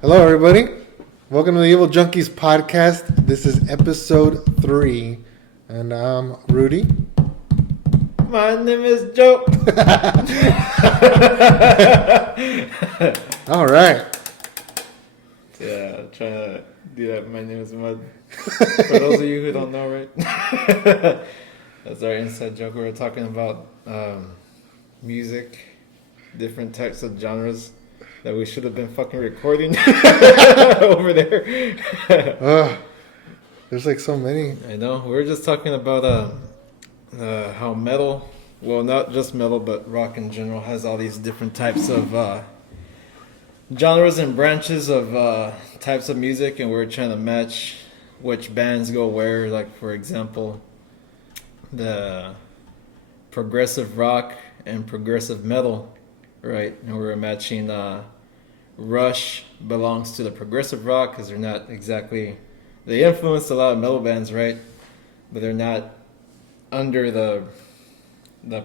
Hello, everybody. Welcome to the Evil Junkies podcast. This is episode 3, and I'm Rudy. My name is Joe. All right. Yeah, trying to do that. My name is Mud. For those of you who don't know, right? That's our inside joke. We were talking about music, different types of genres that we should have been fucking recording over there. There's like so many. I know. We were just talking about how metal, well, not just metal, but rock in general, has all these different types of genres and branches of types of music, and we're trying to match which bands go where. Like, for example, the progressive rock and progressive metal, right? And we're matching Rush belongs to the progressive rock because they're not exactly, they influenced a lot of metal bands, right? But they're not under the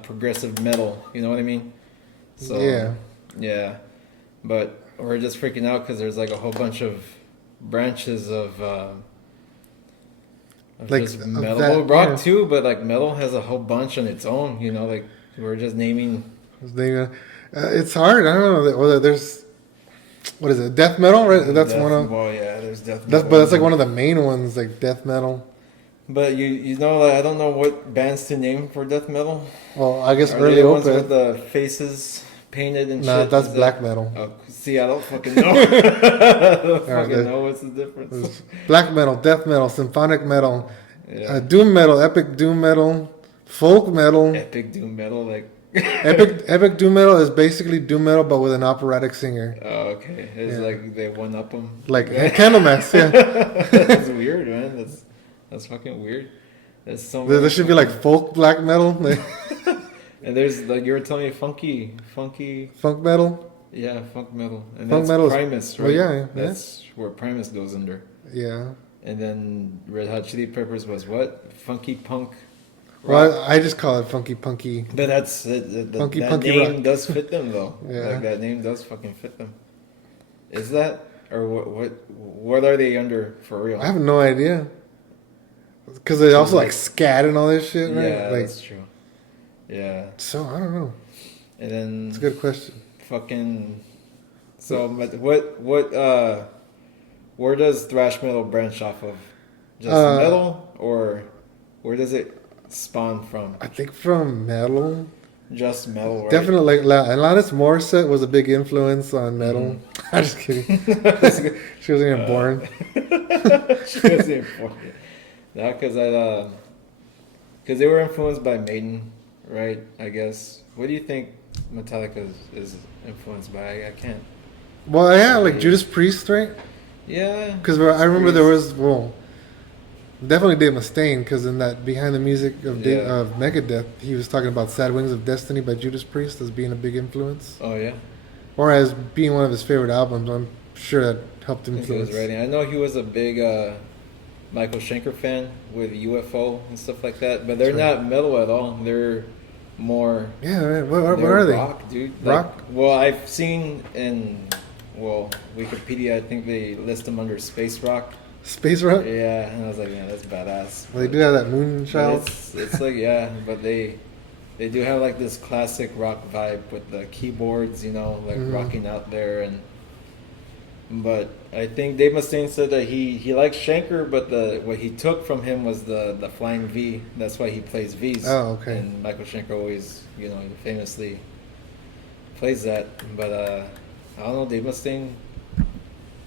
progressive metal, you know what I mean? So yeah, but we're just freaking out because there's like a whole bunch of branches of Like just metal, well, rock too, but like metal has a whole bunch on its own, you know, like we're just naming. It's hard. I don't know whether there's, what is it, death metal, right? That's one of. Well, yeah, there's death metal. But that's like one of the main ones, like death metal. But you know, like, I don't know what bands to name for death metal. Well, I guess Are early they the ones Opeth. with the faces painted and shit? Nah, that's black metal. Oh, see, I don't fucking know. I don't fucking know what's the difference. Black metal, death metal, symphonic metal, Yeah. doom metal, epic doom metal, folk metal. Epic doom metal, like. Epic doom metal is basically doom metal but with an operatic singer. Oh, okay. It's like they one up them. Like Candlemass, yeah. That's weird, man. That's fucking weird. There's so There should be like folk black metal, and there's like you were telling me funky funk metal. Yeah, funk metal. And Funk that's metal is- Primus, right? well, yeah. That's where Primus goes under. Yeah. And then Red Hot Chili Peppers was what? Funky punk. Well, I just call it funky punky. But that's Funky that punky name rock. does fit them though. Yeah. Like that name does fucking fit them. Is that or what are they under for real? I have no idea. Because they also like scat and all this shit, right? Yeah, like, that's true. Yeah. So I don't know. And then It's a good question. fucking. So what where does thrash metal branch off of? Just metal, or where does it spawn from? I think from metal. Just metal, right? Definitely, like Alanis Morissette was a big influence on metal. I'm just kidding. She wasn't even born. She wasn't even born. No, because they were influenced by Maiden, right? I guess. What do you think Metallica is influenced by? I can't. Well, yeah, like Judas Priest, right? Yeah. Because I remember there was, definitely Dave Mustaine, because in that Behind the Music of Megadeth, he was talking about Sad Wings of Destiny by Judas Priest as being a big influence. Oh, yeah? Or as being one of his favorite albums. I'm sure that helped I think he influence. was writing. I know he was a big Michael Schenker fan with UFO and stuff like that, but they're not metal at all. They're more... Yeah, right. What are they? Rock, dude. Rock? Well, I've seen in... Well, Wikipedia, I think they list them under space rock. Space rock? Yeah, and I was like, yeah, that's badass. Well, they do have that Moonchild. It's like, yeah, but they do have like this classic rock vibe with the keyboards, you know, like rocking out there. But I think Dave Mustaine said that he likes Schenker, but what he took from him was the flying V. That's why he plays V's. Oh, okay. And Michael Schenker always, you know, famously plays that. But I don't know, Dave Mustaine,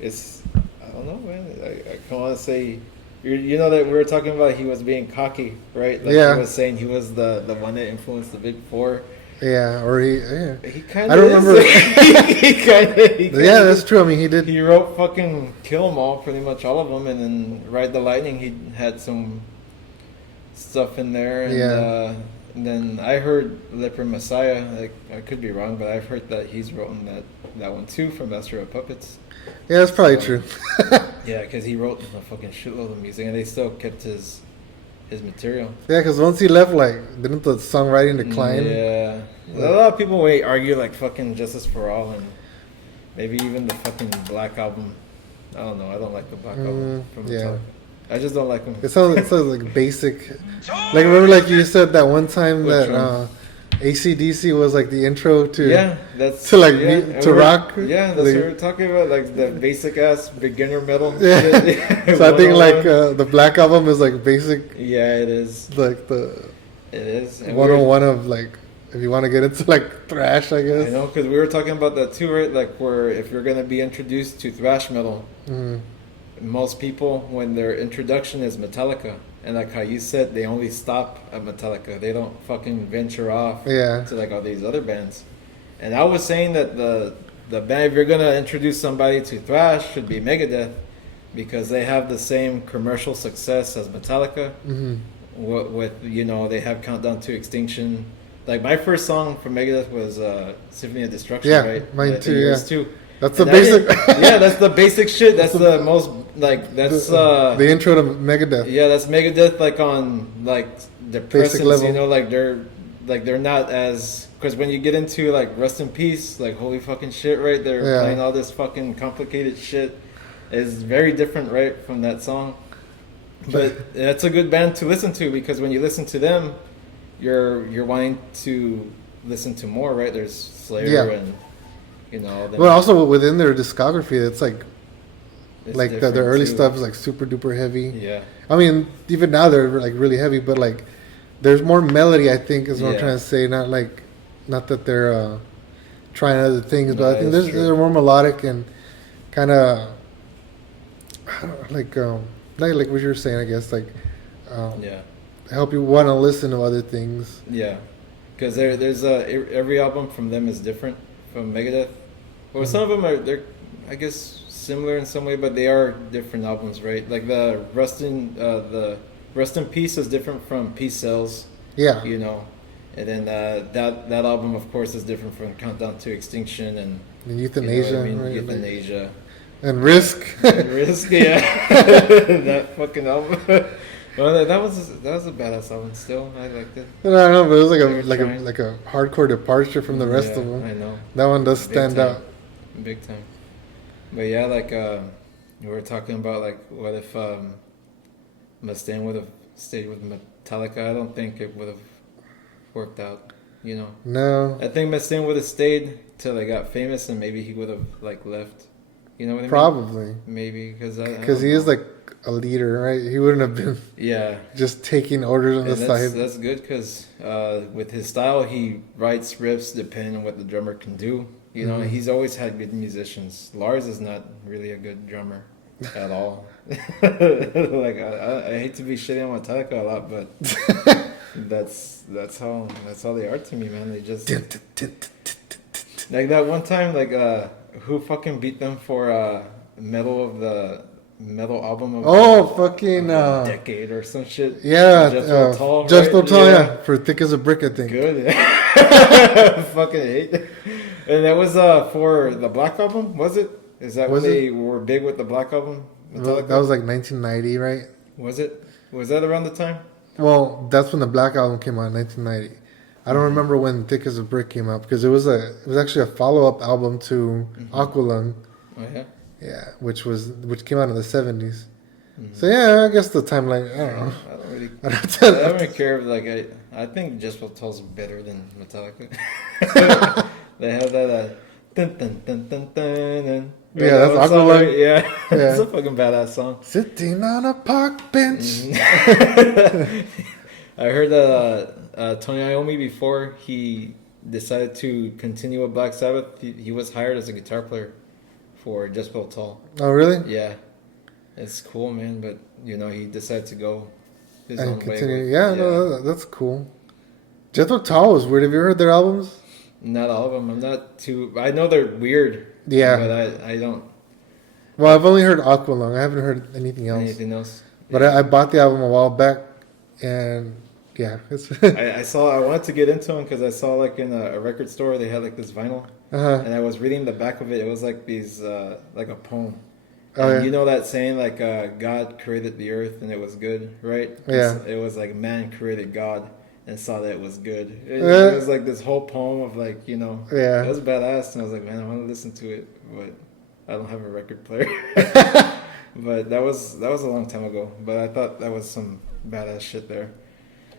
I don't know, man. I kind of want to say, you know that we were talking about he was being cocky, right? Like Yeah. He was saying he was the one that influenced the Big Four. Yeah, or he kind of. I don't remember. he kind of. Yeah, that's true. I mean, he did. He wrote fucking Kill 'Em All, pretty much all of them, and then Ride the Lightning, he had some stuff in there. And, and then I heard Leper Messiah. Like, I could be wrong, but I've heard that he's written that one too from Master of Puppets. Yeah, that's probably true. Yeah, because he wrote a fucking shitload of music, and they still kept his material. Yeah, because once he left, like, didn't the songwriting decline? Yeah. A lot of people may argue, like, fucking Justice for All and Maybe even the fucking Black album. I don't know. I don't like the Black album from Metallica. I just don't like them. It sounds like basic. Like remember, like you said that one time Which that AC/DC was like the intro to that's to like yeah, to rock. Yeah, that's what we're talking about, like the basic ass beginner metal. Yeah. Shit. So I think like the Black album is like basic. Yeah, it is. Like the. It is. And 101 of like if you want to get into like thrash, I guess. I know, because we were talking about that too, right? Like where if you're gonna be introduced to thrash metal, most people when their introduction is Metallica. And like how you said, they only stop at Metallica. They don't fucking venture off to like all these other bands. And I was saying that the band, if you're gonna introduce somebody to thrash, should be Megadeth, because they have the same commercial success as Metallica. With you know, they have Countdown to Extinction. Like my first song from Megadeth was Symphony of Destruction. Right? Mine too. Yours too. That's the basic. Yeah, that's the basic shit. That's the most like that's the intro to Megadeth. Yeah, that's Megadeth like on like depressants. You know, like they're not as, because when you get into like Rest in Peace, like holy fucking shit, right? They're playing all this fucking complicated shit. It's very different, right, from that song. But that's a good band to listen to, because when you listen to them, you're wanting to listen to more, right? There's Slayer and you know. But also within their discography, it's like their early stuff is like super duper heavy. Yeah. I mean, even now they're like really heavy, but like there's more melody, I think, is what I'm trying to say. Not that they're trying other things, but I think they're more melodic and kind of like what you were saying, I guess, like help you want to listen to other things. Yeah, because there's every album from them is different from Megadeth. Well, some of them they're I guess similar in some way, but they are different albums, right? Like the Rest in Peace is different from Peace Cells. Yeah, you know, and then that album, of course, is different from Countdown to Extinction and Euthanasia. You know what I mean? Right? Euthanasia. And Risk. Risk, yeah. That fucking album. Well, that was a badass album. Still, I liked it. I don't know, but it was like a hardcore departure from the rest of them. I know. That one does stand out. Big time. But yeah, like we were talking about, like, what if Mustaine would have stayed with Metallica? I don't think it would have worked out. You know. No. I think Mustaine would have stayed till they got famous, and maybe he would have like left. You know what I mean? Probably. Maybe because he is like a leader, right? He wouldn't have been just taking orders on the side. That's good, because with his style, he writes riffs depending on what the drummer can do. You know, he's always had good musicians. Lars is not really a good drummer at all. Like I hate to be shitting on Metallica a lot, but that's how they are to me, man. They just like that one time, like who fucking beat them for metal album of fucking decade or some shit. Yeah, Just Tall, yeah, for Thick as a Brick, I think. Good. Fucking hate it. And that was for the Black album, was it? Is that when they were big with the Black album? Metallica? That was like 1990, right? Was it? Was that around the time? Well, that's when the Black album came out in 1990. I don't remember when Thick as a Brick came out, because it was actually a follow-up album to Aqualung. Oh yeah. Yeah, which came out in the 70s. So yeah, I guess the timeline. I don't know. I don't really. I don't really care. Like I think Just Tall's better than Metallica. They have that. Dun, dun, dun, dun, dun, dun. Yeah, that's Aqualung. Yeah, it's a fucking badass song. Sitting on a park bench. I heard that Tony Iommi, before he decided to continue with Black Sabbath, he was hired as a guitar player for Just Tall. Oh, really? Yeah. It's cool, man, but, you know, he decided to go his own way. No, that's cool. Jethro Tull was weird. Have you heard their albums? Not all of them. I'm not too... I know they're weird. Yeah. But I don't... Well, I've only heard Aqualung. I haven't heard anything else. But yeah. I bought the album a while back, and... Yeah, I wanted to get into them because I saw like in a record store they had like this vinyl, and I was reading the back of it. It was like these like a poem. You know that saying, like God created the earth and it was good, right? Yeah. It was like man created God, and saw that it was good. It was like this whole poem of like, you know, yeah, it was badass, and I was like, man, I want to listen to it, but I don't have a record player. But that was a long time ago. But I thought that was some badass shit there.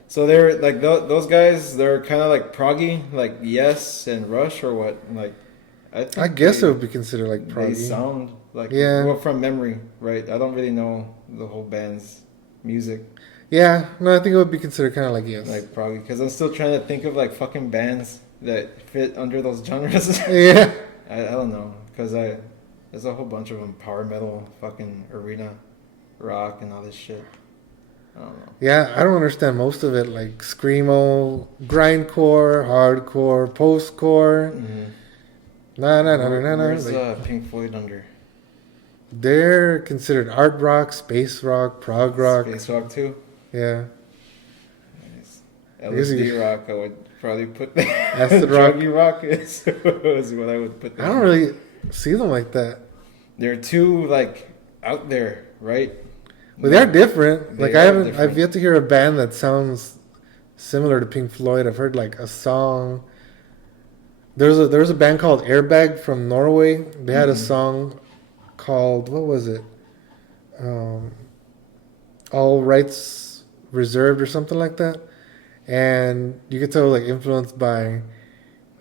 So they're like those guys. They're kind of like proggy, like Yes and Rush, or what? Like I guess it would be considered like proggy. They sound like well, from memory, right? I don't really know the whole band's music. Yeah, no, I think it would be considered kind of like Yes, like proggy, because I'm still trying to think of like fucking bands that fit under those genres. Yeah, I don't know, because there's a whole bunch of them: power metal, fucking arena rock, and all this shit. I don't know. Yeah, I don't understand most of it, like screamo, grindcore, hardcore, postcore. Mm-hmm. Where's like, Pink Floyd under? They're considered art rock, space rock, prog rock. Space rock too? Yeah. Nice. LSD rock, I would probably put that. Acid rock. Druggy rock is what I would put that. I don't really see them like that. They're too, like, out there, right? But they're different. Like, I've yet to hear a band that sounds similar to Pink Floyd. I've heard, like, a song. There was a band called Airbag from Norway. They had a song called, what was it? All Rights Reserved or something like that. And you could tell, like, influenced by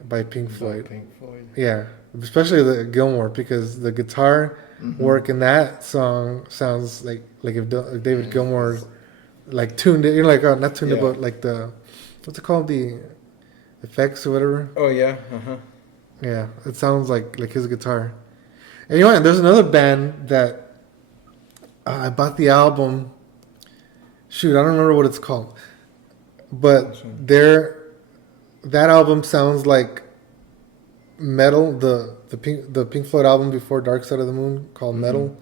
Pink Floyd. Pink Floyd. Yeah, especially the Gilmour, because the guitar work in that song sounds like if David Gilmour like tuned it. You're like, oh, not tuned it, but like the, what's it called, the effects or whatever. Oh yeah, Yeah, it sounds like his guitar. And you know what? There's another band that I bought the album. Shoot, I don't remember what it's called, but that album sounds like metal. The Pink Floyd album before Dark Side of the Moon called Metal.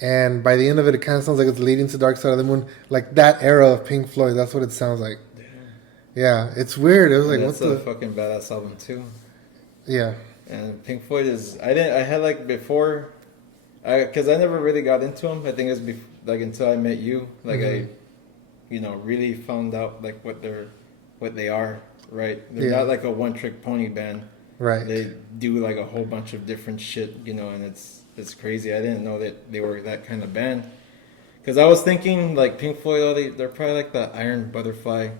And by the end of it, it kind of sounds like it's leading to Dark Side of the Moon, like that era of Pink Floyd. That's what it sounds like. Damn. Yeah, it's weird. It was like, that's a fucking badass album too. Yeah. And Pink Floyd is, I had like before, because I never really got into them. I think it was like until I met you, like I, really found out like what they are. Right, they're not like a one-trick pony band. Right, they do like a whole bunch of different shit, and it's crazy. I didn't know that they were that kind of band, because I was thinking like Pink Floyd, they're probably like the Iron Butterfly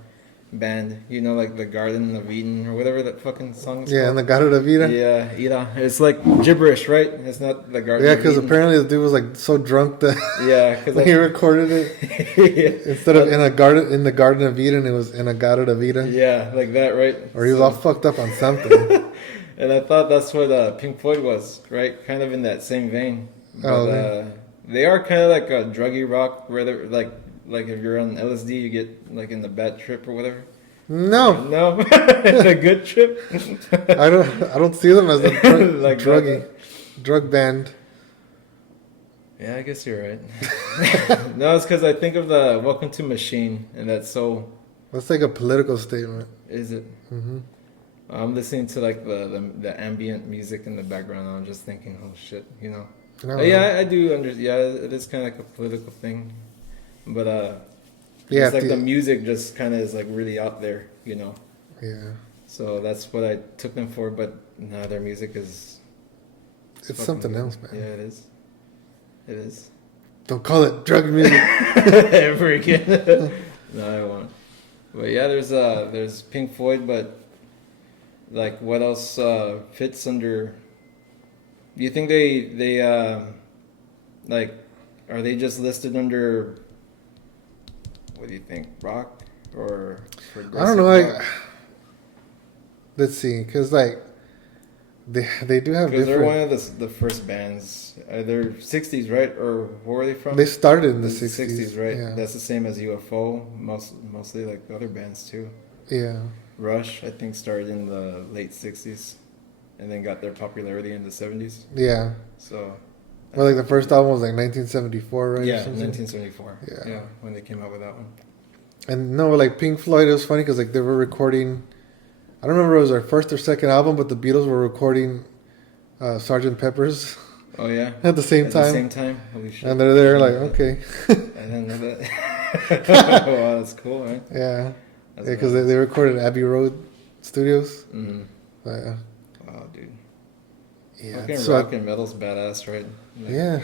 band, like the Garden of Eden or whatever that fucking song is called. And the Garden of Eden. Yeah, Ida. It's like gibberish, right? It's not the Garden. Yeah, because apparently the dude was like so drunk that when he recorded it, instead of in the Garden of Eden, it was in a Garden of Eden. Yeah, like that, right? Or he was all fucked up on something. And I thought that's what Pink Floyd was, right? Kind of in that same vein. But, they are kind of like a druggy rock, where they're like if you're on LSD, you get like in the bad trip or whatever. No, it's a good trip. I don't see them as a like drug band. Yeah, I guess you're right. No, it's because I think of the Welcome to Machine, and that's so. That's like a political statement. Is it? Mm-hmm. I'm listening to like the ambient music in the background, and I'm just thinking, oh shit, Yeah, I do understand. Yeah, it is kind of like a political thing, but it's like the music just kind of is like really out there, Yeah. So that's what I took them for, but now their music is. It's something else, man. Yeah, it is. It is. Don't call it drug music ever again. No, I won't. But yeah, there's Pink Floyd, but like what else fits under? Do you think they like, are they just listed under? What do you think, rock or progressive? I don't know. Let's see, because like they do have different. They're one of the first bands. They're 60s, right? Or where are they from? They started in the 60s. 60s, right? Yeah. That's the same as UFO. Mostly like other bands too. Yeah. Rush, I think, started in the late 60s, and then got their popularity in the 70s. Yeah. So. Well, like the first album was like 1974, right? Yeah, 1974. Yeah, when they came out with that one. And no, like Pink Floyd, it was funny because like they were recording. I don't remember if it was their first or second album, but the Beatles were recording Sgt. Pepper's. Oh yeah. At the same time. At the same time. Holy shit. And they're there like, okay. I didn't know that. Wow, that's cool, right? Yeah. because they recorded at Abbey Road Studios. Mm-hmm. Yeah. Wow, dude. Yeah. Fucking rock and metal's badass, right? Like, yeah.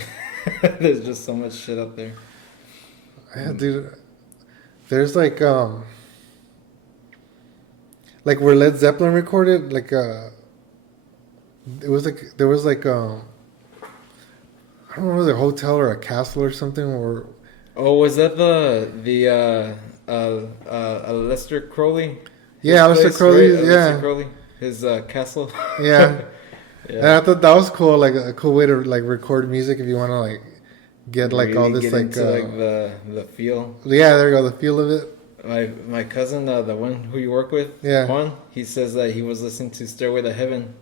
There's just so much shit up there. Yeah, dude. There's like where Led Zeppelin recorded, like it was like there was like I don't know, a hotel or a castle or something, or was that the Lester Crowley? Yeah, Lester Crowley. Right? Yeah, Lester Crowley, his castle. Yeah. Yeah. And I thought that was cool, like a cool way to like record music if you want to like get like really all this get like into, like the feel. Yeah, there you go, the feel of it. My cousin, the one who you work with, yeah, Juan, he says that he was listening to Stairway to Heaven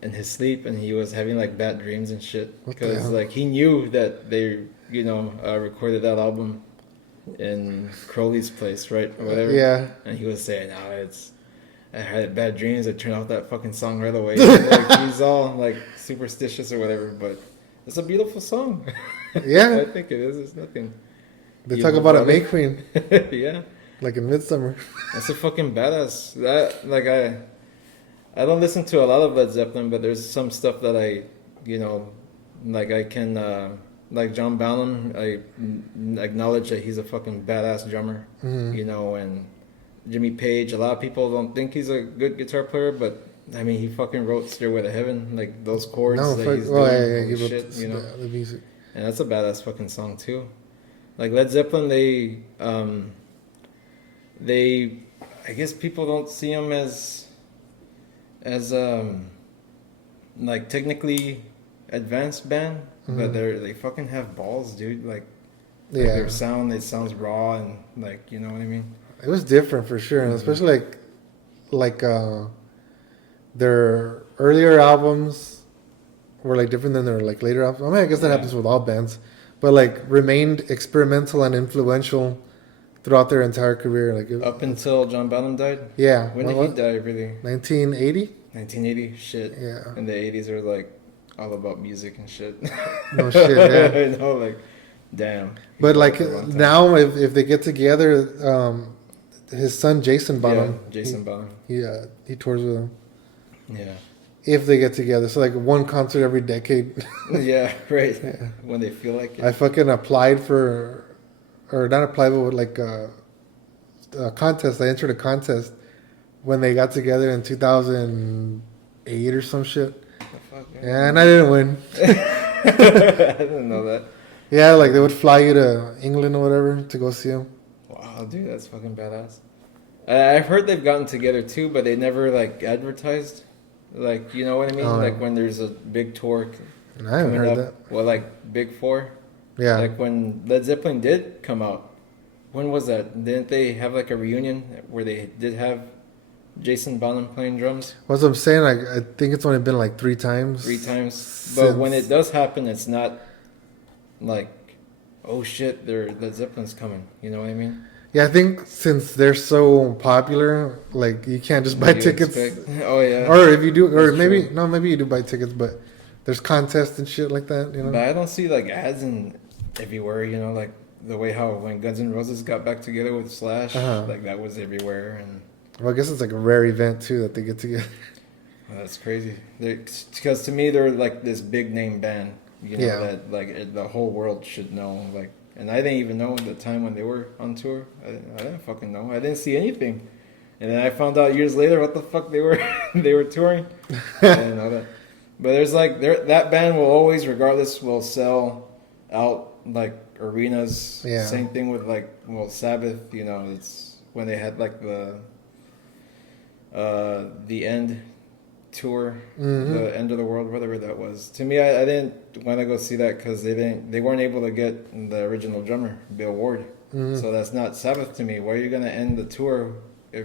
in his sleep, and he was having like bad dreams and shit because like he knew that they recorded that album in Crowley's place, right, or whatever. Yeah, and he was saying, I had bad dreams. I turned off that fucking song right away. Like, he's all like superstitious or whatever, but it's a beautiful song. Yeah, I think it is. It's nothing. They talk about a May Queen. Yeah, like in Midsummer. That's a fucking badass. That like I don't listen to a lot of Led Zeppelin, but there's some stuff that I can like John Bonham. I acknowledge that he's a fucking badass drummer. Mm-hmm. And Jimmy Page. A lot of people don't think he's a good guitar player, but I mean, he fucking wrote "Stairway to Heaven," like those chords that he's doing, he shit, the music, and that's a badass fucking song too. Like Led Zeppelin, they, I guess people don't see them as like technically advanced band, but they fucking have balls, dude. Like their sound, it sounds raw and like, you know what I mean. It was different for sure, and especially like their earlier albums were like different than their like later albums. I mean, I guess that happens with all bands, but like remained experimental and influential throughout their entire career. Like up until John Bonham died. Yeah. When did he die? Really? 1980. 1980. Shit. Yeah. And the 80s are like all about music and shit. No shit. Yeah. I know. Like, damn. But like now, if they get together, his son Jason Bonham. Yeah, Jason Bonham. He tours with him. Yeah. If they get together, so like one concert every decade. Yeah, right. Yeah. When they feel like it. I fucking applied for, or not applied, but like a contest. I entered a contest when they got together in 2008 or some shit. The fuck, yeah, and I didn't win. I didn't know that. Yeah, like they would fly you to England or whatever to go see him. Wow, dude, that's fucking badass. I've heard they've gotten together too, but they never like advertised. Like, you know what I mean? Like when there's a big tour I haven't heard that. Well, like Big Four. Yeah. Like when Led Zeppelin did come out. When was that? Didn't they have like a reunion where they did have Jason Bonham playing drums? What's I'm saying? Like, I think it's only been like 3 times. 3 times. But when it does happen, it's not like, oh shit, Led Zeppelin's coming. You know what I mean? Yeah, I think since they're so popular, like you can't just buy tickets. Oh yeah. Or if you do, or maybe you do buy tickets, but there's contests and shit like that, you know. But I don't see like ads everywhere, you know, like the way how when Guns N' Roses got back together with Slash, like that was everywhere. And well, I guess it's like a rare event too that they get together. Well, that's crazy. Because to me, they're like this big name band, you know, that like the whole world should know, like. And I didn't even know at the time when they were on tour. I didn't fucking know. I didn't see anything. And then I found out years later what the fuck they were touring. I didn't know that. But there's like that band will always, regardless, will sell out like arenas. Yeah. Same thing with like Sabbath. You know, it's when they had like the End tour, the End of the World, whatever that was. To me, I didn't want to go see that because they weren't able to get the original drummer, Bill Ward. So that's not Sabbath to me. Why are you gonna end the tour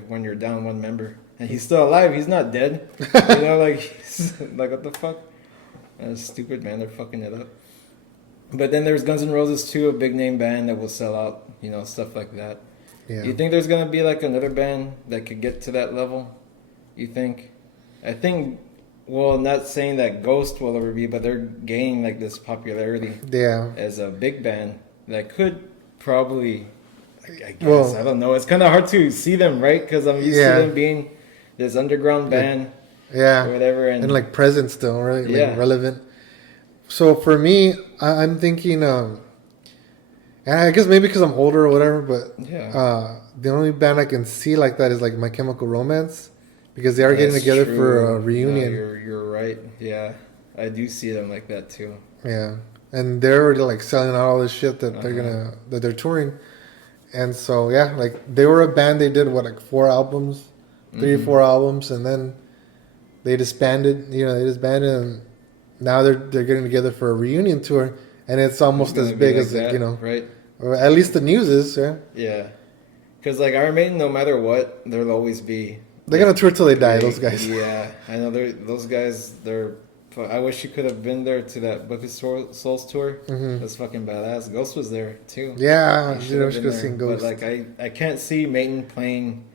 when you're down one member and he's still alive? He's not dead. You know, like he's, like what the fuck? That's stupid, man. They're fucking it up. But then there's Guns N' Roses too, a big name band that will sell out. You know, stuff like that. Yeah. You think there's gonna be like another band that could get to that level? You think? I think, well, not saying that Ghost will ever be, but they're gaining like this popularity as a big band that could probably, I I guess. I don't know. It's kind of hard to see them, right? Because I'm used to them being this underground band. Yeah. Or whatever. And like present still, right? Like relevant. So for me, I'm thinking, I guess maybe because I'm older or whatever, but the only band I can see like that is like My Chemical Romance, because they are getting together for a reunion. No, you're right. Yeah, I do see them like that too. Yeah, and they're already like selling out all this shit that they're touring, and so like they were a band. They did like 4 albums, 3 or 4 albums, and then they disbanded. And now they're getting together for a reunion tour, and it's almost as big as right? Or at least the news is, Yeah, because like Iron Maiden, no matter what, there'll always be. They're gonna tour till they die. Those guys. Yeah, I know. Those guys. I wish you could have been there to that Book of Souls tour. That's fucking badass. Ghost was there too. Yeah, I should have seen Ghost. But like, I can't see Maiden playing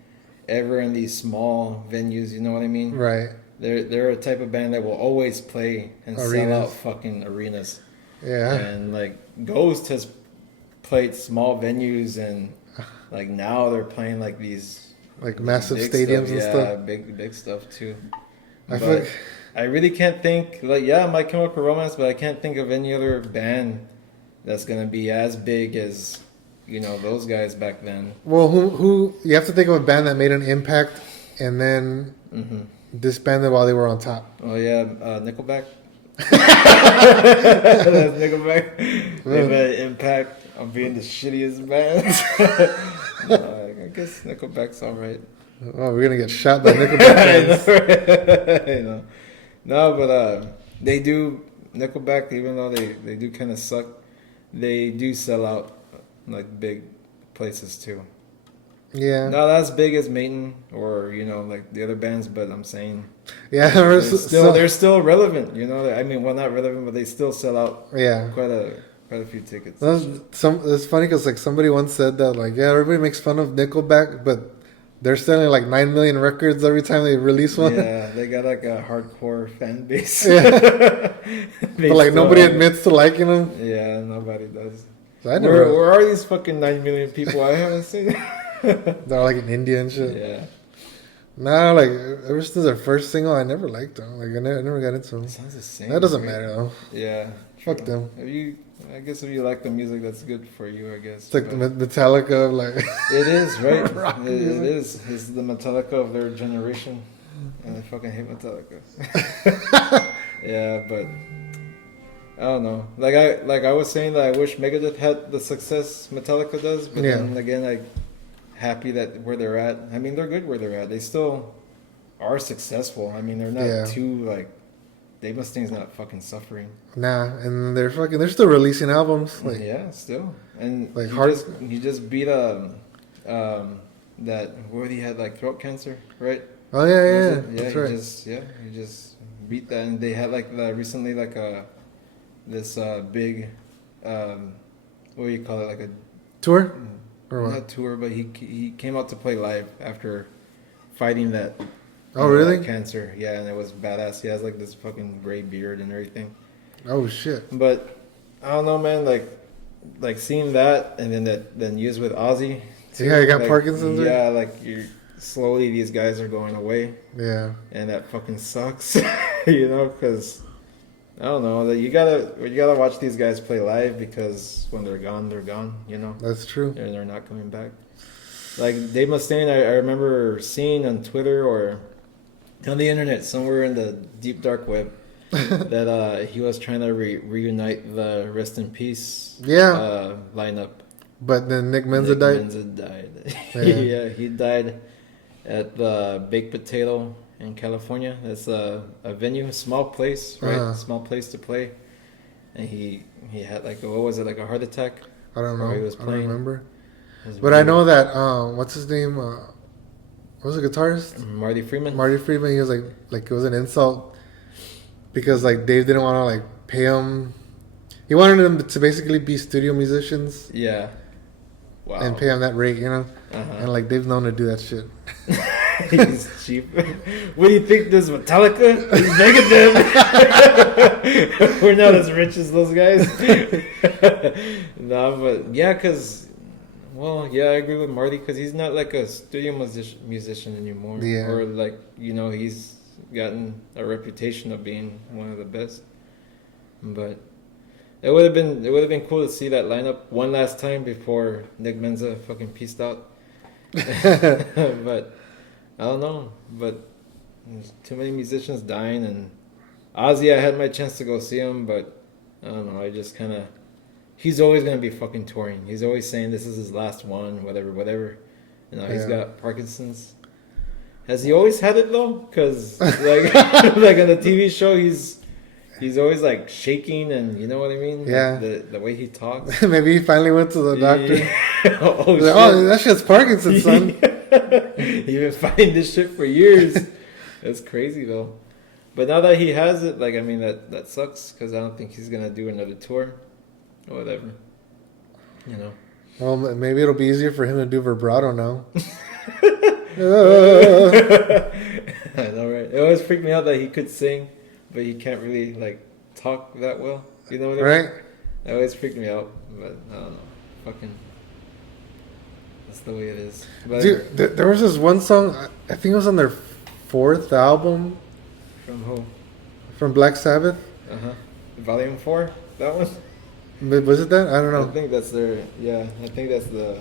ever in these small venues. You know what I mean? Right. They're a type of band that will always play and sell out fucking arenas. Yeah. And like Ghost has played small venues, and like now they're playing like these like massive stadiums and stuff. Yeah, big stuff too. I really can't think My Chemical Romance, but I can't think of any other band that's gonna be as big as those guys back then. Well, who you have to think of a band that made an impact and then disbanded while they were on top. Oh yeah, Nickelback. That's Nickelback. They've had an impact on being the shittiest band. I guess Nickelback's alright. Oh, we're gonna get shot by Nickelback fans. No, but they do Nickelback, even though they do kind of suck. They do sell out like big places too. Yeah. Not as big as Maiden or like the other bands, but I'm saying they're still relevant. I mean, well, not relevant, but they still sell out. Yeah. Quite a few tickets. It's funny because like somebody once said that everybody makes fun of Nickelback, but they're selling like 9 million records every time they release one. Yeah, they got like a hardcore fan base. Yeah. But like nobody admits to liking them. Yeah, nobody does. So where are these fucking 9 million people? I haven't seen. They're like in India and shit. Yeah. Nah, like ever since their first single, I never liked them. Like I never got into them. Sounds the same. That doesn't matter though. Yeah. Fuck them. I guess if you like the music, that's good for you. I guess it's like the Metallica, like it is, right? It is. It's the Metallica of their generation, and I fucking hate Metallica. Yeah, but I don't know. Like I was saying that I wish Megadeth had the success Metallica does, but then again, like happy that where they're at. I mean, they're good where they're at. They still are successful. I mean, they're not too like. Dave Mustaine's not fucking suffering. Nah, and they're still releasing albums. Like, yeah, still. And like he just beat that where he had like throat cancer, right? Oh yeah, that's right. He just beat that, and they had like recently like this big what do you call it, like a tour or not tour, but he came out to play live after fighting that. Oh really? That cancer, yeah, and it was badass. He has like this fucking gray beard and everything. Oh shit! But I don't know, man. Like seeing that, and then used with Ozzy. Too, yeah, you got Parkinson's. Yeah, like slowly these guys are going away. Yeah, and that fucking sucks, because I don't know. That you gotta watch these guys play live, because when they're gone, they're gone. That's true. And they're not coming back. Like Dave Mustaine, I remember seeing on Twitter or on the internet, somewhere in the deep dark web, that he was trying to reunite the Rest in Peace lineup. But then Nick Menza died? Menza died. Yeah, he died at the Baked Potato in California. That's a venue, a small place, right? Small place to play. And he had like, what was it, like a heart attack? I don't know. He was playing. I don't remember. But weird. I know that, what's his name? What was the guitarist? Marty Friedman. He was like it was an insult because like Dave didn't want to like pay him. He wanted them to basically be studio musicians. Yeah. Wow. And pay him that rate, And like Dave's known to do that shit. He's cheap. What do you think? This Metallica? He's Megadeth. We're not as rich as those guys. No, but yeah, because Well, yeah, I agree with Marty because he's not like a studio musician anymore. Yeah. Or like, he's gotten a reputation of being one of the best. But it would have been cool to see that lineup one last time before Nick Menza fucking peaced out. But I don't know. But there's too many musicians dying, and Ozzy, I had my chance to go see him, but I don't know. I just kind of. He's always gonna be fucking touring. He's always saying this is his last one, whatever. He's got Parkinson's. Has he always had it though? Because like like on the TV show, he's always like shaking, and you know what I mean? Yeah. Like the way he talks. Maybe he finally went to the doctor. Oh, like, oh, that shit's Parkinson's, son. You've been fighting this shit for years. That's crazy though. But now that he has it, like, I mean, that sucks because I don't think he's gonna do another tour or whatever. Well, maybe it'll be easier for him to do vibrato now. I know, right? It always freaked me out that he could sing, but he can't really like talk that well. You know what I mean? Right? It always freaked me out, but I don't know. Fucking, that's the way it is. But Dude, there was this one song. I think it was on their 4th album. From who? From Black Sabbath. Volume 4. That one. Was it that? I don't know. I think that's their. Yeah, I think that's their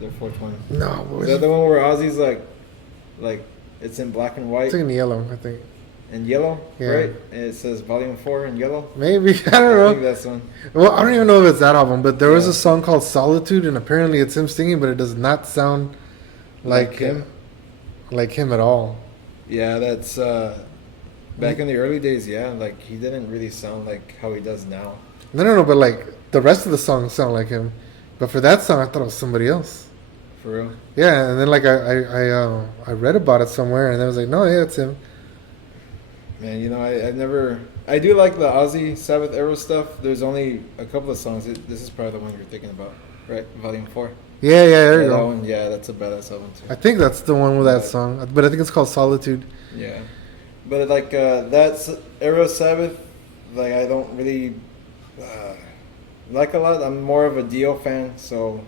4th one. No, Is that the one where Ozzy's like it's in black and white? It's in yellow, I think. In yellow, yeah. Right? And it says Volume 4 in yellow. Maybe, I don't know. I think that's one. Well, I don't even know if it's that album, but there was a song called Solitude, and apparently it's him singing, but it does not sound like him at all. Yeah, that's back in the early days. Yeah, like he didn't really sound like how he does now. No, but like the rest of the songs sound like him, but for that song, I thought it was somebody else. For real? Yeah, and then like I read about it somewhere, and I was like, no, yeah, it's him. Man, I do like the Ozzy Sabbath era stuff. There's only a couple of songs. This is probably the one you're thinking about, right? Volume 4. Yeah, there you go. That one, yeah, that's a badass album too. I think that's the one with that song, but I think it's called Solitude. Yeah, but like that's era Sabbath. Like I don't really like a lot. I'm more of a Dio fan, so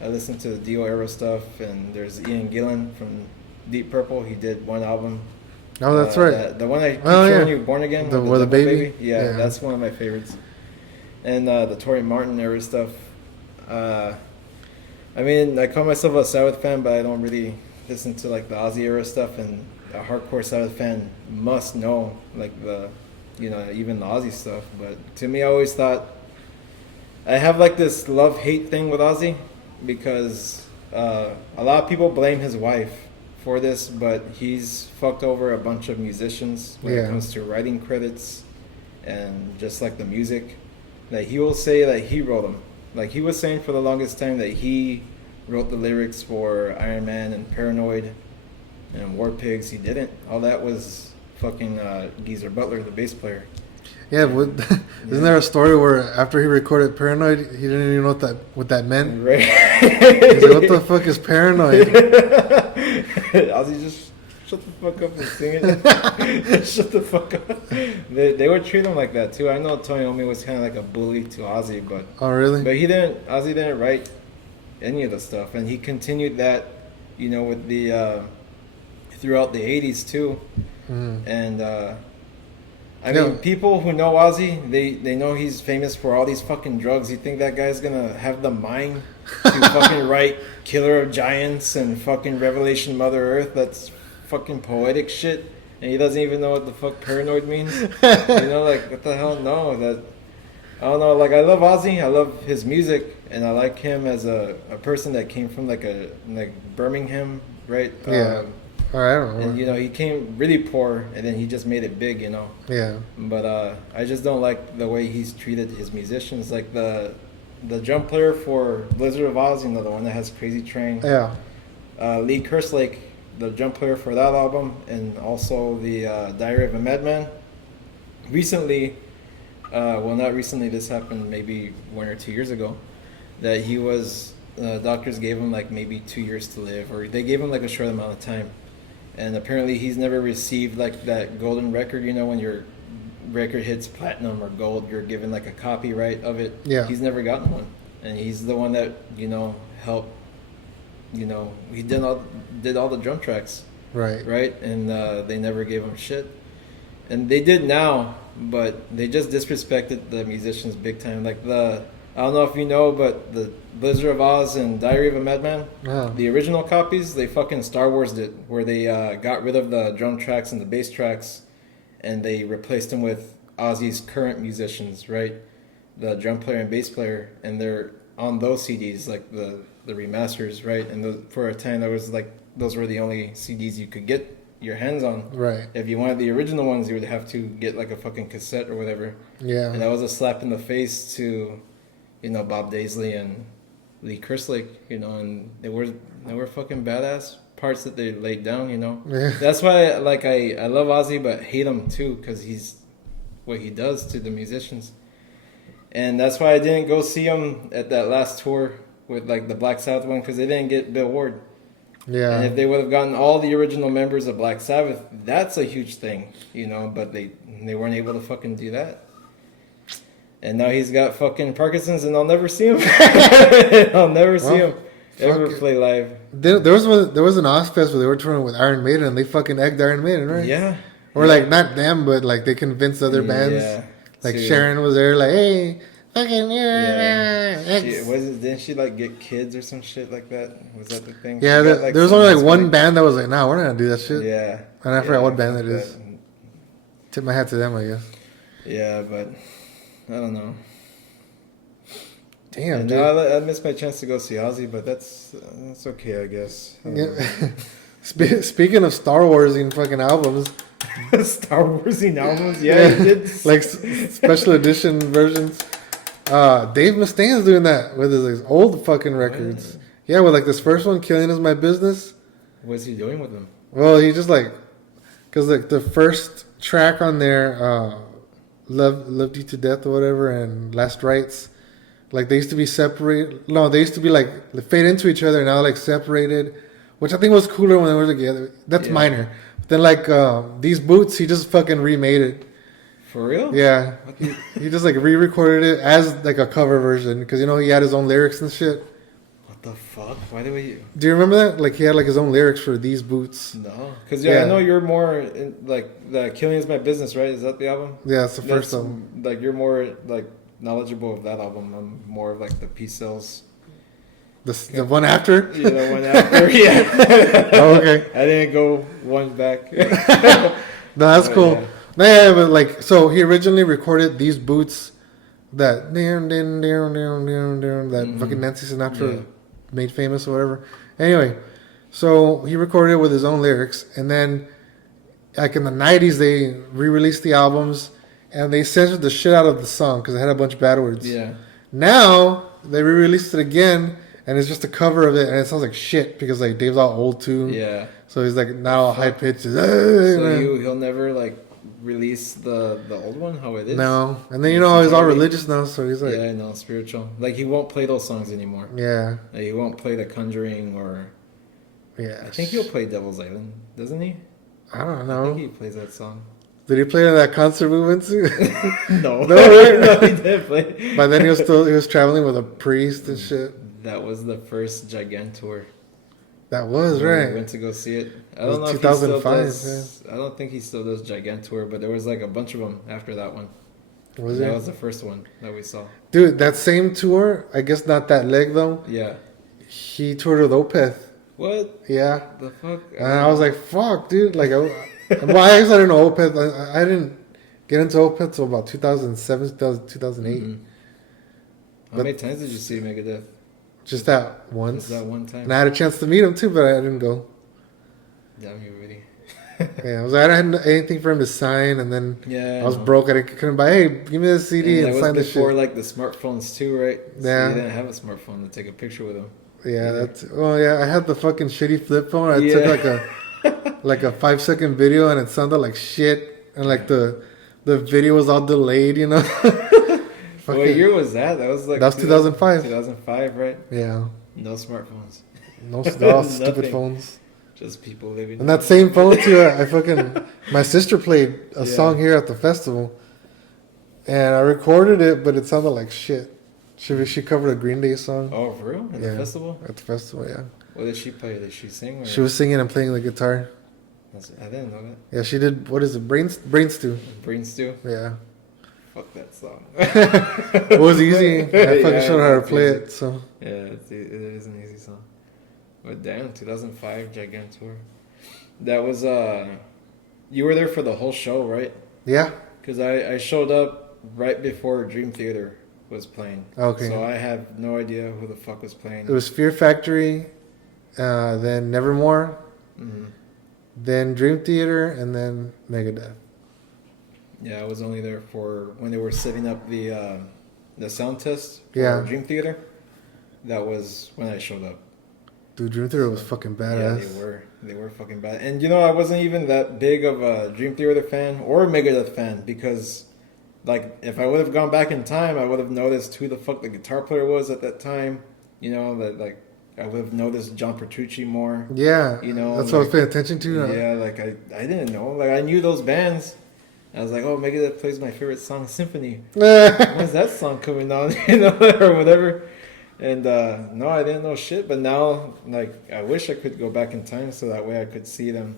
I listen to the Dio era stuff. And there's Ian Gillan from Deep Purple. He did one album. Oh, that's right. The one I keep showing you, Born Again, with the baby. Yeah, that's one of my favorites. And the Tori Martin era stuff. I mean, I call myself a Sabbath fan, but I don't really listen to like the Ozzy era stuff. And a hardcore Sabbath fan must know like even the Ozzy stuff. But to me, I always thought I have like this love-hate thing with Ozzy because a lot of people blame his wife for this, but he's fucked over a bunch of musicians when it comes to writing credits and just like the music. Like he will say that he wrote them. Like he was saying for the longest time that he wrote the lyrics for Iron Man and Paranoid and War Pigs. He didn't. All that was fucking Geezer Butler, the bass player. Yeah, isn't there a story where after he recorded Paranoid, he didn't even know what that meant? Right. He's like, what the fuck is Paranoid? Ozzy, just shut the fuck up and sing it. Shut the fuck up. They would treat him like that too. I know Tony Iommi was kind of like a bully to Ozzy, but oh really? But Ozzy didn't write any of the stuff, and he continued that, with the throughout the '80s too, and. I mean, people who know Ozzy, they know he's famous for all these fucking drugs. You think that guy's gonna have the mind to fucking write Killer of Giants and fucking Revelation Mother Earth? That's fucking poetic shit. And he doesn't even know what the fuck paranoid means. Like, what the hell? No, I don't know. Like, I love Ozzy. I love his music. And I like him as a person that came from, like Birmingham, right? Yeah. I don't know. And, he came really poor, and then he just made it big, Yeah. But I just don't like the way he's treated his musicians. Like the drum player for Blizzard of Oz, the one that has Crazy Train. Yeah. Lee Kerslake, the drum player for that album, and also the Diary of a Madman. Recently, not recently, this happened maybe 1 or 2 years ago, that he was, doctors gave him like maybe 2 years to live, or they gave him like a short amount of time. And apparently he's never received like that golden record, when your record hits platinum or gold, you're given like a copyright of it. Yeah. He's never gotten one. And he's the one that, helped he did all the drum tracks. Right, and they never gave him shit, and they did now, but they just disrespected the musicians big time. Like I don't know if you know, but the Blizzard of Oz and Diary of a Madman, the original copies, they fucking Star Wars'd it, where they got rid of the drum tracks and the bass tracks, and they replaced them with Ozzy's current musicians, right? The drum player and bass player, and they're on those CDs, like the remasters, right? And for a time, those were the only CDs you could get your hands on. Right. If you wanted the original ones, you would have to get like a fucking cassette or whatever. Yeah. And that was a slap in the face to, Bob Daisley and Lee Kerslake, and they were fucking badass parts that they laid down, Yeah. That's why I love Ozzy but hate him too, because he's what he does to the musicians. And that's why I didn't go see him at that last tour with like the Black Sabbath one, because they didn't get Bill Ward. Yeah. And if they would have gotten all the original members of Black Sabbath, that's a huge thing, but they weren't able to fucking do that. And now he's got fucking Parkinson's, and I'll never see him. I'll never see him ever play live. There was an Ozfest where they were touring with Iron Maiden, and they fucking egged Iron Maiden, right? Yeah. Or like not them, but like they convinced other bands. Yeah. Like Sharon was there, like, hey, fucking didn't she like get kids or some shit like that? Was that the thing? Yeah, there was only like one band that was like, nah, we're not gonna do that shit. Yeah. And I forgot what band that is. Tip my hat to them, I guess. Yeah, but I don't know. Damn, dude. I missed my chance to go see Ozzy, but that's okay, I guess. Yeah. Speaking of Star Wars and fucking albums. Star Wars albums? Yeah, he did. Like special edition versions. Dave Mustaine's doing that with his old fucking records. What? Yeah, with like this first one, Killing Is My Business. What's he doing with them? Well, he just like, because like the first track on there, Loved You to Death or whatever, and Last Rites, like they used to be separated. No, they used to be like they fade into each other, and now like separated, which I think was cooler when they were together. That's minor. But then like These Boots, he just fucking remade it. For real? Yeah, he just like re-recorded it as like a cover version, because he had his own lyrics and shit. What the fuck? Why do we? Do you remember that? Like he had like his own lyrics for These Boots. No, because I know you're more like the Killing Is My Business, right? Is that the album? Yeah, it's the first album. Like you're more like knowledgeable of that album. I'm more of like the Peace Cells. The one after? Yeah, the one after. Yeah. Oh, okay. I didn't go one back. No, that's cool. Yeah. Yeah, but like, so he originally recorded These Boots, that fucking Nancy Sinatra made famous or whatever. Anyway, so he recorded it with his own lyrics, and then like in the 90s they re-released the albums, and they censored the shit out of the song because it had a bunch of bad words. Yeah. Now they re-released it again, and it's just a cover of it, and it sounds like shit because like Dave's all old too. Yeah. So he's like not all high pitched. So he'll never like release the old one how it is. No, and then he's all religious now, so he's like, yeah, no, spiritual. Like he won't play those songs anymore. Yeah. Like, he won't play The Conjuring or. Yeah. I think he'll play Devil's Island, doesn't he? I don't know. I think he plays that song. Did he play in that concert we went to? No. No, right? No, he didn't play. But then he was traveling with a priest and shit. That was the first Gigantour. That was right. We went to go see it. I don't know 2005. If he still does. Yeah. I don't think he still does Gigantour, but there was like a bunch of them after that one. Was it? That was the first one that we saw. Dude, that same tour, I guess not that leg though. Yeah. He toured with Opeth. What? Yeah. The fuck? And I was like, fuck, dude. Like, well, I guess I didn't know Opeth. I didn't get into Opeth until about 2007, 2008. Mm-hmm. How many times did you see Megadeth? Just that once. Just that one time. And I had a chance to meet him too, but I didn't go. Damn you, really. Yeah, I didn't have anything for him to sign, and then I was broke. I couldn't buy. Hey, give me the CD and sign this shit. That was before like the smartphones too, right? Yeah. So you didn't have a smartphone to take a picture with him. Yeah, I had the fucking shitty flip phone. I took like a 5-second video, and it sounded like shit, and like the video was all delayed, What year was that? That was 2005. 2005, right? Yeah. No smartphones. No, they're all stupid phones. Just people living. And that same phone too. My sister played a song here at the festival, and I recorded it, but it sounded like shit. She covered a Green Day song. Oh, for real? At the festival? At the festival, yeah. What did she play? Did she sing? Or? She was singing and playing the guitar. I didn't know that. Yeah, she did. What is it? Brain Stew. Brain Stew? Yeah. Fuck that song. It was easy. I fucking showed her how to play it. So. Yeah, it is an easy song. But damn, 2005 Gigantor. That was you were there for the whole show, right? Yeah. Because I showed up right before Dream Theater was playing. Okay. So I have no idea who the fuck was playing. It was Fear Factory, then Nevermore, then Dream Theater, and then Megadeth. Yeah, I was only there for when they were setting up the sound test for Dream Theater. That was when I showed up. Dude, Dream Theater was fucking badass. Yeah, they were fucking bad. And you know, I wasn't even that big of a Dream Theater fan or Megadeth fan because, like, if I would have gone back in time, I would have noticed who the fuck the guitar player was at that time. You know, that like I would have noticed John Petrucci more. Yeah, you know, that's what I was paying attention to. Yeah, like I didn't know. Like I knew those bands. I was like, oh, Megadeth plays my favorite song, Symphony. When's that song coming on? You know, or whatever. And no, I didn't know shit. But now, like, I wish I could go back in time so that way I could see them.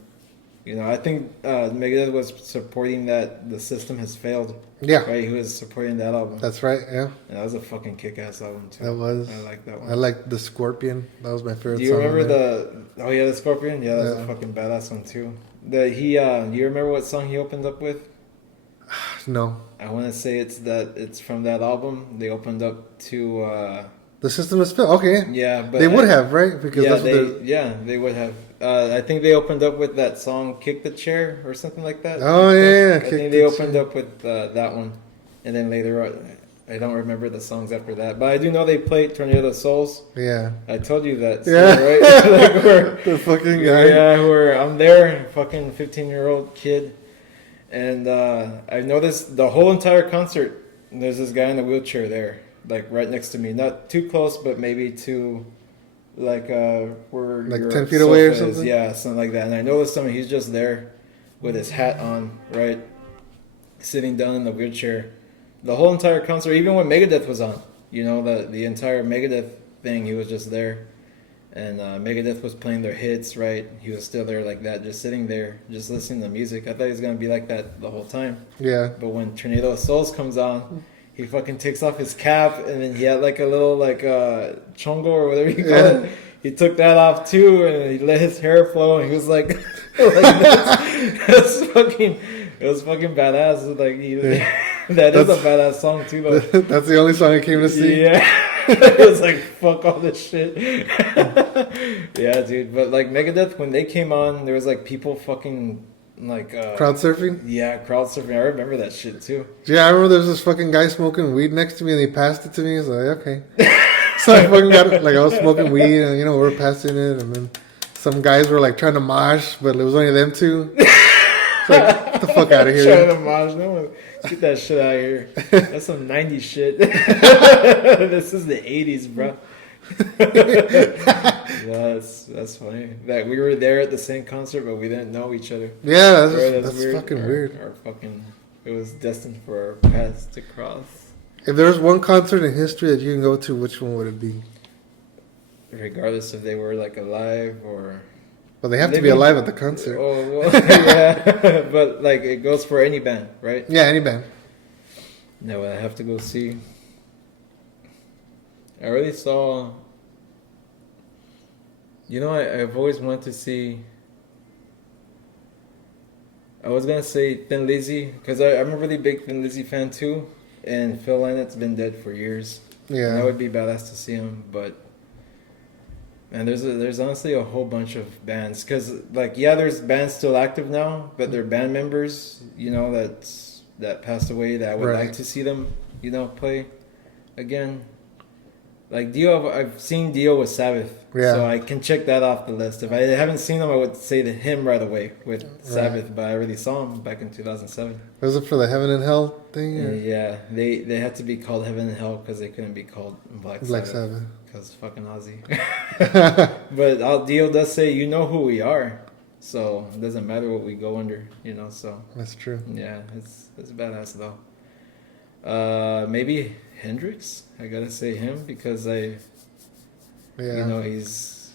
You know, I think Megadeth was supporting that The System Has Failed. Yeah. Right? He was supporting that album. That's right, yeah. And that was a fucking kick-ass album, too. That was. I like that one. I like The Scorpion. That was my favorite song. Do you remember the Scorpion? Yeah, that's a fucking badass one, too. Do you remember what song he opened up with? No. I want to say it's from that album. They opened up to... The System Has Failed. Okay. Yeah, but they would have, right? Because they would have. I think they opened up with that song "Kick the Chair" or something like that. Oh yeah. I think they opened up with that one, and then later on, I don't remember the songs after that, but I do know they played "Tornado of Souls." Yeah. I told you that. Yeah. Right. Like the fucking guy. Yeah, I'm there, fucking 15-year-old kid, and I noticed the whole entire concert. There's this guy in a wheelchair there. Like right next to me, not too close, but maybe to like where like 10 feet away or something. Yeah, something like that. And I noticed him; he's just there with his hat on, right, sitting down in the wheelchair. The whole entire concert, even when Megadeth was on, you know, the entire Megadeth thing, he was just there, and Megadeth was playing their hits, right? He was still there like that, just sitting there, just listening to music. I thought he was gonna be like that the whole time. Yeah. But when Tornado of Souls comes on. He fucking takes off his cap, and then he had like a little like chongo or whatever you call it. He took that off too, and he let his hair flow, and he was like, it was fucking badass. That is a badass song too, though. That's the only song I came to see. Yeah, it was like fuck all this shit. Yeah, dude. But like Megadeth, when they came on, there was like people fucking. Like crowd surfing? Yeah, crowd surfing. I remember that shit too. Yeah, I remember there was this fucking guy smoking weed next to me and he passed it to me. I was like, okay. So I fucking got it. Like I was smoking weed and, you know, we were passing it and then some guys were like trying to mosh, but it was only them two. It's like, get the fuck out of here. Trying to mosh. No one, get that shit out of here. That's some 90s shit. This is the 80s, bro. That's funny that we were there at the same concert but we didn't know each other. Yeah, that's weird. Fucking weird. It was destined for our paths to cross. If there was one concert in history that you can go to, which one would it be? Regardless if they were like alive or well, they have to be alive at the concert. Oh well, yeah. But like it goes for any band, right? Yeah, any band. No, I have to go see. I already saw. You know, I've always wanted to see. I was gonna say Thin Lizzy because I'm a really big Thin Lizzy fan too, and Phil Lynot's been dead for years. Yeah, that would be badass to see him, but man, there's honestly a whole bunch of bands because like there's bands still active now, but they're band members, you know, that passed away that I would like to see them, you know, play again. Like Dio, I've seen Dio with Sabbath, so I can check that off the list. If I haven't seen him, I would say to him right away with Sabbath, but I already saw him back in 2007. Was it for the Heaven and Hell thing? Or? Yeah, they had to be called Heaven and Hell because they couldn't be called Black Sabbath. Because fucking Ozzy. But Dio does say, you know who we are, so it doesn't matter what we go under, you know, so. That's true. Yeah, it's badass though. Maybe Hendrix, I gotta say him because you know, he's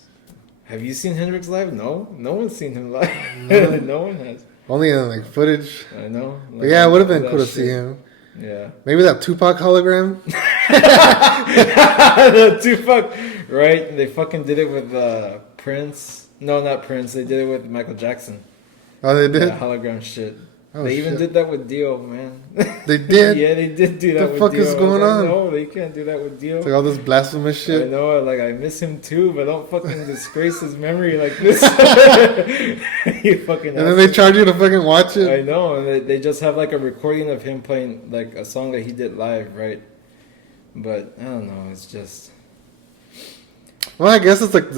Have you seen Hendrix live? No, no one's seen him live. No, no one has. Only in like footage. I know. Like, but yeah, it would have been cool to see him. Yeah. Maybe that Tupac hologram. The Tupac, right? They fucking did it with Prince. No, not Prince. They did it with Michael Jackson. Oh, they did? That hologram shit. Oh, they even did that with Dio, man. They did? Yeah, they did do that with Dio. What the fuck is going on? No, they can't do that with Dio. It's like all this blasphemous shit. I know, like, I miss him too, but don't fucking disgrace his memory like this. You fucking and then they charge you to fucking watch it? I know, and they just have, like, a recording of him playing, like, a song that he did live, right? But, I don't know, it's just... Well, I guess it's, like,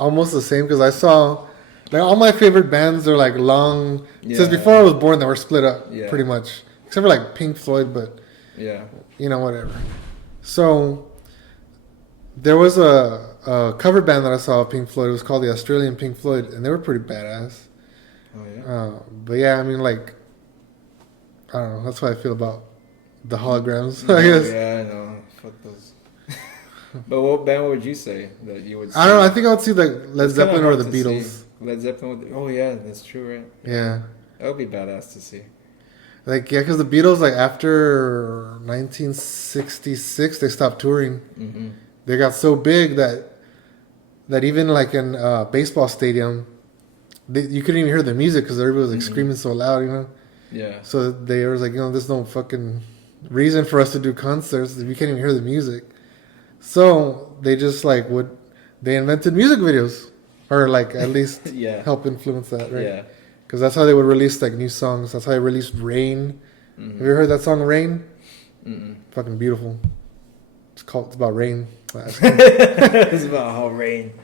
almost the same, because I saw... Like, all my favorite bands are, like, long... Yeah. Since before I was born, they were split up, pretty much. Except for, like, Pink Floyd, but... Yeah. You know, whatever. So, there was a cover band that I saw of Pink Floyd. It was called the Australian Pink Floyd, and they were pretty badass. Oh, yeah? But, yeah, I mean, like... I don't know. That's how I feel about the holograms, I guess. Yeah, I know. Fuck those. But what band would you say that you would see? I don't know. I think I would see, like, Led Zeppelin or the Beatles. See. Led Zeppelin would... Oh, yeah, that's true, right? Yeah. That would be badass to see. Like, yeah, because the Beatles, like, after 1966, they stopped touring. Mm-hmm. They got so big that even, like, in a baseball stadium, you couldn't even hear the music because everybody was, like, screaming so loud, you know? Yeah. So they was like, there's no fucking reason for us to do concerts if you can't even hear the music. So they just, like, they invented music videos. Or, like, at least help influence that, right? Yeah. Because that's how they would release, like, new songs. That's how they released Rain. Mm-hmm. Have you ever heard that song, Rain? Mm-mm. Fucking beautiful. It's about rain. It's about how rain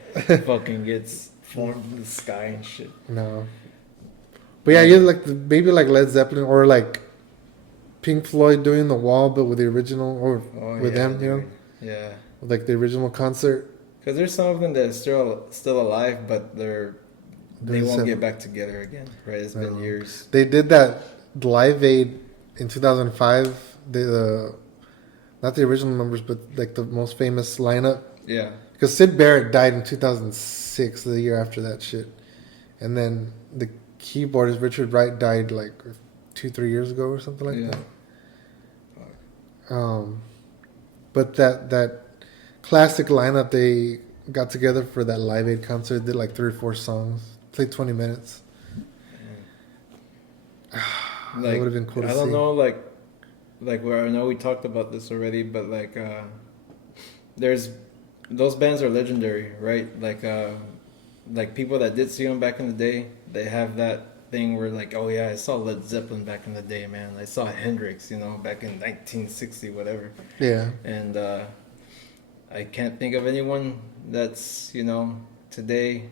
fucking gets formed in the sky and shit. No. But, yeah, you like maybe, like, Led Zeppelin or, like, Pink Floyd doing The Wall, but with the original, or with them, you know? Yeah. With, like, the original concert. Because there's some of them that are still alive, but they won't get back together again, right? It's been years. They did that Live Aid in 2005. Not the original members, but like the most famous lineup. Yeah. Because Sid Barrett died in 2006, the year after that shit. And then the keyboardist Richard Wright died like 2-3 years ago or something like that. But that classic lineup, they got together for that Live Aid concert, did like 3 or 4 songs, played 20 minutes. Like, that would have been cool to see. I don't know, like where I know we talked about this already, but like there's those bands are legendary, right? Like people that did see them back in the day, they have that thing where like, oh yeah, I saw Led Zeppelin back in the day, man. I saw Hendrix, back in 1960, whatever. Yeah. And I can't think of anyone that's, today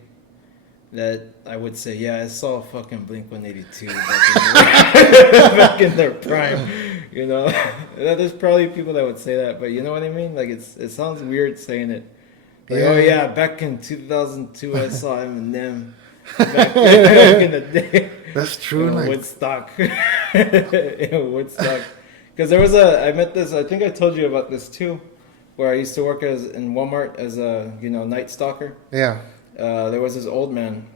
that I would say, yeah, I saw fucking Blink-182 back in their prime, There's probably people that would say that, but you know what I mean? Like, it sounds weird saying it. Like, oh yeah, back in 2002, I saw Eminem back in the day. That's true. In Woodstock. In Woodstock. Because I met this, I think I told you about this too, where I used to work in Walmart as a, night stalker. Yeah. There was this old man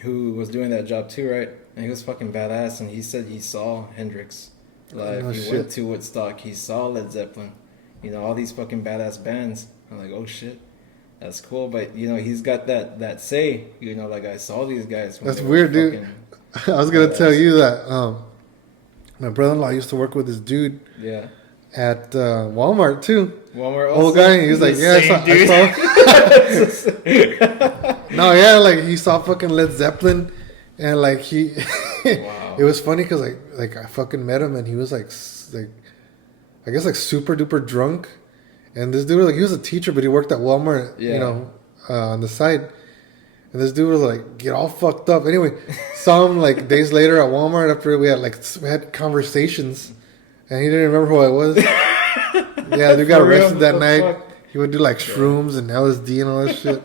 who was doing that job too, right? And he was fucking badass, and he said he saw Hendrix live. He went to Woodstock. He saw Led Zeppelin. All these fucking badass bands. I'm like, oh shit, that's cool. But he's got that say. Like I saw these guys. That's weird, dude. I was gonna tell you that my brother-in-law used to work with this dude. Yeah. At Walmart too. Walmart also? Old guy, he was like, yeah, I saw. No, yeah, like he saw fucking Led Zeppelin, and like he, wow. It was funny because like I fucking met him, and he was like I guess like super duper drunk, and this dude, like, he was a teacher, but he worked at Walmart, on the side, and this dude was like get all fucked up. Anyway, saw him like days later at Walmart after we had conversations. And he didn't remember who I was. Yeah, they got arrested that night. Fuck? He would do like shrooms and LSD and all that shit.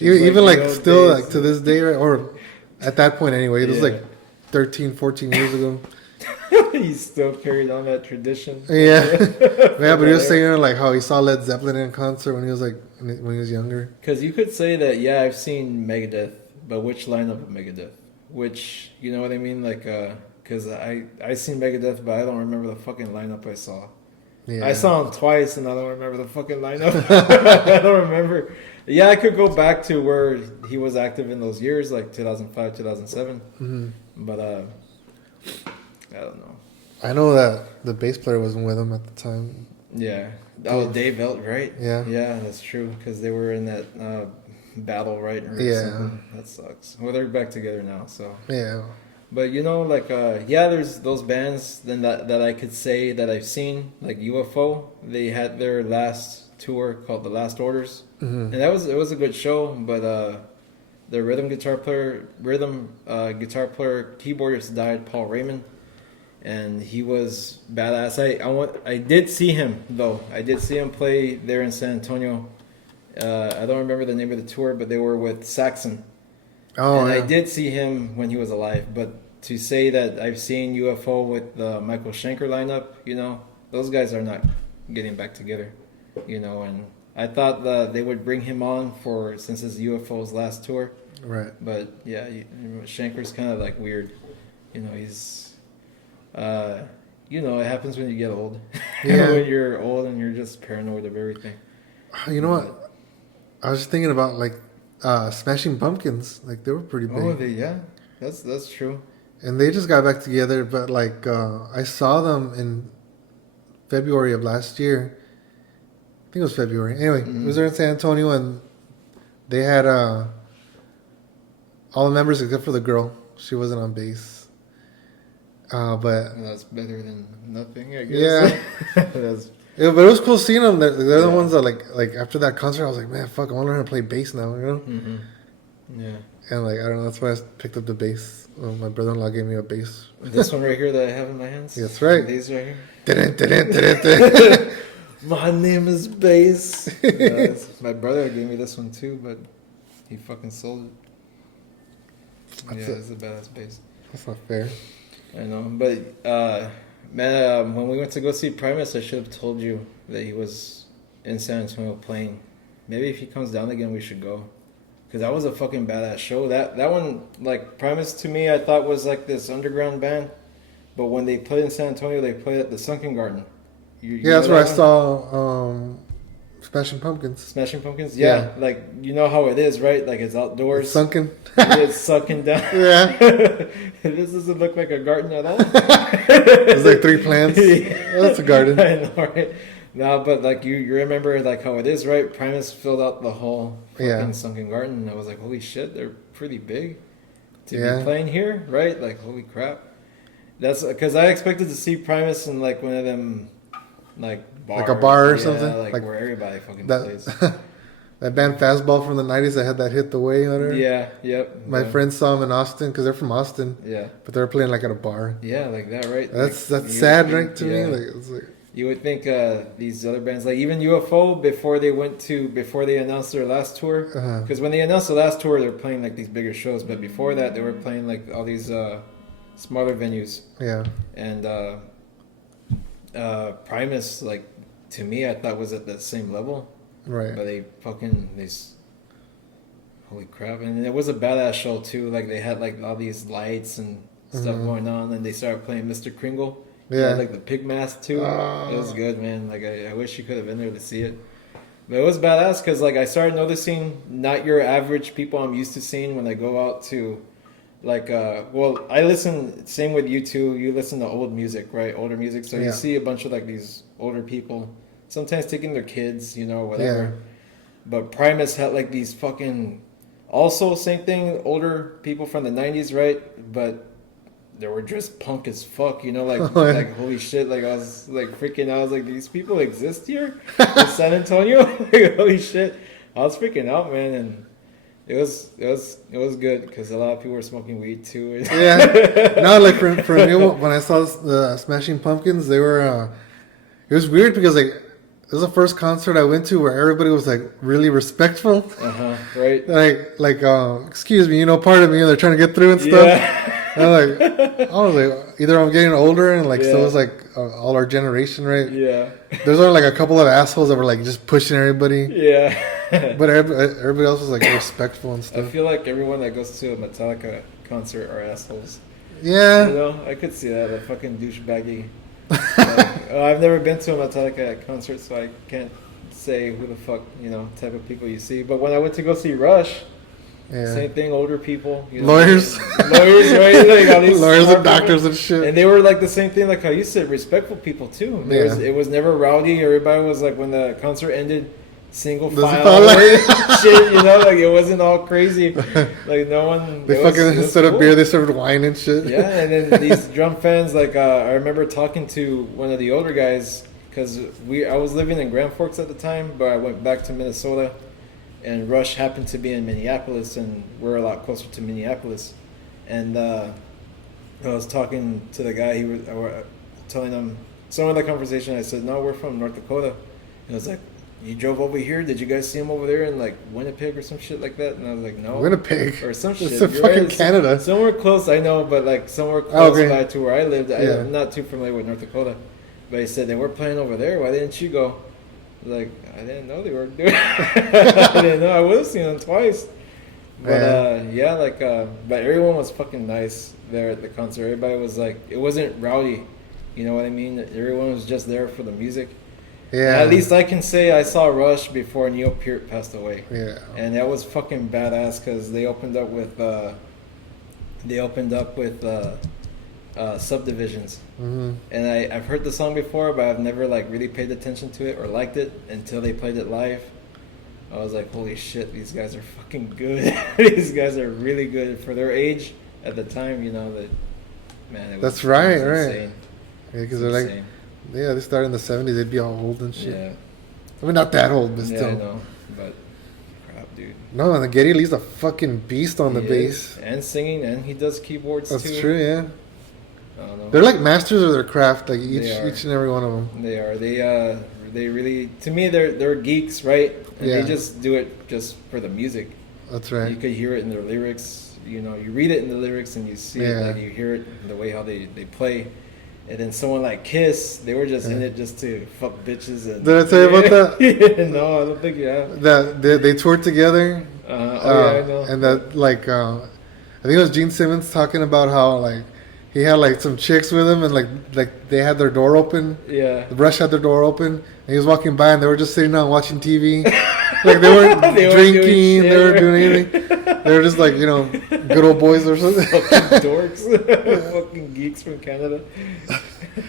Even like still days. Like to this day, or at that point anyway, it was like 13, 14 years ago. He still carried on that tradition. Yeah, yeah, but he was saying like how he saw Led Zeppelin in concert when he was younger. Because you could say that, yeah, I've seen Megadeth, but which lineup of Megadeth? Which, you know what I mean? Like, because I seen Megadeth, but I don't remember the fucking lineup I saw. Yeah. I saw him twice, and I don't remember the fucking lineup. I don't remember. Yeah, I could go back to where he was active in those years, like 2005, 2007. Mm-hmm. But I don't know. I know that the bass player wasn't with him at the time. Yeah. Oh, Dave Elt, right? Yeah. Yeah, that's true, because they were in that battle, right? Yeah. That sucks. Well, they're back together now, so. Yeah. But you know, like, yeah, there's those bands then that I could say that I've seen, like UFO. They had their last tour called The Last Orders, and it was a good show. But the rhythm guitar player, keyboardist died, Paul Raymond, and he was badass. I did see him though. I did see him play there in San Antonio. I don't remember the name of the tour, but they were with Saxon. Oh, and yeah. I did see him when he was alive, but to say that I've seen UFO with the Michael Schenker lineup, you know, those guys are not getting back together, you know, and I thought that they would bring him on since it's UFO's last tour. Right. But yeah, Schenker's kind of like weird, you know, he's, you know, it happens when you get old. Yeah. When you're old and you're just paranoid of everything. You know what? I was just thinking about like, Smashing Pumpkins, like they were pretty big. Oh, yeah, that's true. And they just got back together, but like I saw them in February of last year. I think it was February. Anyway, it was there in San Antonio, and they had all the members except for the girl. She wasn't on bass. But that's better than nothing, I guess. Yeah. Yeah, but it was cool seeing them. They're the ones that like after that concert, I was like, man, fuck, I want to learn how to play bass now, you know? Mm-hmm. Yeah. And like, I don't know, that's why I picked up the bass. My brother-in-law gave me a bass. This one right here that I have in my hands? That's right. These right here? My name is Bass. My brother gave me this one too, but he fucking sold it. It's a badass bass. That's not fair. I know, but... man, when we went to go see Primus, I should have told you that he was in San Antonio playing. Maybe if he comes down again, we should go. Because that was a fucking badass show. That one, like, Primus to me, I thought was like this underground band. But when they played in San Antonio, they played at the Sunken Garden. You that's where I saw Smashing Pumpkins. Smashing Pumpkins? Yeah. Like, you know how it is, right? Like, it's outdoors. It's sunken. It's sucking down. Yeah. This doesn't look like a garden at all. There's like 3 plants. Oh, that's a garden. I know, right? No, but like you remember like how it is, right? Primus filled out the whole fucking Sunken Garden. And I was like, holy shit, they're pretty big to be playing here, right? Like, holy crap. That's because I expected to see Primus in like one of them, like bars. Like a bar or something? Like where everybody fucking plays. That band Fastball from the 90s that had that Hit the Way on it. Yeah, yep. My friends saw them in Austin because they're from Austin. Yeah. But they were playing like at a bar. Yeah, like that, right? That's sad, right, to me? Like, you would think these other bands, like even UFO, before they announced their last tour, because when they announced the last tour, they were playing like these bigger shows, but before that, they were playing like all these smaller venues. Yeah. And Primus, like, to me, I thought was at that same level. Right. But holy crap. And it was a badass show too. Like they had like all these lights and stuff going on, and they started playing Mr. Kringle. Yeah. Like the pig mask too. It was good, man. Like I wish you could have been there to see it. But it was badass because like I started noticing not your average people I'm used to seeing when I go out to like I listen, same with you too. You listen to old music, right? Older music. So you see a bunch of like these older people sometimes taking their kids, you know, whatever. Yeah. But Primus had like these fucking, also same thing, older people from the 90s, right? But they were just punk as fuck, you know, like like holy shit, like I was like freaking out. I was like, these people exist here in San Antonio? Like, holy shit. I was freaking out, man, and it was good because a lot of people were smoking weed too. Yeah. No, like for me, when I saw the Smashing Pumpkins, they were it was weird because like it was the first concert I went to where everybody was like really respectful. Right. Like excuse me, you know, part of me, they're trying to get through and stuff. Yeah. I was like, either I'm getting older and like so is like all our generation, right? Yeah. There's only like a couple of assholes that were like just pushing everybody. Yeah. But everybody else was like respectful and stuff. I feel like everyone that goes to a Metallica concert are assholes. Yeah. You know, I could see that, a fucking douchebaggy. Like, I've never been to a Metallica concert, so I can't say who the fuck, you know, type of people you see. But when I went to go see Rush, same thing, older people. You know, lawyers. Lawyers, right? Like, all these lawyers and doctors and shit. And they were like the same thing, like how you said, respectful people too. It was never rowdy. Everybody was like, when the concert ended, single file shit, you know, like it wasn't all crazy. Like no one. They fucking instead of beer, they served wine and shit. Yeah, and then these drum fans, like I remember talking to one of the older guys because I was living in Grand Forks at the time, but I went back to Minnesota, and Rush happened to be in Minneapolis, and we're a lot closer to Minneapolis, and I was talking to the guy. I was telling him some of the conversation. I said, "No, we're from North Dakota," and I was like, "You drove over here? Did you guys see him over there in like Winnipeg or some shit like that?" And I was like, "No, Winnipeg or some shit." It's in fucking right. Canada. Somewhere close, I know, but like somewhere close by to where I lived. I'm not too familiar with North Dakota, but he said they were playing over there. Why didn't you go? I was like, I didn't know they were doing. I didn't know. I would have seen them twice. But but everyone was fucking nice there at the concert. Everybody was like, it wasn't rowdy. You know what I mean? Everyone was just there for the music. Yeah. At least I can say I saw Rush before Neil Peart passed away. Yeah. And that was fucking badass because they opened up with Subdivisions. Mm-hmm. And I've heard the song before, but I've never like really paid attention to it or liked it until they played it live. I was like, holy shit, these guys are fucking good. These guys are really good for their age at the time. You know that, man. It was, that's right, it was right. Insane. Yeah, because they're like. Yeah, they started in the 70s. They'd be all old and shit. Yeah. I mean, not that old, but still. Yeah, I know. But, crap, dude. No, and Geddy Lee's a fucking beast on the bass. And singing, and he does keyboards, too. That's true, yeah. I don't know. They're like masters of their craft, like each and every one of them. They are. They really, to me, they're geeks, right? And they just do it just for the music. That's right. You could hear it in their lyrics. You know, you read it in the lyrics and you see it, like you hear it in the way how they play. And then someone like Kiss, they were just in it just to fuck bitches. And did I tell you about that? No, I don't think you have. That they toured together. Yeah, I know. And that like, I think it was Gene Simmons talking about how like he had like some chicks with him and like they had their door open. Yeah. The Rush had their door open and he was walking by and they were just sitting down watching TV. Like they weren't drinking, they weren't doing anything. They were just like, you know, good old boys or something. Fucking dorks. Fucking geeks from Canada.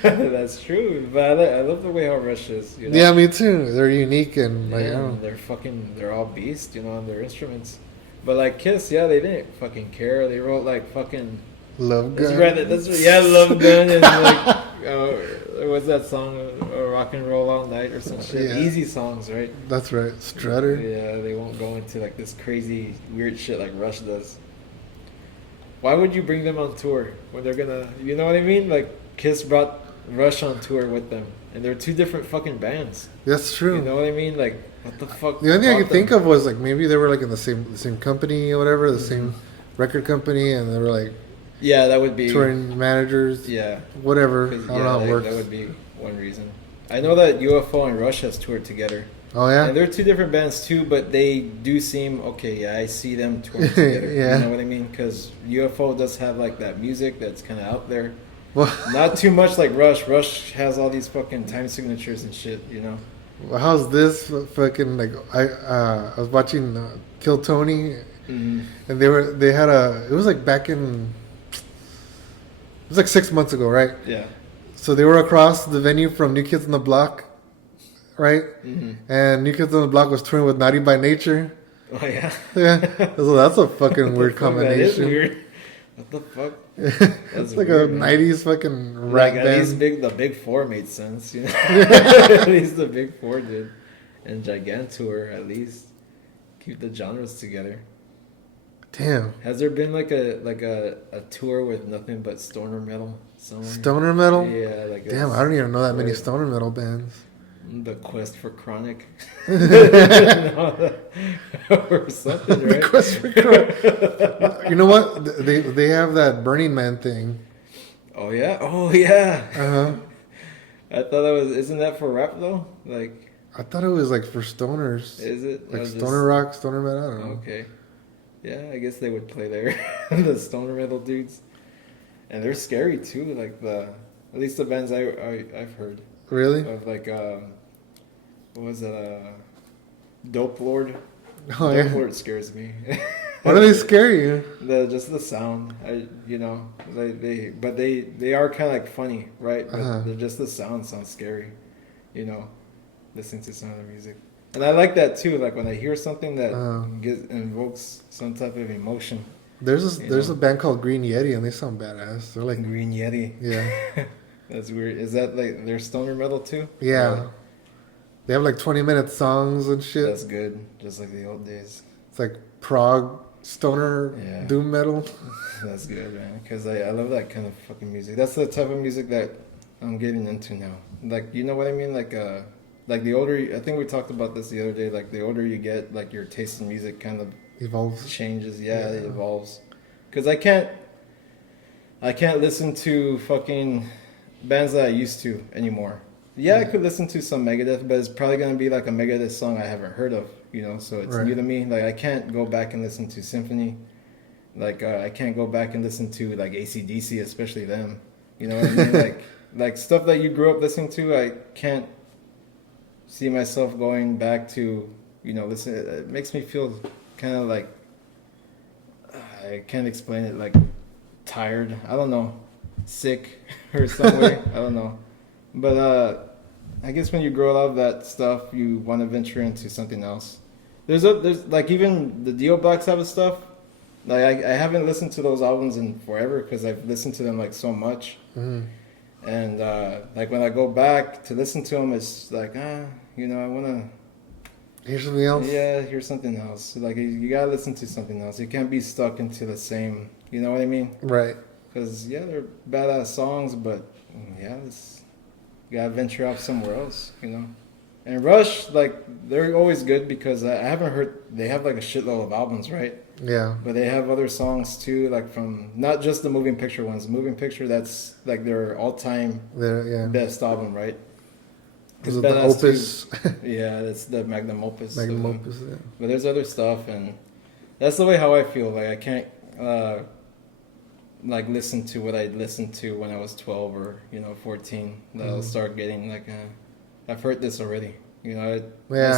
That's true. But I love the way how Rush is. You know? Yeah, me too. They're unique and like, they're all beasts, you know, on their instruments. But like Kiss, they didn't fucking care. They wrote like fucking Love Gun. Love Gun and like what's that song? Rock and Roll All Night or some shit. Yeah. Easy songs, right? That's right. Strutter. Yeah, they won't go into like this crazy weird shit like Rush does. Why would you bring them on tour when they're gonna, you know what I mean? Like Kiss brought Rush on tour with them, and they're two different fucking bands. That's true. You know what I mean? Like what the fuck? The only thing I could think of was like maybe they were like in the same company or whatever, the same record company, and they were like. Yeah, that would be touring managers. Yeah, whatever. I don't know how it works. That would be one reason. I know that UFO and Rush has toured together. Oh yeah, and they're two different bands too, but they do seem okay. Yeah, I see them touring together. Yeah, you know what I mean? Because UFO does have like that music that's kind of out there. Well, not too much like Rush. Rush has all these fucking time signatures and shit. You know. Well, how's this fucking like? I was watching Kill Tony, and they had it was like back in. It was like 6 months ago, right? Yeah. So they were across the venue from New Kids on the Block, right? Mm-hmm. And New Kids on the Block was touring with Naughty by Nature. Oh, yeah? Yeah. So that's a fucking weird combination. That is weird. What the fuck? That's like weird, a 90s fucking rap band. At least the Big Four made sense, you know? At least the Big Four did. And Gigantour, at least. Keep the genres together. Damn. Has there been like a tour with nothing but stoner metal somewhere? Stoner metal? Yeah, like damn, I don't even know that many stoner metal bands. The Quest for Chronic. Or something, right? The Quest for Chronic. You know what? They have that Burning Man thing. Oh yeah. Uh-huh. I thought that was. Isn't that for rap though? Like. I thought it was like for stoners. Is it? Like stoner rock, stoner metal? I don't know. Okay. Yeah, I guess they would play there. The stoner metal dudes. And they're scary too, like at least the bands I've heard. Really? Of like what was it? Dope Lord. Oh, Dope Lord scares me. Why do they scare you? Just the sound. They are kind of like funny, right? But they're just the sound sounds scary, listening to some of the music. And I like that too. Like when I hear something that invokes some type of emotion. There's a band called Green Yeti, and they sound badass. They're like Green Yeti. Yeah. That's weird. Is that like their stoner metal too? Yeah. They have like 20-minute songs and shit. That's good. Just like the old days. It's like prog stoner doom metal. That's good, man. Because I love that kind of fucking music. That's the type of music that I'm getting into now. Like, you know what I mean? Like the older, I think we talked about this the other day. Like the older you get, like your taste in music kind of evolves. Changes. Yeah, it evolves. Because I can't listen to fucking bands that I used to anymore. Yeah, I could listen to some Megadeth, but it's probably going to be like a Megadeth song I haven't heard of, so it's new to me. Like, I can't go back and listen to Symphony. Like, I can't go back and listen to, like, AC/DC, especially them. You know what I mean? like, stuff that you grew up listening to, I can't see myself going back to, listen. It makes me feel kind of like, I can't explain it, like, tired. I don't know. Sick or some way. I don't know. But I guess when you grow out of that stuff, you want to venture into something else. There's like even the Dio Black Sabbath stuff. Like I haven't listened to those albums in forever because I've listened to them like so much. Mm-hmm. And like when I go back to listen to them, it's like I want to hear something else. Yeah, hear something else. Like you gotta listen to something else. You can't be stuck into the same. You know what I mean? Right. Because they're badass songs, but you gotta venture off somewhere else, And Rush, like, they're always good because I haven't heard, they have like a shitload of albums, right? Yeah. But they have other songs too, like from, not just the Moving Picture ones. Moving Picture, that's like their all-time best album, right? Is it the Opus? Yeah, that's the Magnum Opus. Magnum Opus, yeah. But there's other stuff, and that's the way how I feel. Like, I can't, like listen to what I listened to when I was 12 or 14. I'll start getting like I've heard this already. I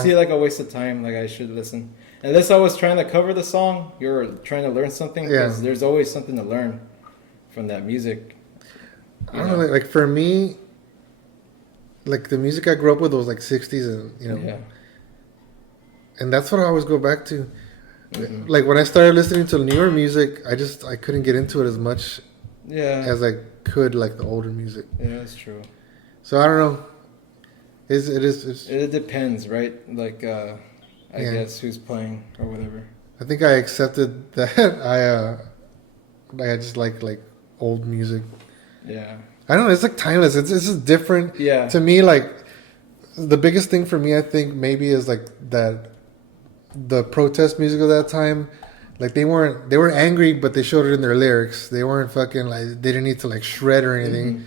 see it like a waste of time. Like I should listen. Unless I was trying to cover the song, you're trying to learn something because there's always something to learn from that music. I don't know. Like for me, like the music I grew up with was like 60s and and that's what I always go back to. Mm-hmm. Like when I started listening to newer music, I couldn't get into it as much as I could like the older music. Yeah, that's true. So I don't know. It depends, right? Like I guess who's playing or whatever. I think I accepted that I just like old music. Yeah. I don't know. It's like timeless. It's just different. Yeah. To me, like the biggest thing for me, I think maybe is like that. The protest music of that time, like they were angry, but they showed it in their lyrics. They weren't fucking like, they didn't need to like shred or anything.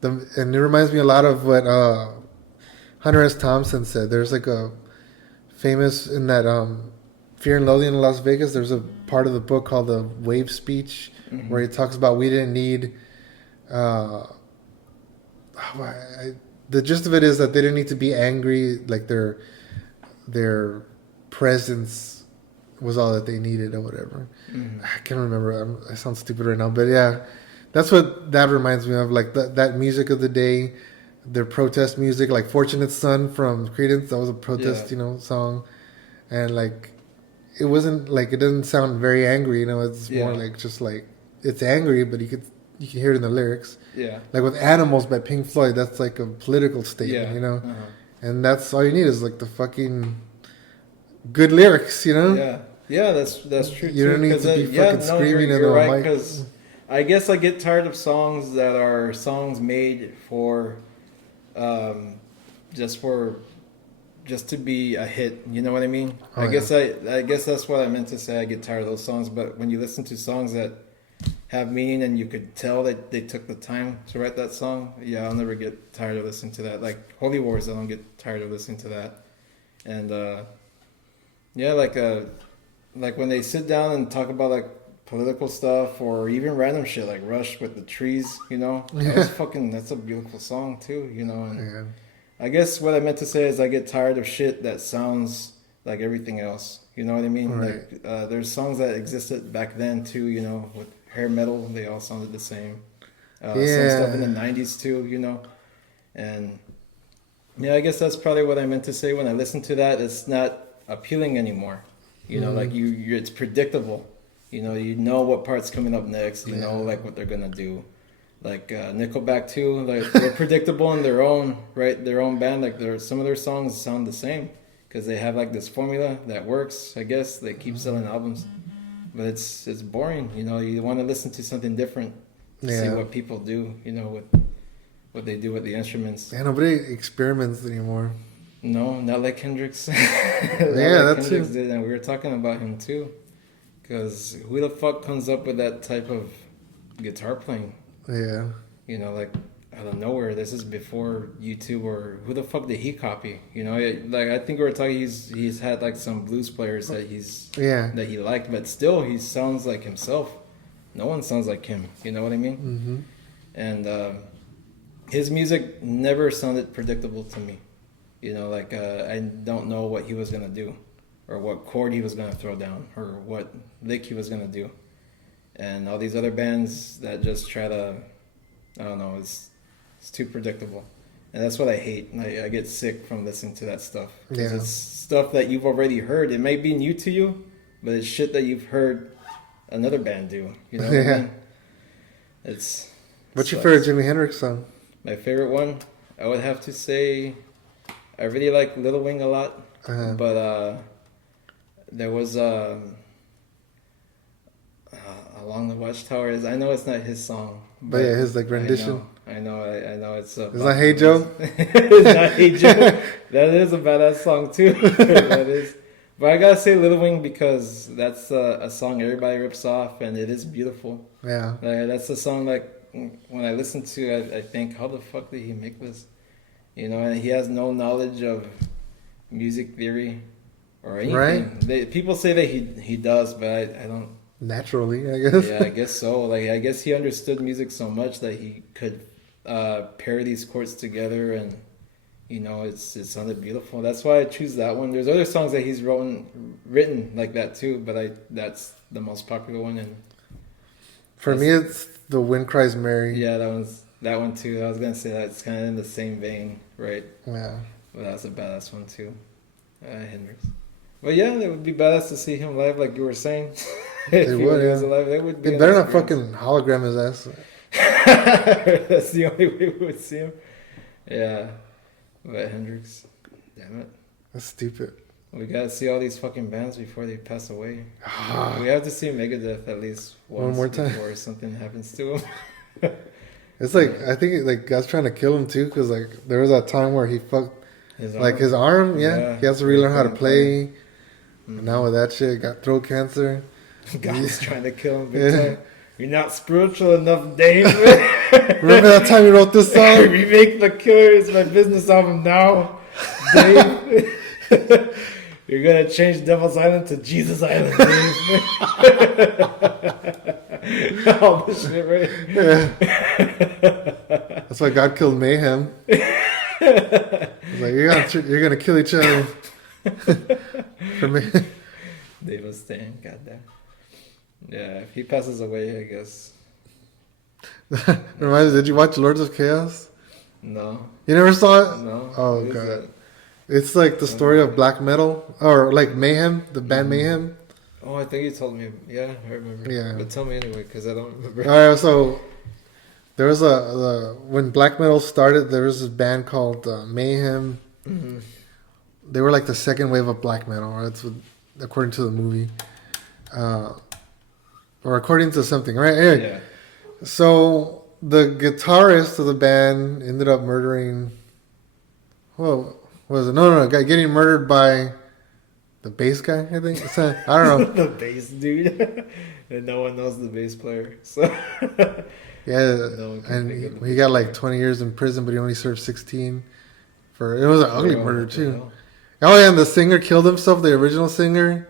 Mm-hmm. And it reminds me a lot of what Hunter S. Thompson said. There's like a famous in that Fear and Loathing in Las Vegas. There's a part of the book called the Wave Speech, where he talks about we didn't need. The gist of it is that they didn't need to be angry. Like their presence was all that they needed or whatever. I can't remember. I sound stupid right now, but yeah, that's what that reminds me of. Like that music of the day, their protest music, like "Fortunate Son" from Creedence. That was a protest, song, and like it wasn't like it doesn't sound very angry. It's more like just like it's angry, but you can hear it in the lyrics. Yeah, like with "Animals" by Pink Floyd, that's like a political statement. And that's all you need is like the fucking good lyrics, Yeah, that's true. You don't need to be fucking screaming in the mic. Because I guess I get tired of songs that are songs made for just to be a hit. You know what I mean? Oh, I guess that's what I meant to say. I get tired of those songs, but when you listen to songs that have meaning and you could tell that they took the time to write that song, yeah, I'll never get tired of listening to that. Like Holy Wars, I don't get tired of listening to that. And yeah, like when they sit down and talk about like political stuff or even random shit like Rush with the trees, you know, that's a beautiful song too, you know. And I guess what I meant to say is I get tired of shit that sounds like everything else. You know what I mean? Right. Like there's songs that existed back then too, you know, with hair metal, they all sounded the same. Some stuff in the 90s too, you know. And yeah, I guess that's probably what I meant to say when I listen to that. It's not appealing anymore. You know, like it's predictable. You know what part's coming up next. You know, like what they're gonna do. Like Nickelback too. Like they're predictable in their own right, their own band. Like some of their songs sound the same because they have like this formula that works. I guess they keep selling albums, but it's boring. You know, you want to listen to something different. To see what people do. You know, with what they do with the instruments. Yeah, nobody experiments anymore. No, not like Hendrix. That's Hendrix did, and we were talking about him too. Because who the fuck comes up with that type of guitar playing? Yeah. You know, like out of nowhere. This is before YouTube, or who the fuck did he copy? You know, like I think we were talking. He's had like some blues players that that he liked, but still he sounds like himself. No one sounds like him. You know what I mean? Mm-hmm. And his music never sounded predictable to me. You know, like I don't know what he was gonna do, or what chord he was gonna throw down, or what lick he was gonna do. And all these other bands that just try to, I don't know, it's too predictable. And that's what I hate. I get sick from listening to that stuff. Because it's stuff that you've already heard. It may be new to you, but it's shit that you've heard another band do. You know what I mean? What's your favorite Jimi Hendrix song? My favorite one? I would have to say I really like Little Wing a lot. But there was Along the Watchtower. I know it's not his song, but yeah, his like rendition. I know. It's it's not Hey Joe. It's not Hey Joe. That is a badass song too. That is. But I gotta say Little Wing because that's a song everybody rips off, and it is beautiful. Yeah. That's a song like when I listen to it, I think, how the fuck did he make this? You know, and he has no knowledge of music theory or anything. Right. People say that he does, but I don't. Naturally, I guess. Yeah, I guess so. Like, I guess he understood music so much that he could pair these chords together, and you know, it sounded beautiful. That's why I choose that one. There's other songs that he's written like that too, but that's the most popular one. And for me, it's The Wind Cries Mary. Yeah, that one too. I was gonna say that it's kind of in the same vein, right? Yeah. But that's a badass one too. Hendrix. Well, yeah, it would be badass to see him live, like you were saying. They would, yeah. Alive, they would be. They better not fucking hologram his ass. That's the only way we would see him. Yeah. But Hendrix, damn it. That's stupid. We gotta see all these fucking bands before they pass away. We have to see Megadeth at least one more time before something happens to him. It's like, I think like God's trying to kill him too, because like there was that time where he fucked his arm. Yeah. He has to relearn how to play. Mm-hmm. Now with that shit, got throat cancer. God's trying to kill him big time. You're not spiritual enough, Dave. Remember that time you wrote this song? Remake The Killer is my business album now, Dave. You're gonna change Devil's Island to Jesus Island, Dave. All this shit, right? Yeah. That's why God killed Mayhem. He's like, you're gonna kill each other. For me. Dave was staying, goddamn. Yeah, if he passes away, I guess. Reminds me, did you watch Lords of Chaos? No. You never saw it? No. Oh, God. It's like the story of black metal, or like Mayhem, the band Mayhem. Oh, I think you told me. Yeah, I remember. Yeah. But tell me anyway, because I don't remember. All right, so there was when black metal started, there was this band called Mayhem. Mm-hmm. They were like the second wave of black metal, right? That's what, according to the movie. Or according to something, right? Anyway, yeah. So the guitarist of the band ended up murdering Well, was it? No, guy getting murdered by the bass guy. I think. I don't know. The bass dude, and no one knows the bass player. So yeah, and he got like 20 years in prison, but he only served 16. It was an ugly murder too. Oh yeah, and the singer killed himself. The original singer,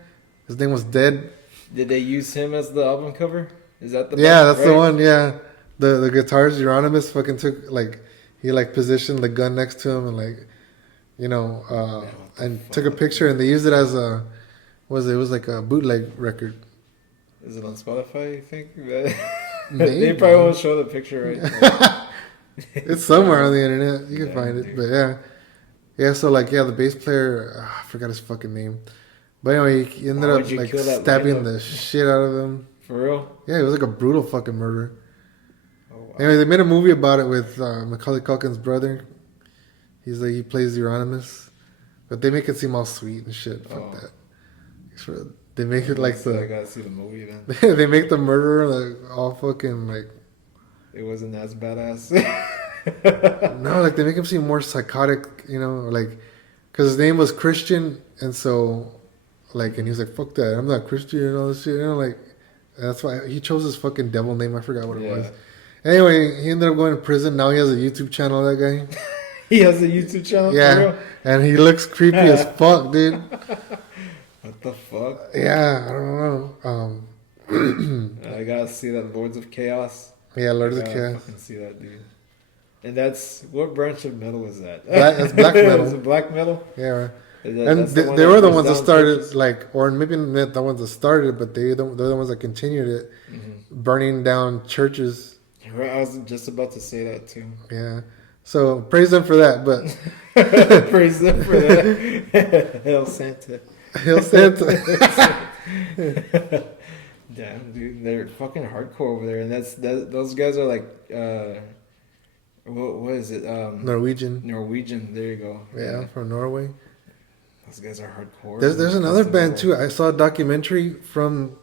his name was Dead. Did they use him as the album cover? Is that the that's right? The one. Yeah, the guitarist Euronymous fucking took like he like positioned the gun next to him and like and took a picture and they used it as it was like a bootleg record. Is it on Spotify? You think? They probably won't show the picture right. It's somewhere on the internet. You can find it, but yeah. So like the bass player, I forgot his fucking name. But anyway, he ended up like stabbing the shit out of him. For real? Yeah, it was like a brutal fucking murder. Oh, wow. Anyway, they made a movie about it with Macaulay Culkin's brother. He plays Euronymous, but they make it seem all sweet and shit. Fuck that. They make it like I gotta see the movie then. They make the murderer like all fucking like. It wasn't as badass. No, like they make him seem more psychotic, like because his name was Christian, and so like, and he was like, "Fuck that, I'm not Christian," and all this shit, like that's why he chose his fucking devil name. I forgot what it was. Anyway, he ended up going to prison. Now he has a YouTube channel. That guy. He has a YouTube channel. Yeah, for real? And he looks creepy as fuck, dude. What the fuck? Yeah, I don't know. I gotta see that Lords of Chaos. Yeah, Lords of Chaos. I fucking see that, dude. And that's what branch of metal is that? That's black metal. Is it black metal? Yeah, right. And they were the ones that started, like, or maybe not the ones that started, but they're the ones that continued it, burning down churches. I was just about to say that too. Yeah, so praise them for that, but praise them for that. Hail Santa. Hail Santa. Damn, dude, they're fucking hardcore over there, and those guys are like, what is it? Norwegian. There you go. Yeah, from Norway. Those guys are hardcore. There's another band too. I saw a documentary from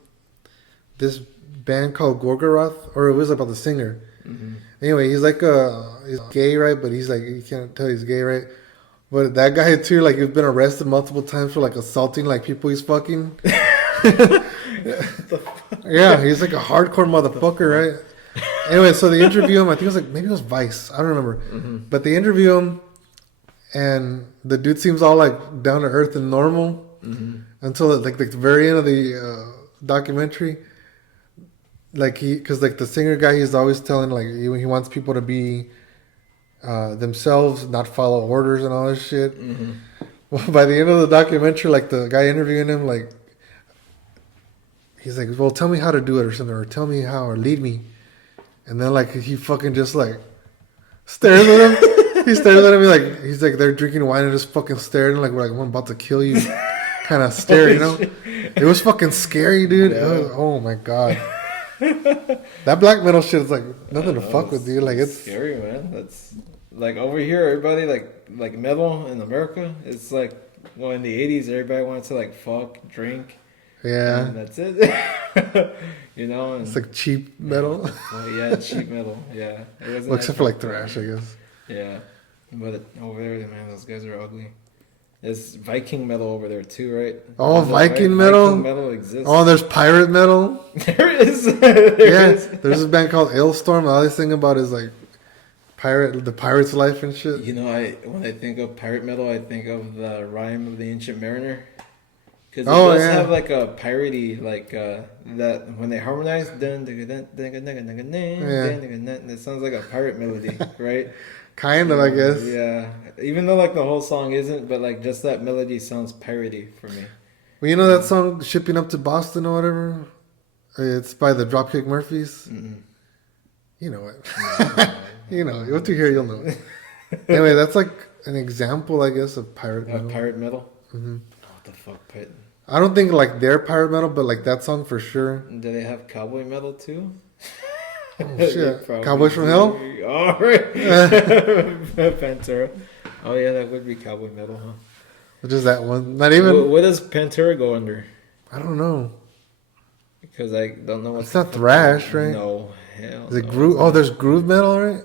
this band called Gorgoroth, or it was about the singer. Mm-hmm. Anyway, he's gay, right? But he's like, you can't tell he's gay, right? But that guy too, like, he's been arrested multiple times for like assaulting like people he's fucking. Yeah, he's like a hardcore motherfucker, right? Anyway, so they interview him. I think it was like, maybe it was Vice. I don't remember. Mm-hmm. But they interview him, and the dude seems all like down to earth and normal until like the very end of the documentary. Like because like the singer guy, he's always telling like he wants people to be themselves, not follow orders and all this shit. Mm-hmm. Well, by the end of the documentary, like the guy interviewing him, like he's like, "Well, tell me how to do it or something, or tell me how, or lead me." And then like he fucking just like stares at him. He stares at him like he's like they're drinking wine and just fucking staring like we're like, I'm about to kill you, kind of stare, you know. It was fucking scary, dude. Yeah. Oh my god. That black metal shit is like nothing to fuck with, dude. Like it's scary, man. That's like over here, everybody like metal in America. It's like in the 80s, everybody wanted to like fuck, drink. Yeah, and that's it. You know, and, it's like cheap metal. Yeah, cheap metal. Yeah, it wasn't well, except for like thrash, I guess. Yeah, but over there, man, those guys are ugly. There's Viking metal over there too, right? Oh, Viking metal. Viking metal exists. Oh, there's pirate metal. There is. There's this band called Ailstorm. All they sing about is like the pirate's life and shit. You know, when I think of pirate metal, I think of the Rime of the Ancient Mariner. Because it does have like a piratey, like that when they harmonize, it sounds like a pirate melody, right? Kind of, I guess. Yeah, even though like the whole song isn't, but like just that melody sounds piratey for me. Well, you know that song "Shipping Up to Boston" or whatever? It's by the Dropkick Murphys. Mm-mm. You know it. You know, what you hear, you'll know it. Anyway, that's like an example, I guess, of pirate metal. Pirate metal. Mm-hmm. What the fuck, pirate? I don't think like they're pirate metal, but like that song for sure. Do they have cowboy metal too? Oh shit! Cowboys from Hell? All right. Pantera. Oh yeah, that would be cowboy metal, huh? Which is that one? Not even. What does Pantera go under? I don't know. Because I don't know what's. It's not thrash, right? No, hell. Is it groove? Oh, there's groove metal, right?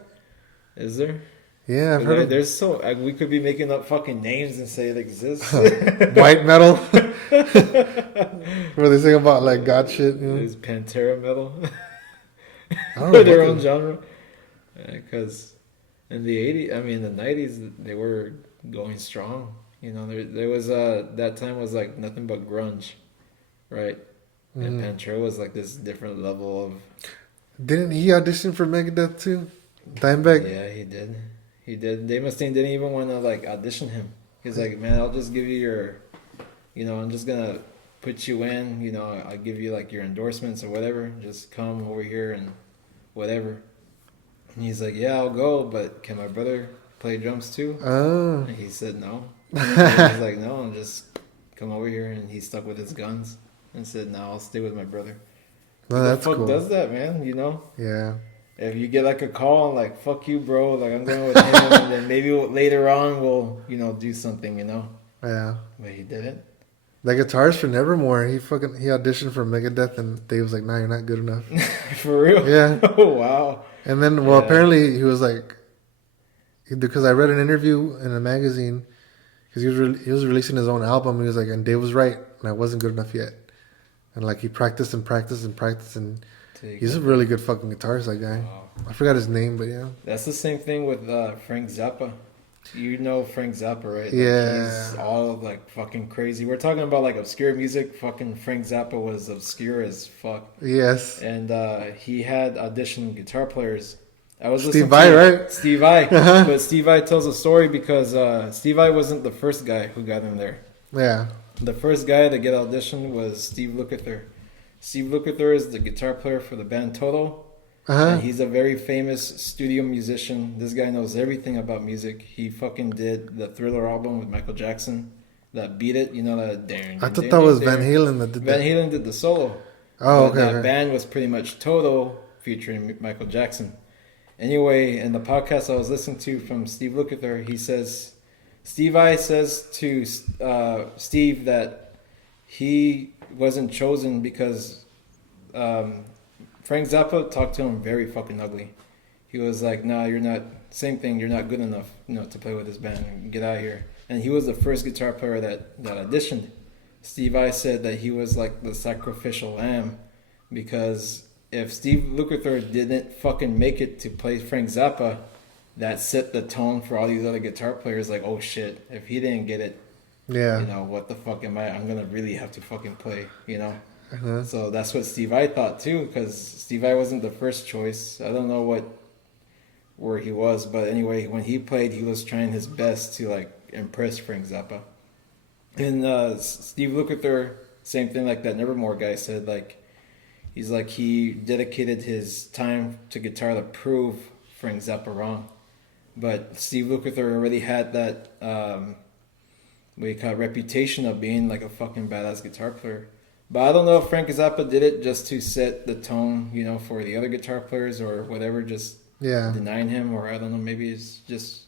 Is there? Yeah, I've heard of... There's so... we could be making up fucking names and say it exists. White metal. Where they sing about, like, God shit. You know? There's Pantera metal. I don't know. Their own genre. Because in the 80s... I mean, the 90s, they were going strong. You know, there was... that time was, like, nothing but grunge. Right? And Pantera was, like, this different level of... Didn't he audition for Megadeth, too? Dimebag? Yeah, he did. He did. Dave Mustaine didn't even want to like audition him. He's like, man, I'll just give you your, you know, I'm just gonna put you in. You know, I'll give you like your endorsements or whatever. Just come over here and whatever. And he's like, yeah, I'll go, but can my brother play drums too? Oh. And he said no. He's like, no, I'll just come over here. And he stuck with his guns and said, no, I'll stay with my brother. Well, that's cool. Who the fuck does that, man? You know? Yeah. If you get like a call and like, fuck you, bro, like I'm going with him, and then maybe later on we'll, you know, do something, you know? Yeah. But he didn't. The guitarist for Nevermore, he auditioned for Megadeth and Dave was like, nah, you're not good enough. For real? Yeah. Oh, wow. And then, well, apparently he was like, because I read an interview in a magazine, because he was releasing his own album, he was like, and Dave was right, and I wasn't good enough yet. And like he practiced and practiced and practiced and... He's a really good fucking guitarist, that guy. Wow. I forgot his name, but yeah. That's the same thing with Frank Zappa. You know Frank Zappa, right? Like, yeah. He's all like fucking crazy. We're talking about like obscure music. Fucking Frank Zappa was obscure as fuck. Yes. And he had auditioned guitar players. I was Steve Vai, right? Steve Vai. Uh-huh. But Steve Vai tells a story because Steve Vai wasn't the first guy who got him there. Yeah. The first guy to get auditioned was Steve Lukather. Steve Lukather is the guitar player for the band Toto. And he's a very famous studio musician. This guy knows everything about music. He fucking did the Thriller album with Michael Jackson. That Beat It, you know that. I thought that was Van Halen that did that. Van Halen did the solo. Oh, okay. That band was pretty much Toto featuring Michael Jackson. Anyway, in the podcast I was listening to from Steve Lukather, he says, Steve Vai says to Steve that he wasn't chosen because Frank Zappa talked to him very fucking ugly. He was like, nah, you're not, same thing, you're not good enough, you know, to play with this band, get out of here. And he was the first guitar player that auditioned. Steve Vai said that he was like the sacrificial lamb because if Steve Lukather didn't fucking make it to play Frank Zappa, that set the tone for all these other guitar players, like, oh shit, if he didn't get it, yeah, you know, what the fuck am I? I'm gonna really have to fucking play, you know. So that's what Steve Vai thought too, because Steve Vai wasn't the first choice. I don't know where he was, but anyway, when he played, he was trying his best to like impress Frank Zappa. And Steve Lukather, same thing like that Nevermore guy said, like he's like he dedicated his time to guitar to prove Frank Zappa wrong. But Steve Lukather already had that reputation of being like a fucking badass guitar player. But I don't know if Frank Zappa did it just to set the tone, you know, for the other guitar players or whatever, just denying him, or I don't know, maybe it's just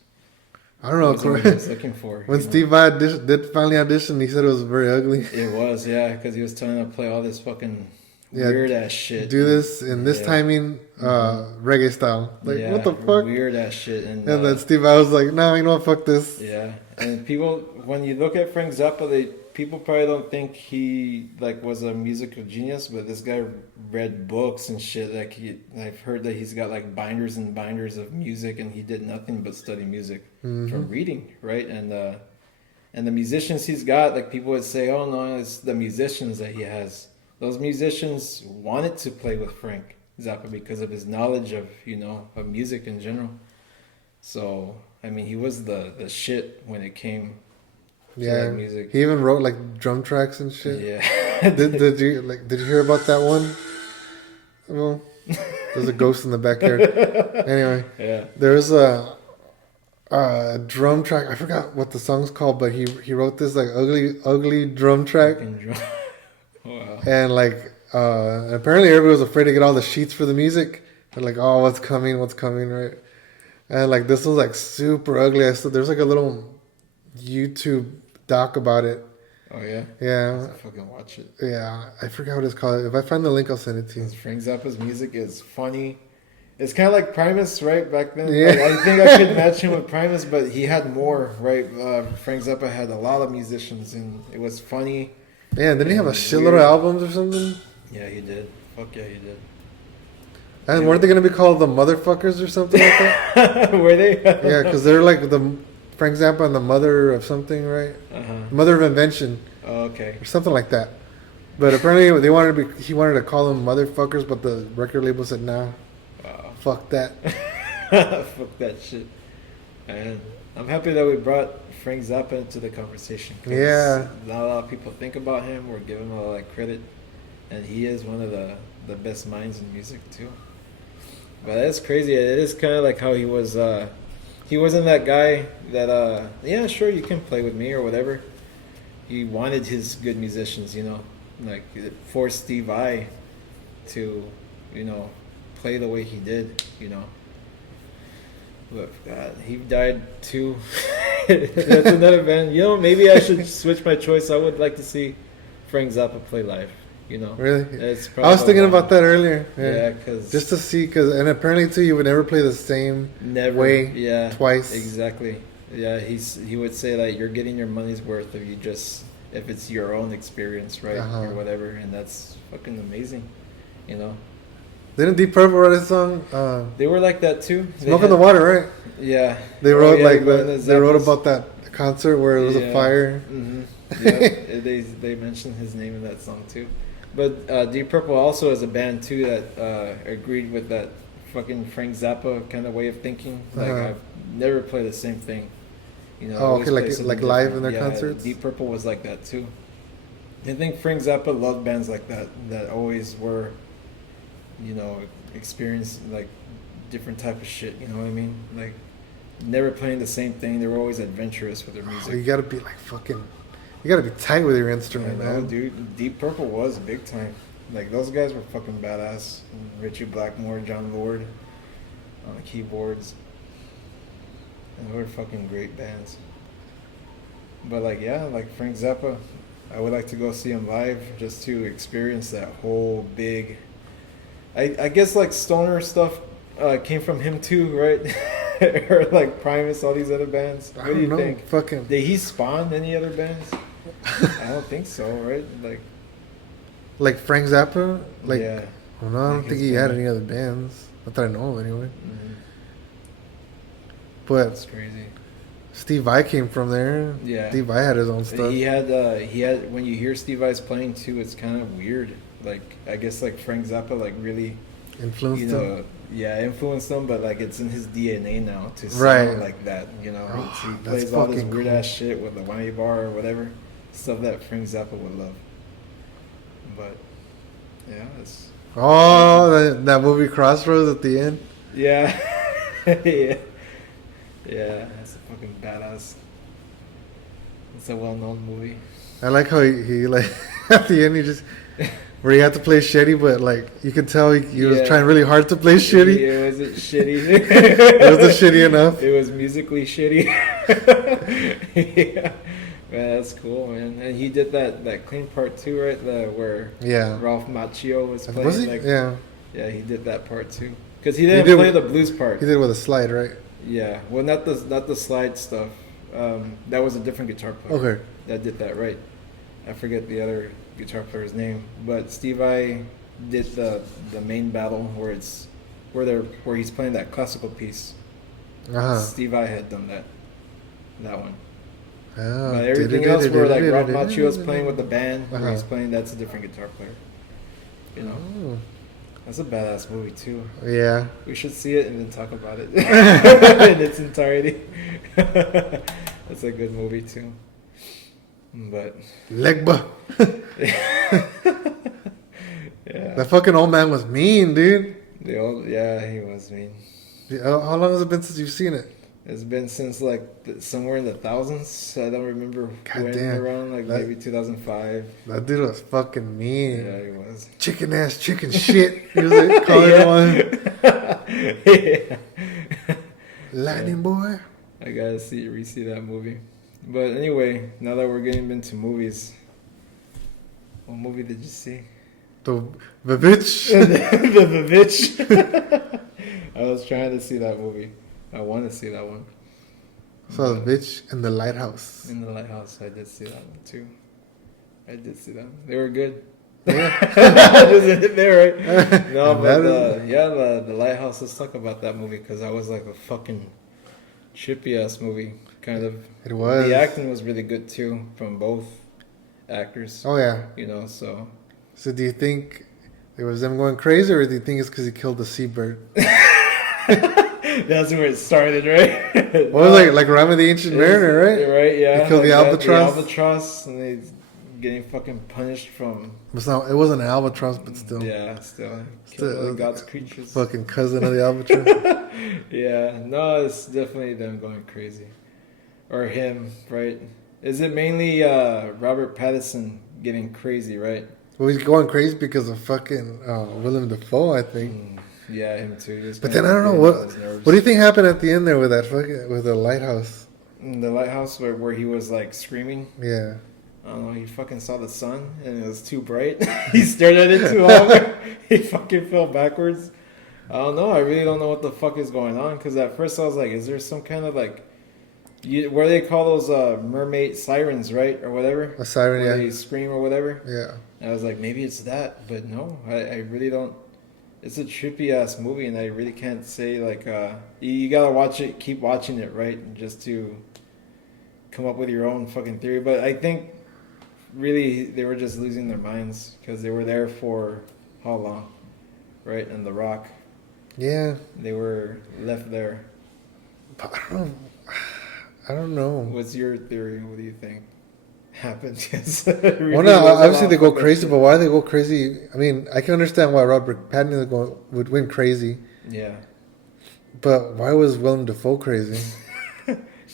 I don't know what he was looking for. When Steve Vai did finally audition, he said it was very ugly. It was, yeah, because he was trying to play all this fucking weird ass shit. Do this in this timing, reggae style. Like, what the fuck? Weird ass shit. And then Steve Vai was like, nah, you know what, fuck this. Yeah, and people, when you look at Frank Zappa, people probably don't think he like was a musical genius, but this guy read books and shit. Like I've heard that he's got like binders and binders of music, and he did nothing but study music from reading, right? And the musicians he's got, like people would say, oh no, it's the musicians that he has. Those musicians wanted to play with Frank Zappa because of his knowledge of, you know, of music in general. So I mean, he was the shit when it came. Yeah, music. He even wrote like drum tracks and shit. Yeah. did you hear about that one? Well, there's a ghost in the backyard. Anyway, there's a drum track. I forgot what the song's called, but he wrote this like ugly drum track. Wow. And like apparently everybody was afraid to get all the sheets for the music. They're like, oh, what's coming, right? And like this was like super ugly. There's like a little YouTube doc about it. Oh yeah? Yeah. I fucking watch it. Yeah. I forgot what it's called. If I find the link, I'll send it to you. Frank Zappa's music is funny. It's kind of like Primus, right? Back then, Yeah. like, I think I could match him with Primus, but he had more, right? Frank Zappa had a lot of musicians, and it was funny. Yeah, didn't he have a shitload of albums or something? Yeah, he did. Fuck yeah, he did. And weren't they gonna be called the Motherfuckers or something like that? Were they? Yeah, because they're like the Frank Zappa and the mother of something, right? Mother of invention. Oh, okay. Or something like that. But apparently he wanted to call them motherfuckers, but the record label said nah. Fuck that. Fuck that shit. And I'm happy that we brought Frank Zappa into the conversation. Yeah. Not a lot of people think about him or give him a lot of credit. And he is one of the best minds in music too. But that's crazy. It is kind of like how he wasn't that guy that, yeah, sure, you can play with me or whatever. He wanted his good musicians, you know. Like, it forced Steve Vai to, you know, play the way he did, you know. But God, he died too. That's another band. You know, maybe I should switch my choice. I would like to see Frank Zappa play live. You know, really? I was thinking about that earlier. Yeah, because just to see, and apparently too, you would never play the same way. Yeah, twice. Exactly. Yeah, he would say that you're getting your money's worth if it's your own experience, right, or whatever, and that's fucking amazing. You know. Didn't Deep Purple write a song? They were like that too. Smoke in the Water, right? Yeah. They wrote they wrote about that concert where it was a fire. Mm-hmm. Yeah, they mentioned his name in that song too. But Deep Purple also has a band too that agreed with that fucking Frank Zappa kind of way of thinking. Like I've never played the same thing. You know. Oh, okay, like live in their concerts. Deep Purple was like that too. I think Frank Zappa loved bands like that always were, you know, experience like different type of shit. You know what I mean? Like never playing the same thing. They were always adventurous with their music. You gotta be like fucking. You gotta be tight with your instrument, man. Dude. Deep Purple was big time. Like those guys were fucking badass. Richie Blackmore, John Lord on the keyboards. And they were fucking great bands. But like like Frank Zappa, I would like to go see him live just to experience that whole big. I guess like stoner stuff came from him too, right? Or like Primus, all these other bands. What do you think? Fucking. Did he spawn any other bands? I don't think so, right? Like Frank Zappa? Like, yeah. Well, no, I don't think he had any other bands. Not that I know of, anyway. Mm-hmm. But that's crazy. Steve Vai came from there. Yeah. Steve Vai had his own stuff. He had when you hear Steve Vai's playing too, it's kind of weird. Like I guess like Frank Zappa like really influenced him. Yeah, influenced him, but like it's in his DNA now to sound like that. You know, he plays all this weird ass shit with the whammy bar or whatever stuff that Frank Zappa would love. But yeah, it's that movie Crossroads at the end. Yeah, yeah, that's a fucking badass. It's a well-known movie. I like how he like at the end he just. Where he had to play shitty, but like you could tell he was trying really hard to play shitty. It wasn't shitty. It wasn't shitty enough. It was musically shitty. Yeah. Man, that's cool, man. And he did that clean part too, right? Where Ralph Macchio was playing. Was he? Yeah, he did that part too. Because he didn't play the blues part. He did it with a slide, right? Yeah. Well, not the slide stuff. That was a different guitar player. Okay. That did that, right? I forget the other guitar player's name, but Steve Vai did the main battle where he's playing that classical piece. Steve Vai had done that one. But everything else where like Ralph Macchio's playing with the band, where he's playing, that's a different guitar player. You know, that's a badass movie too. Yeah, we should see it and then talk about it in its entirety. That's a good movie too. But Legba. Yeah. That fucking old man was mean, dude. He was mean. How long has it been since you've seen it? It's been since like somewhere in the thousands. I don't remember around, like maybe 2005. That dude was fucking mean. Yeah, he was. Chicken ass, chicken shit. He was like calling one. Yeah. Lightning boy. I gotta re-see that movie. But anyway, now that we're getting into movies, what movie did you see? The VVitch. The VVitch. I was trying to see that movie. I want to see that one. So VVitch and the Lighthouse. In the Lighthouse, I did see that one too. I did see them. They were good. Yeah. Isn't it there, right? No, but the Lighthouse. Let's talk about that movie because that was like a fucking trippy ass movie. Kind of. It was. The acting was really good too from both actors. Oh yeah. You know, so. So do you think it was them going crazy, or do you think it's because he killed the seabird? That's where it started, right? What was like Ram of the Ancient Mariner, right? Right, yeah. He killed the albatross. The albatross, and he's getting fucking punished from. It wasn't an albatross, but still. Yeah, still. Killing God's creatures. Fucking cousin of the albatross. Yeah, no, it's definitely them going crazy, or him, right? Is it mainly Robert Pattinson getting crazy, right? Well, he's going crazy because of fucking Willem Dafoe, I think. Yeah, him too. But then I don't know what do you think happened at the end there with that fucking with the lighthouse? The lighthouse where he was like screaming. Yeah. I don't know. He fucking saw the sun and it was too bright. He stared at it too long. He fucking fell backwards. I don't know. I really don't know what the fuck is going on. Because at first I was like, is there some kind of like, where they call those mermaid sirens, right, or whatever? A siren, where yeah. they scream or whatever. Yeah. And I was like, maybe it's that, but no, I really don't. It's a trippy ass movie, and I really can't say like you gotta watch it, keep watching it, right, just to come up with your own fucking theory. But I think really they were just losing their minds because they were there for how long, right? And The Rock. Yeah. They were left there. But I don't know. What's your theory? What do you think happened? Really well, no, obviously they go crazy, but why they go crazy? I mean, I can understand why Robert Pattinson would win crazy. Yeah. But why was Willem Dafoe crazy?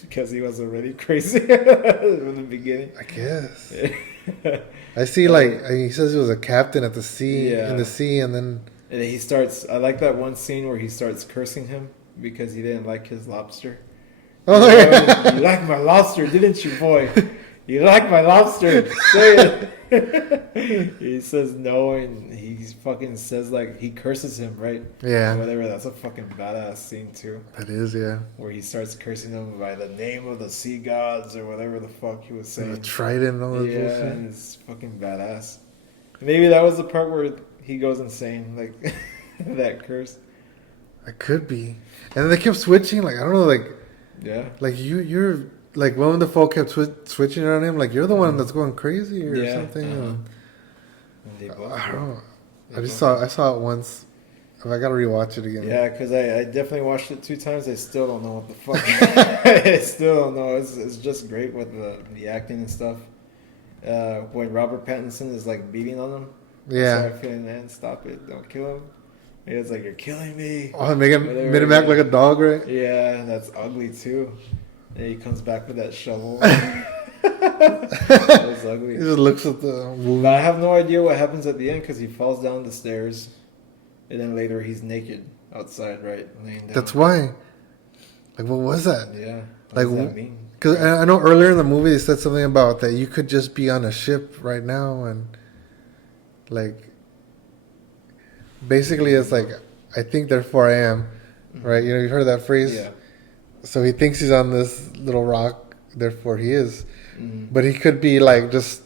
Because he was already crazy from the beginning. I guess. I see, like, he says he was a captain at the sea, in the sea, and then... And he starts... I like that one scene where he starts cursing him because he didn't like his lobster. Oh, yeah. You like my lobster, didn't you, boy? You like my lobster. Say it. He says no, and he fucking says, like, he curses him, right? Yeah. Or whatever. That's a fucking badass scene, too. That is, yeah. Where he starts cursing him by the name of the sea gods or whatever the fuck he was saying. The trident and all that bullshit. Yeah, and it's fucking badass. Maybe that was the part where he goes insane, like, that curse. It could be. And then they kept switching, like, I don't know, like... Yeah. Like, you're... Like, Willem Dafoe kept switching on him. Like, you're the one that's going crazy or something. I don't know. I saw it once. I gotta rewatch it again. Yeah, because I definitely watched it 2 times. I still don't know what the fuck. I still don't know. It's just great with the acting and stuff. When Robert Pattinson is like beating on him. Yeah. I start feeling, man, stop it. Don't kill him. And it's like, you're killing me. Oh, made him act like a dog, right? Yeah, that's ugly too. And he comes back with that shovel. That's ugly. He just looks at the wound. But I have no idea what happens at the end because he falls down the stairs. And then later he's naked outside, right? Laying down. That's why. Like, what was that? Yeah. What does that mean? Because I know earlier in the movie they said something about that you could just be on a ship right now and, like, basically it's like, I think therefore I am, right? You know, you've heard that phrase? Yeah. So he thinks he's on this little rock, therefore he is. Mm-hmm. But he could be, like, just...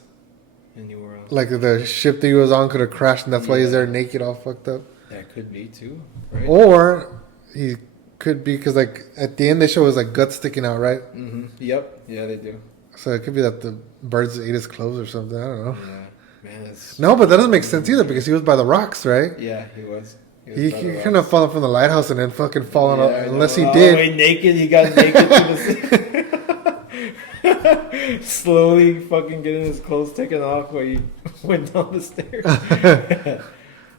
Anywhere else. Like, the ship that he was on could have crashed and that's why he's there naked, all fucked up. That could be, too, right? Or he could be, because, like, at the end they show his, like, gut sticking out, right? Mm-hmm. Yep. Yeah, they do. So it could be that the birds ate his clothes or something. I don't know. Yeah. Man, no, but that doesn't make sense either because he was by the rocks, right? Yeah, he was. He couldn't have fallen from the lighthouse and then fucking fallen off unless he did. Way naked, he got naked to the slowly fucking getting his clothes taken off while he went down the stairs.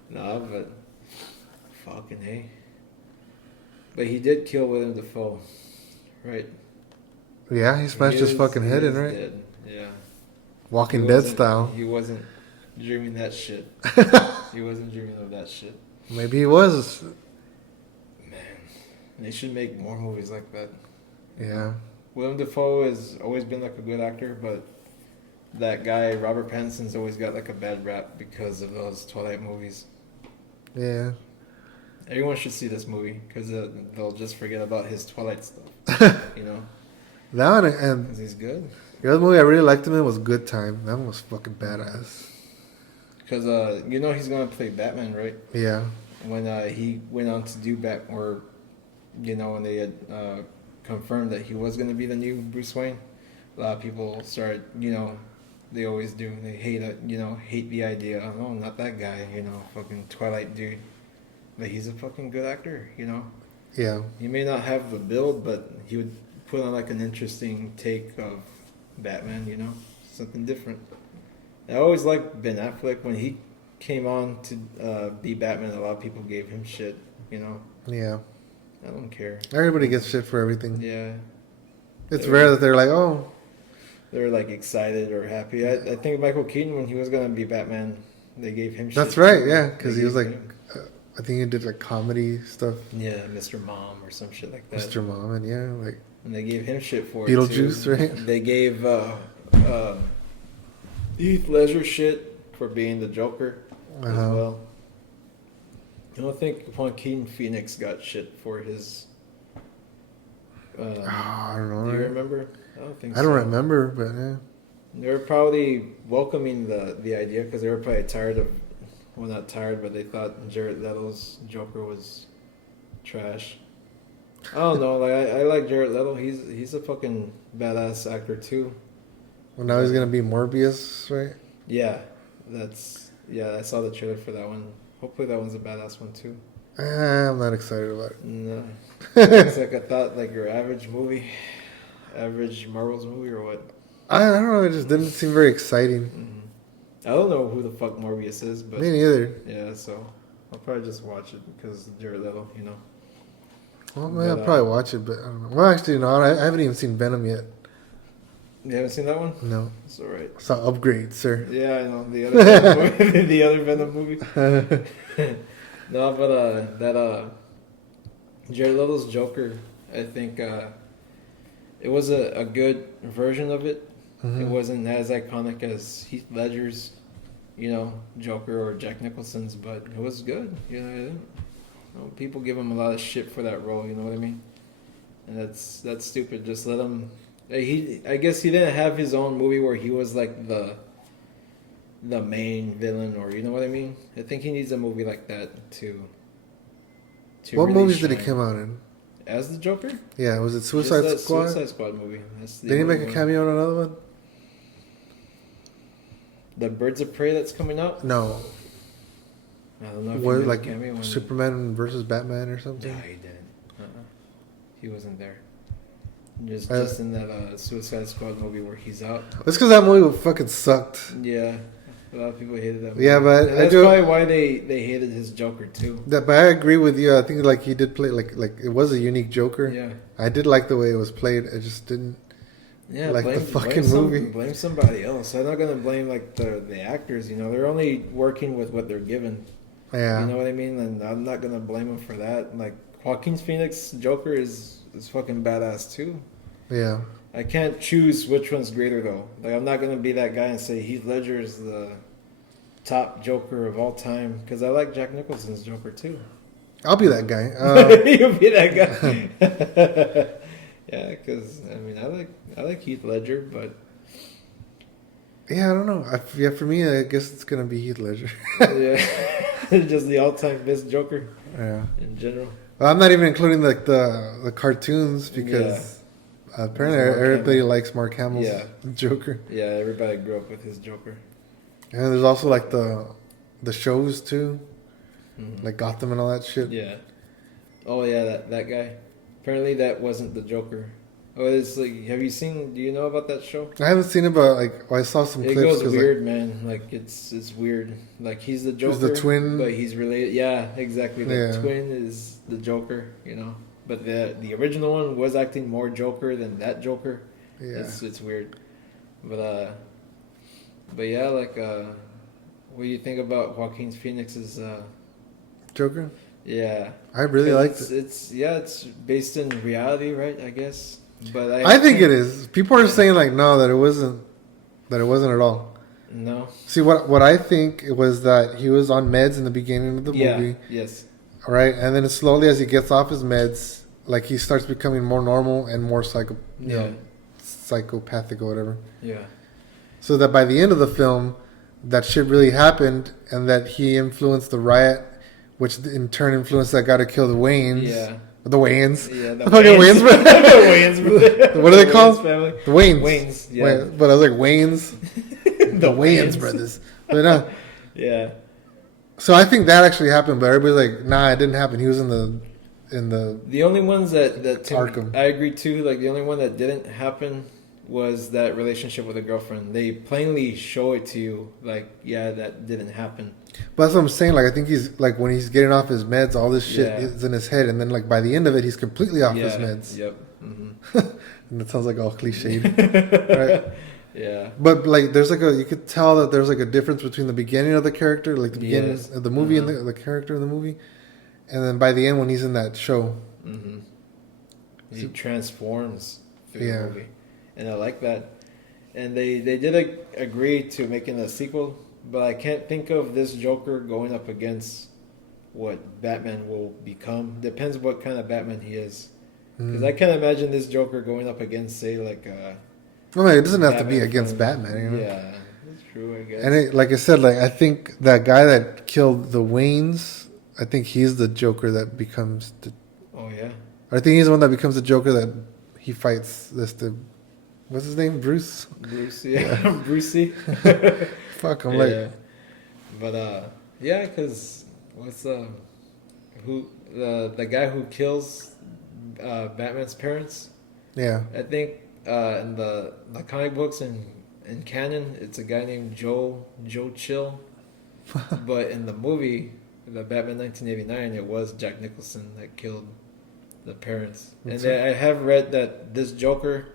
No, but fucking hey. But he did kill Willem Dafoe, right? Yeah, he smashed his fucking head in, right? Dead. Yeah. Walking Dead style. He wasn't dreaming that shit. He wasn't dreaming of that shit. Maybe he was. Man, they should make more movies like that. Yeah. Willem Dafoe has always been like a good actor, but that guy Robert Pattinson's always got like a bad rap because of those Twilight movies. Yeah. Everyone should see this movie because they'll just forget about his Twilight stuff. You know. That one and he's good. The other movie I really liked him in was Good Time. That one was fucking badass. Because he's gonna play Batman, right? Yeah. When he went on to do Batman, or when they had confirmed that he was gonna be the new Bruce Wayne, a lot of people started, they always do. They hate it, hate the idea. Oh, not that guy, fucking Twilight dude. But he's a fucking good actor, Yeah. He may not have the build, but he would put on like an interesting take of Batman, something different. I always liked Ben Affleck when he came on to be Batman. A lot of people gave him shit, Yeah. I don't care. Everybody gets shit for everything. Yeah. It's rare that they're like, oh. They're like excited or happy. I think Michael Keaton, when he was gonna be Batman, they gave him shit. That's right, yeah, because he was like, I think he did like comedy stuff. Yeah, Mr. Mom or some shit like that. Mr. Mom, and yeah, like. And they gave him shit for Beetlejuice, it too. right? They gave Heath Ledger shit for being the Joker as well. I don't think Joaquin Phoenix got shit for his. I don't know. Do you remember? I don't think so. I don't remember, but yeah. They were probably welcoming the idea because they were probably tired of. Well, not tired, but they thought Jared Leto's Joker was trash. I don't know. Like I like Jared Leto. He's a fucking badass actor too. Well, now he's gonna be Morbius, right? Yeah, I saw the trailer for that one. Hopefully that one's a badass one too. I'm not excited about it. No, it's like I thought, like your average Marvel's movie or what? I don't know. It just didn't seem very exciting. Mm-hmm. I don't know who the fuck Morbius is, but me neither. Yeah, so I'll probably just watch it because Jared Leto, Well, I'll probably watch it, but I don't know. Well, actually, no, I haven't even seen Venom yet. You haven't seen that one? No. It's alright. I saw Upgrade, sir. Yeah, I know the other Venom movie, the other Venom movie. No, but that Jared Leto's Joker, I think it was a good version of it. Mm-hmm. It wasn't as iconic as Heath Ledger's, Joker or Jack Nicholson's, but it was good. People give him a lot of shit for that role. You know what I mean? And that's stupid. Just let him. I guess he didn't have his own movie where he was like the main villain, or you know what I mean. I think he needs a movie like that to what really movies shine. Did he come out in? As the Joker? Yeah, was it Suicide Squad? Suicide Squad movie. Did he make a cameo in another one? The Birds of Prey that's coming out? No. I don't know if what, he made like a cameo Superman versus Batman or something? No, he didn't. He wasn't there. Just in that Suicide Squad movie where he's out. That's because that movie fucking sucked. Yeah. A lot of people hated that movie. Yeah, but and that's probably why they hated his Joker too. But I agree with you. I think like he did play like it was a unique Joker. Yeah. I did like the way it was played. I just didn't like the fucking movie. Blame somebody else. I'm not gonna blame like the actors. They're only working with what they're given. Yeah. You know what I mean? And I'm not gonna blame them for that. Like Joaquin Phoenix Joker is fucking badass too. Yeah. I can't choose which one's greater though. Like I'm not gonna be that guy and say Heath Ledger is the top Joker of all time because I like Jack Nicholson's Joker too. I'll be that guy. You'll be that guy. Yeah, because I like Heath Ledger, but yeah, I don't know. For me, I guess it's gonna be Heath Ledger. Yeah, just the all-time best Joker. Yeah. In general. Well, I'm not even including like the cartoons because. Yeah. Apparently, everybody likes Mark Hamill's Joker. Yeah, everybody grew up with his Joker. And there's also like the shows too, like Gotham and all that shit. Yeah. Oh yeah, that guy. Apparently, that wasn't the Joker. Oh, it's like, have you seen? Do you know about that show? I haven't seen it, but like I saw some clips. It goes weird, man. Like it's weird. Like he's the Joker, the twin, but he's related. Yeah, exactly. The twin is the Joker. But the original one was acting more Joker than that Joker. Yeah, it's weird. But yeah, like what do you think about Joaquin Phoenix's Joker? Yeah, I really liked it. It's based in reality, right? I guess. But I think it is. People are saying like no, that it wasn't at all. No. See what I think it was that he was on meds in the beginning of the movie. Yes. Right, and then slowly as he gets off his meds, like he starts becoming more normal and more psychopathic or whatever. Yeah. So that by the end of the film, that shit really happened, and that he influenced the riot, which in turn influenced that guy to kill the Waynes. Yeah. The Waynes. Yeah, the Waynes. The Waynes. What are they called? Family. The Waynes. Waynes. Yeah. But I was like Waynes. the Waynes brothers. But yeah. So I think that actually happened, but everybody's like, nah, it didn't happen. He was in the. The only ones that Arkham. I agree too. Like the only one that didn't happen was that relationship with a girlfriend. They plainly show it to you, like, yeah, that didn't happen. But that's what I'm saying. Like, I think he's like when he's getting off his meds, all this shit is in his head, and then like by the end of it, he's completely off his meds. Yep. Mm-hmm. And that sounds like all cliched, right? Yeah. But like, there's like you could tell that there's like a difference between the beginning of the character, like the beginning of the movie, and the character in the movie, and then by the end when he's in that show, he transforms through the movie, and I like that. And they did agree to making a sequel, but I can't think of this Joker going up against what Batman will become. Depends what kind of Batman he is, because I can't imagine this Joker going up against, say, like. Well, it doesn't have to be against Batman, you know? Yeah, that's true, I guess. And like I said, like I think that guy that killed the Waynes, I think he's the Joker that becomes the. Oh yeah. I think he's the one that becomes the Joker that he fights. What's his name? Bruce. Bruce, yeah, Brucey. Fuck, I'm like. But yeah, because what's who the guy who kills Batman's parents? Yeah. I think. In the comic books and in canon, it's a guy named Joe Chill, but in the movie, the Batman 1989, it was Jack Nicholson that killed the parents. And I have read that this Joker,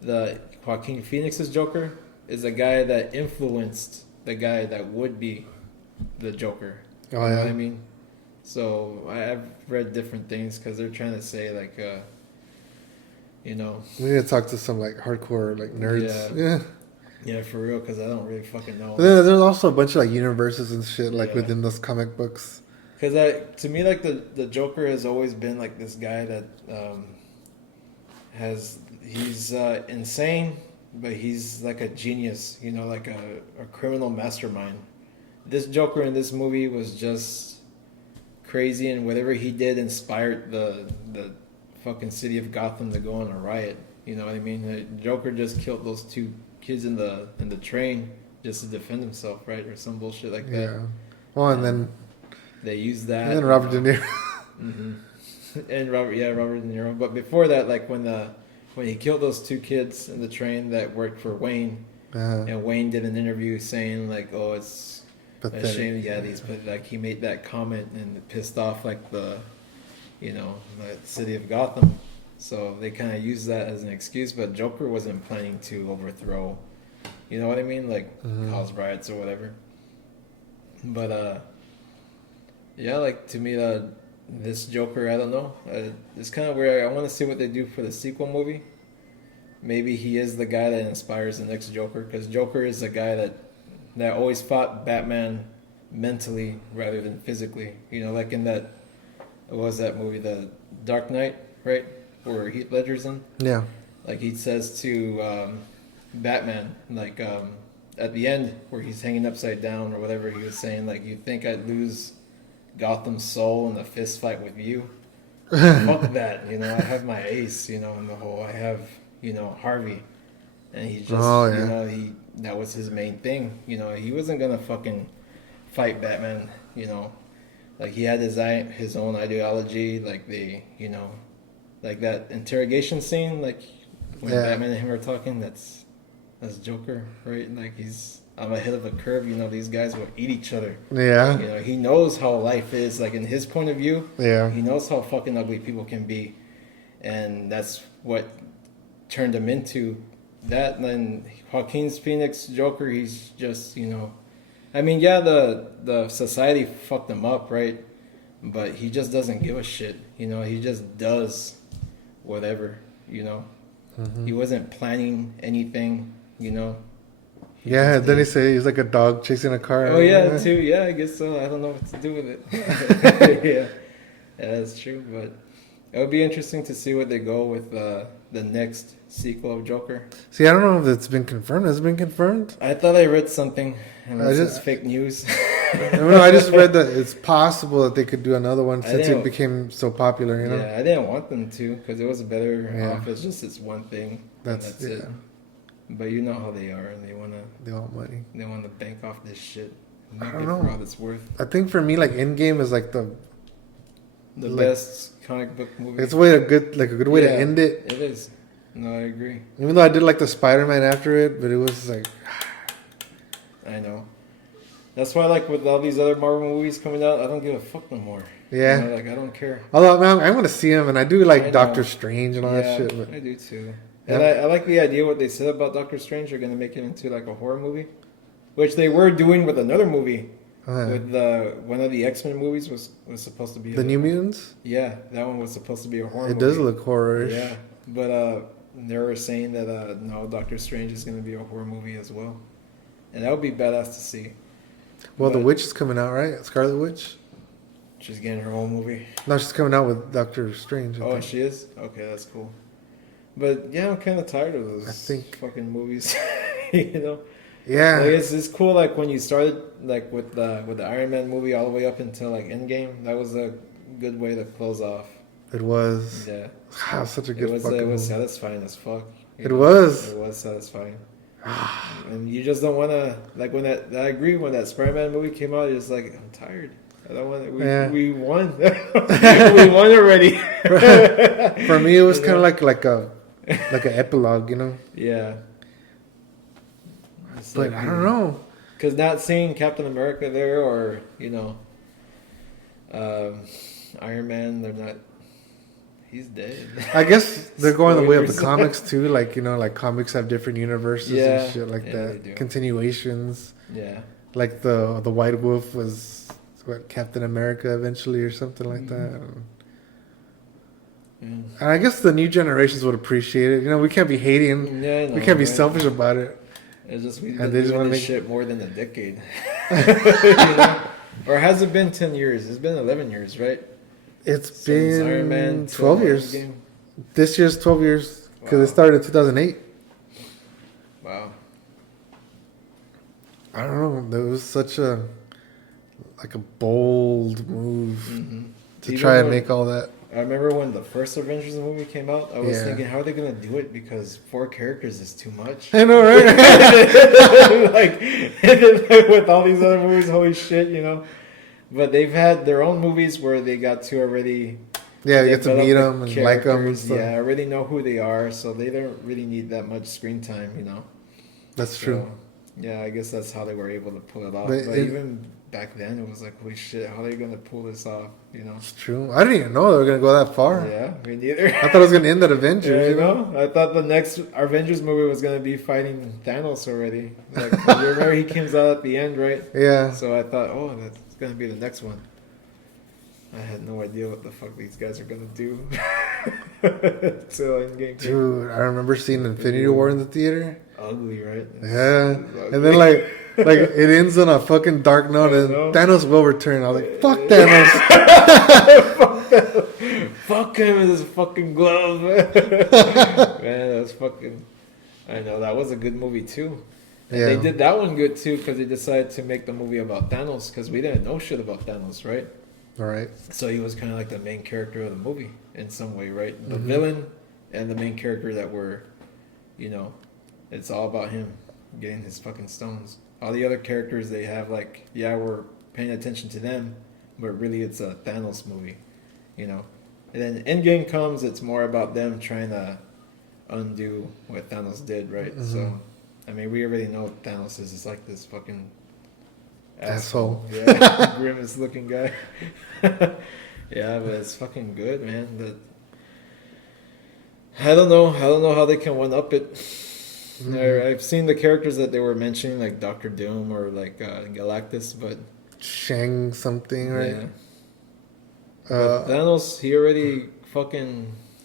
the Joaquin Phoenix's Joker, is a guy that influenced the guy that would be the Joker. Oh, you know what I mean? So I've read different things because they're trying to say like. You know, we need to talk to some like hardcore like nerds. Yeah, for real, because I don't really fucking know. But then there's also a bunch of like universes and shit like within those comic books. Because to me, like the Joker has always been like this guy that he's insane, but he's like a genius. You know, like a criminal mastermind. This Joker in this movie was just crazy, and whatever he did inspired the fucking city of Gotham to go on a riot. You know what I mean? The Joker just killed those two kids in the train just to defend himself, right? Or some bullshit like that. Yeah. Well, and then they used that. And then Robert De Niro. And Robert De Niro. But before that, like when he killed those two kids in the train that worked for Wayne, and Wayne did an interview saying like, "Oh, it's a shame." Yeah, but like he made that comment and it pissed off like the city of Gotham. So they kind of used that as an excuse, but Joker wasn't planning to overthrow, you know what I mean? Like, cause riots or whatever. But, yeah, like, to me, this Joker, I don't know. It's kind of weird. I want to see what they do for the sequel movie. Maybe he is the guy that inspires the next Joker, because Joker is a guy that always fought Batman mentally rather than physically. You know, like in that... What was that movie? The Dark Knight, right? Where Heath Ledger's in? Yeah. Like he says to Batman, like at the end where he's hanging upside down or whatever, he was saying like, "You think I'd lose Gotham's soul in a fist fight with you? Fuck that, you know. I have my ace, you know, in the hole. I have, you know, Harvey." And he just, you know, that was his main thing. You know, he wasn't gonna fucking fight Batman, you know. Like, he had his own ideology, like you know, like that interrogation scene, like, when Batman and him are talking, that's Joker, right? Like, he's on ahead of a curve, you know, these guys will eat each other. Yeah. You know, he knows how life is, like, in his point of view, he knows how fucking ugly people can be, and that's what turned him into that. And then Joaquin Phoenix Joker, he's just, you know, I mean, yeah, the society fucked him up, right? But he just doesn't give a shit, you know. He just does whatever, you know. He wasn't planning anything, you know. Yeah, then he say he's like a dog chasing a car. Oh yeah, too. Yeah, I guess so. I don't know what to do with it. Yeah, that's true. But it would be interesting to see what they go with the next sequel of Joker. See, I don't know if it's been confirmed. Has it been confirmed? I thought I read something, and it's just fake news. No, I just read that it's possible that they could do another one since it became so popular. You know? Yeah, I didn't want them to because it was better off as just it's one thing. That's it. But you know how they are, and they want money. They want to bank off this shit. I don't know. For all it's worth. I think for me, like Endgame is like the best comic book movie. It's a good way to end it. It is. No, I agree. Even though I did like the Spider-Man after it, but it was like I know. That's why, like, with all these other Marvel movies coming out, I don't give a fuck no more. Yeah. You know, like, I don't care. Although, man, I'm going to see him, and I do like Doctor Strange and all that shit. But I do, too. And I like the idea what they said about Doctor Strange. They're going to make it into, like, a horror movie. Which they were doing with another movie. With one of the X-Men movies was supposed to be... The New Mutants? Yeah, that one was supposed to be a horror movie. It does look horror-ish. Yeah, but they were saying that, no, Doctor Strange is going to be a horror movie as well. And that would be badass to see. Well, the Witch is coming out, right? Scarlet Witch? She's getting her own movie. No, she's coming out with Doctor Strange. I think. She is? Okay, that's cool. But yeah, I'm kind of tired of those fucking movies. You know? Yeah. Like, it's cool, like, when you started, like, with the Iron Man movie all the way up until, like, Endgame. That was a good way to close off. It was. Yeah. Wow, such a good fucking movie. It was movie. Satisfying as fuck. It was. It was satisfying. And you just don't want to, like, when I agree, when that Spider-Man movie came out, it's like, I'm tired. I don't want to, we won. We won already. For me, it was kind of like an epilogue, you know? Yeah. But I don't know. Because not seeing Captain America there or, you know, Iron Man, they're not, he's dead. I guess they're going the way of the comics too. Like, you know, like comics have different universes and shit like that. Continuations. Yeah. Like the White Wolf was Captain America eventually or something like that. And I guess the new generations would appreciate it. You know, we can't be hating. We can't be selfish about it. It's just we've been doing this shit more than a decade. You know? Or has it been 10 years? It's been 11 years, right? It's been Iron Man 12 years. This year's 12 years because it started in 2008. Wow. I don't know. There was such a bold move to try and make all that. I remember when the first Avengers movie came out, I was thinking, how are they going to do it? Because 4 characters is too much. I know, right? With all these other movies, holy shit, you know? But they've had their own movies where they got to already... Yeah, you get to meet them and like them and stuff. Yeah, already know who they are, so they don't really need that much screen time, you know? That's true. Yeah, I guess that's how they were able to pull it off. But even back then, it was like, holy shit, how are they going to pull this off, you know? It's true. I didn't even know they were going to go that far. Yeah, me neither. I thought it was going to end at Avengers. Yeah, you know? I thought the next Avengers movie was going to be fighting Thanos already. Like, you remember he comes out at the end, right? Yeah. So I thought, oh, that's going to be the next one. I had no idea what the fuck these guys are going to do. Till Endgame. Dude, I remember seeing Infinity War in the theater. Ugly, right? Yeah. And then like it ends on a fucking dark note and Thanos will return. I was like, fuck Thanos. Fuck Thanos. Fuck him with his fucking glove. Man, that was fucking... I know, that was a good movie too. And they did that one good too because they decided to make the movie about Thanos because we didn't know shit about Thanos, right? All right. So he was kind of like the main character of the movie in some way, right? The villain and the main character that were, you know, it's all about him getting his fucking stones. All the other characters they have, like, yeah, we're paying attention to them, but really it's a Thanos movie, you know? And then Endgame comes, it's more about them trying to undo what Thanos did, right? So, I mean, we already know what Thanos is. It's like this fucking... asshole. Yeah, grimace looking guy. Yeah, but it's fucking good, man. I don't know how they can one up it. I've seen the characters that they were mentioning, like Doctor Doom or like Galactus, but Shang something, right? Yeah. But Thanos, he already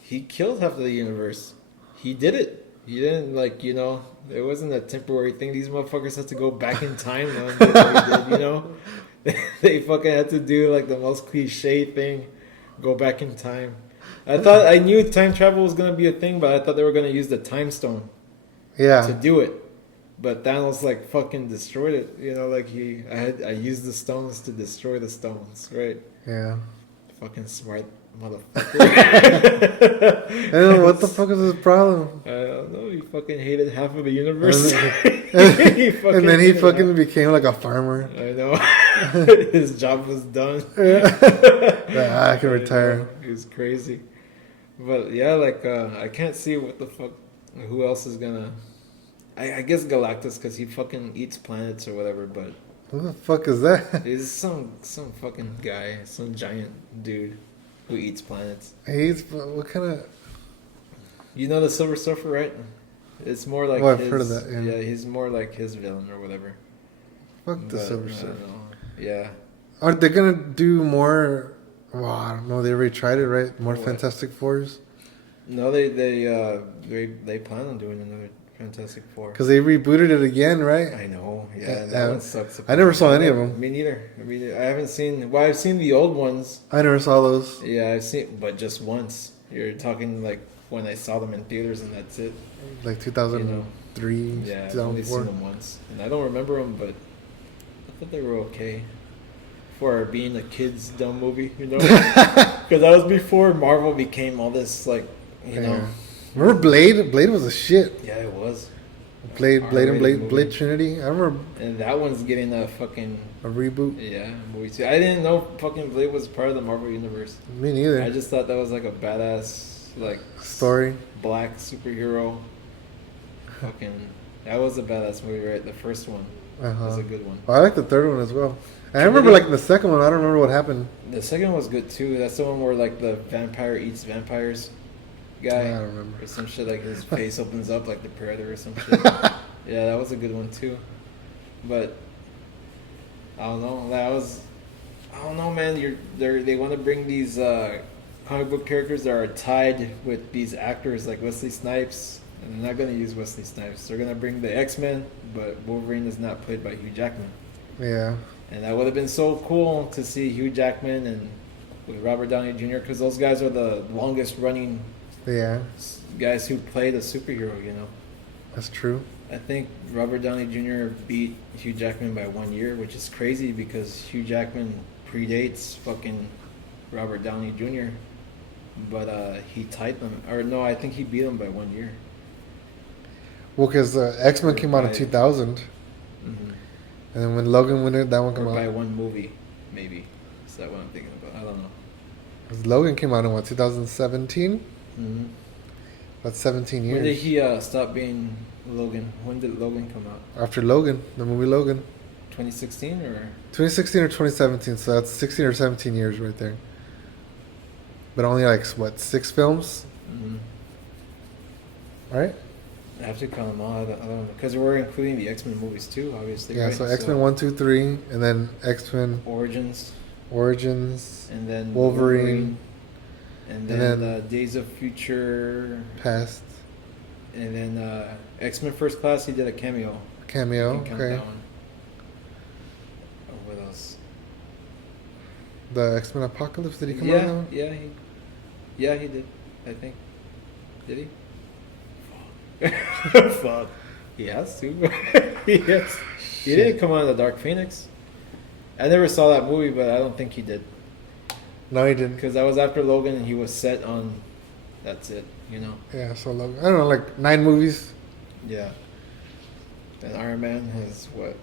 he killed half of the universe. He did it. He didn't it wasn't a temporary thing. These motherfuckers had to go back in time now. They fucking had to do like the most cliche thing, go back in time. I knew time travel was gonna be a thing, but I thought they were gonna use the time stone, to do it. But Thanos like fucking destroyed it. I used the stones to destroy the stones, right? Yeah. Fucking smart motherfucker. What the fuck is his problem? I don't know. He fucking hated half of the universe. And then he fucking became like a farmer. I know. His job was done. I can retire. He was crazy. But yeah, I can't see what the fuck. Who else is gonna? I guess Galactus, because he fucking eats planets or whatever. But who the fuck is that? he's some fucking guy, some giant dude who eats planets. What kind of? You know the Silver Surfer, right? It's more like I've heard of that. Yeah, he's more like his villain or whatever. Fuck the Silver Surfer. Yeah. Are they gonna do more? Well, I don't know. They already tried it, right? More Fantastic Fours. No, they plan on doing another Fantastic Four. Because they rebooted it again, right? I know. Yeah, that one sucks. I never saw any of them. Me neither. I haven't seen. Well, I've seen the old ones. I never saw those. Yeah, I've seen, but just once. You're talking like when I saw them in theaters, and that's it. Like 2003. Yeah, I've only seen them once, and I don't remember them, but I thought they were okay for being a kid's dumb movie. Because that was before Marvel became all this know. Remember Blade? Blade was a shit. Yeah, it was. Blade and Blade Trinity. I remember. And that one's getting a fucking reboot. Yeah, movie too. I didn't know fucking Blade was part of the Marvel universe. Me neither. I just thought that was like a badass story. Black superhero. Fucking that was a badass movie, right? The first one was a good one. Oh, I like the third one as well. I remember the second one. I don't remember what happened. The second one was good too. That's the one where the vampire eats vampires guy. I don't remember. Or some shit his face opens up like the Predator or some shit. Yeah, that was a good one too. But I don't know. I don't know, man. They want to bring these comic book characters that are tied with these actors like Wesley Snipes, and they're not gonna use Wesley Snipes. They're gonna bring the X-Men, but Wolverine is not played by Hugh Jackman. Yeah. And that would have been so cool to see Hugh Jackman and with Robert Downey Jr. because those guys are the longest running guys who played a superhero. That's true. I think Robert Downey Jr. beat Hugh Jackman by 1 year, which is crazy because Hugh Jackman predates fucking Robert Downey Jr. But he tied them, or no, I think he beat him by 1 year. Well, because X-Men came out in 2000. Mm-hmm. And then when Logan went in, that one came out. By one movie, maybe. Is that what I'm thinking about? I don't know. Because Logan came out in 2017? Mm-hmm. That's 17 years. When did he stop being Logan? When did Logan come out? After Logan, the movie Logan. 2016 or? 2016 or 2017, so that's 16 or 17 years right there. But only 6 films? Mm-hmm. Right? I have to count them all. I don't know. Because we're including the X-Men movies too, obviously. Yeah, right? so X-Men 1, 2, 3, and then X-Men Origins. And then Wolverine. And then Days of Future Past. And then X-Men First Class, he did a cameo. Okay. That one. Oh, what else? The X-Men Apocalypse, did he come out now? Yeah, he did. I think. Did he? Fuck. He has to. He didn't come out of the Dark Phoenix. I never saw that movie, but I don't think he did. No, he didn't. Because that was after Logan, and he was set on. That's it, Yeah, so Logan. I don't know, 9 movies. Yeah. And Iron Man has what?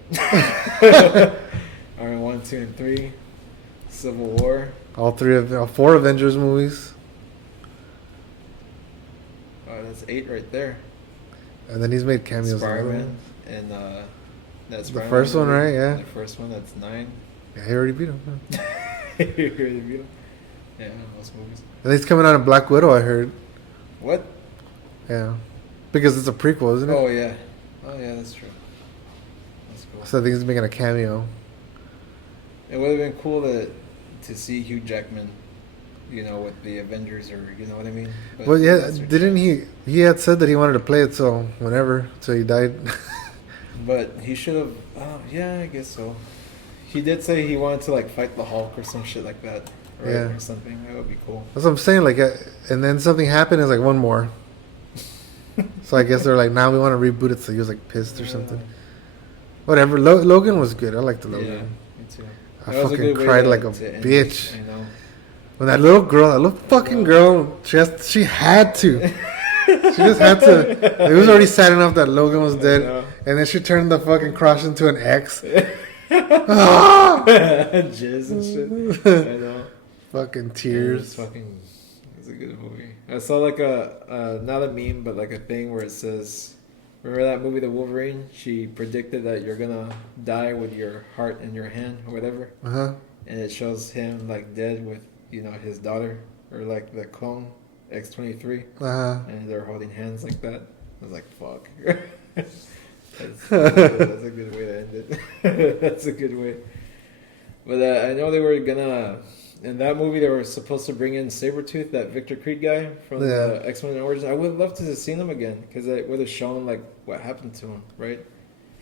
Iron Man 1, 2, and 3. Civil War. All 4 Avengers movies. Oh, that's 8 right there. And then he's made cameos. Spider-Man. And that's the first one, right? Yeah. The first one, that's 9. Yeah, he already beat him. He already beat him. Yeah, most movies. And he's coming out in Black Widow, I heard. What? Yeah. Because it's a prequel, isn't it? Oh, yeah. Oh, yeah, that's true. That's cool. So I think he's making a cameo. It would have been cool to see Hugh Jackman you know, with the Avengers, or you know what I mean. But well, yeah, didn't he? He had said that he wanted to play it, so he died. But he should have. Yeah, I guess so. He did say he wanted to like fight the Hulk or some shit like that, right? Yeah, or something. That would be cool. That's what I'm saying. Like, and then something happened. It's like one more. So I guess they're like, now we want to reboot it. So he was like pissed or something. Whatever. Logan was good. I liked the Logan. Yeah, me too. I fucking cried like a bitch. I know. When that little fucking girl, she had to. She just had to. It was already sad enough that Logan was dead, and then she turned the fucking cross into an X. Jizz and shit. I know. Fucking tears. It's a good movie. I saw like not a meme, but like a thing where it says, remember that movie, The Wolverine? She predicted that you're gonna die with your heart in your hand or whatever. And it shows him like dead with, you know, his daughter, or like the clone X-23, and they're holding hands like that. I was like, fuck. That's a good way to end it. That's a good way. But I know they were gonna, in that movie, they were supposed to bring in Sabretooth, that Victor Creed guy from the X-Men Origins. I would love to have seen him again, because it would have shown like what happened to him, right?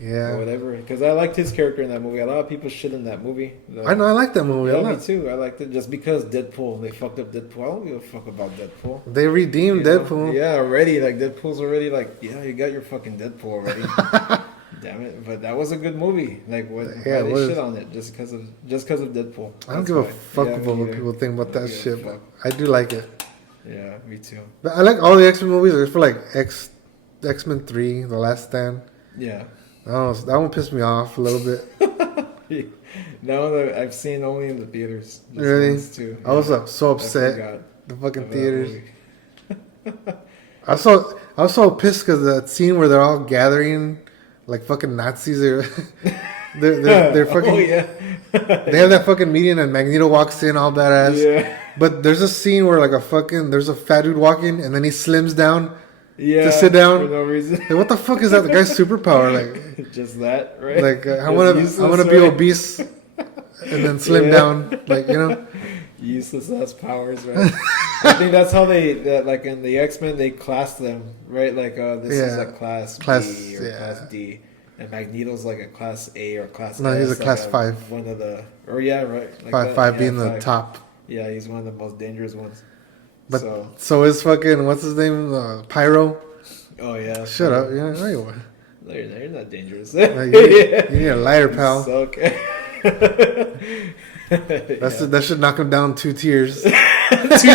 Yeah. Or whatever. Because I liked his character in that movie. A lot of people shit in that movie. I know, I like that movie. Yeah, me too. I liked it just because Deadpool. They fucked up Deadpool. I don't give a fuck about Deadpool. They redeemed Deadpool. Yeah, already. Like, Deadpool's already like, yeah, you got your fucking Deadpool already. Damn it. But that was a good movie. Like, why they shit on it? Just because of Deadpool. I don't give a fuck about what people think about that shit. But I do like it. Yeah, me too. But I like all the X-Men movies. I feel like X-Men 3, The Last Stand. Yeah. Oh, that one pissed me off a little bit. No, I've seen only in the theaters. Really? Too. I was so upset. The fucking theaters. I was so pissed because that scene where they're all gathering like fucking Nazis. They're fucking. Oh yeah. They have that fucking meeting and Magneto walks in all badass. Yeah. But there's a scene where like there's a fat dude walking and then he slims down. Yeah, to sit down for no reason. Like, what the fuck is that? The guy's superpower, like just that, right? Like I want to be obese and then slim down, like, you know. Useless ass powers, right? I think that's how like in the X-Men they class them, right? Like this is a class B or class D, and Magneto's like a class A or class. No, he's a class 5. One of the right? Like five being the top. Yeah, he's one of the most dangerous ones. But so is fucking what's his name? Pyro. Oh yeah. Shut up! Yeah, no, you are. No, you're not dangerous. You need a lighter, pal. Okay. That should knock him down 2 tiers. 2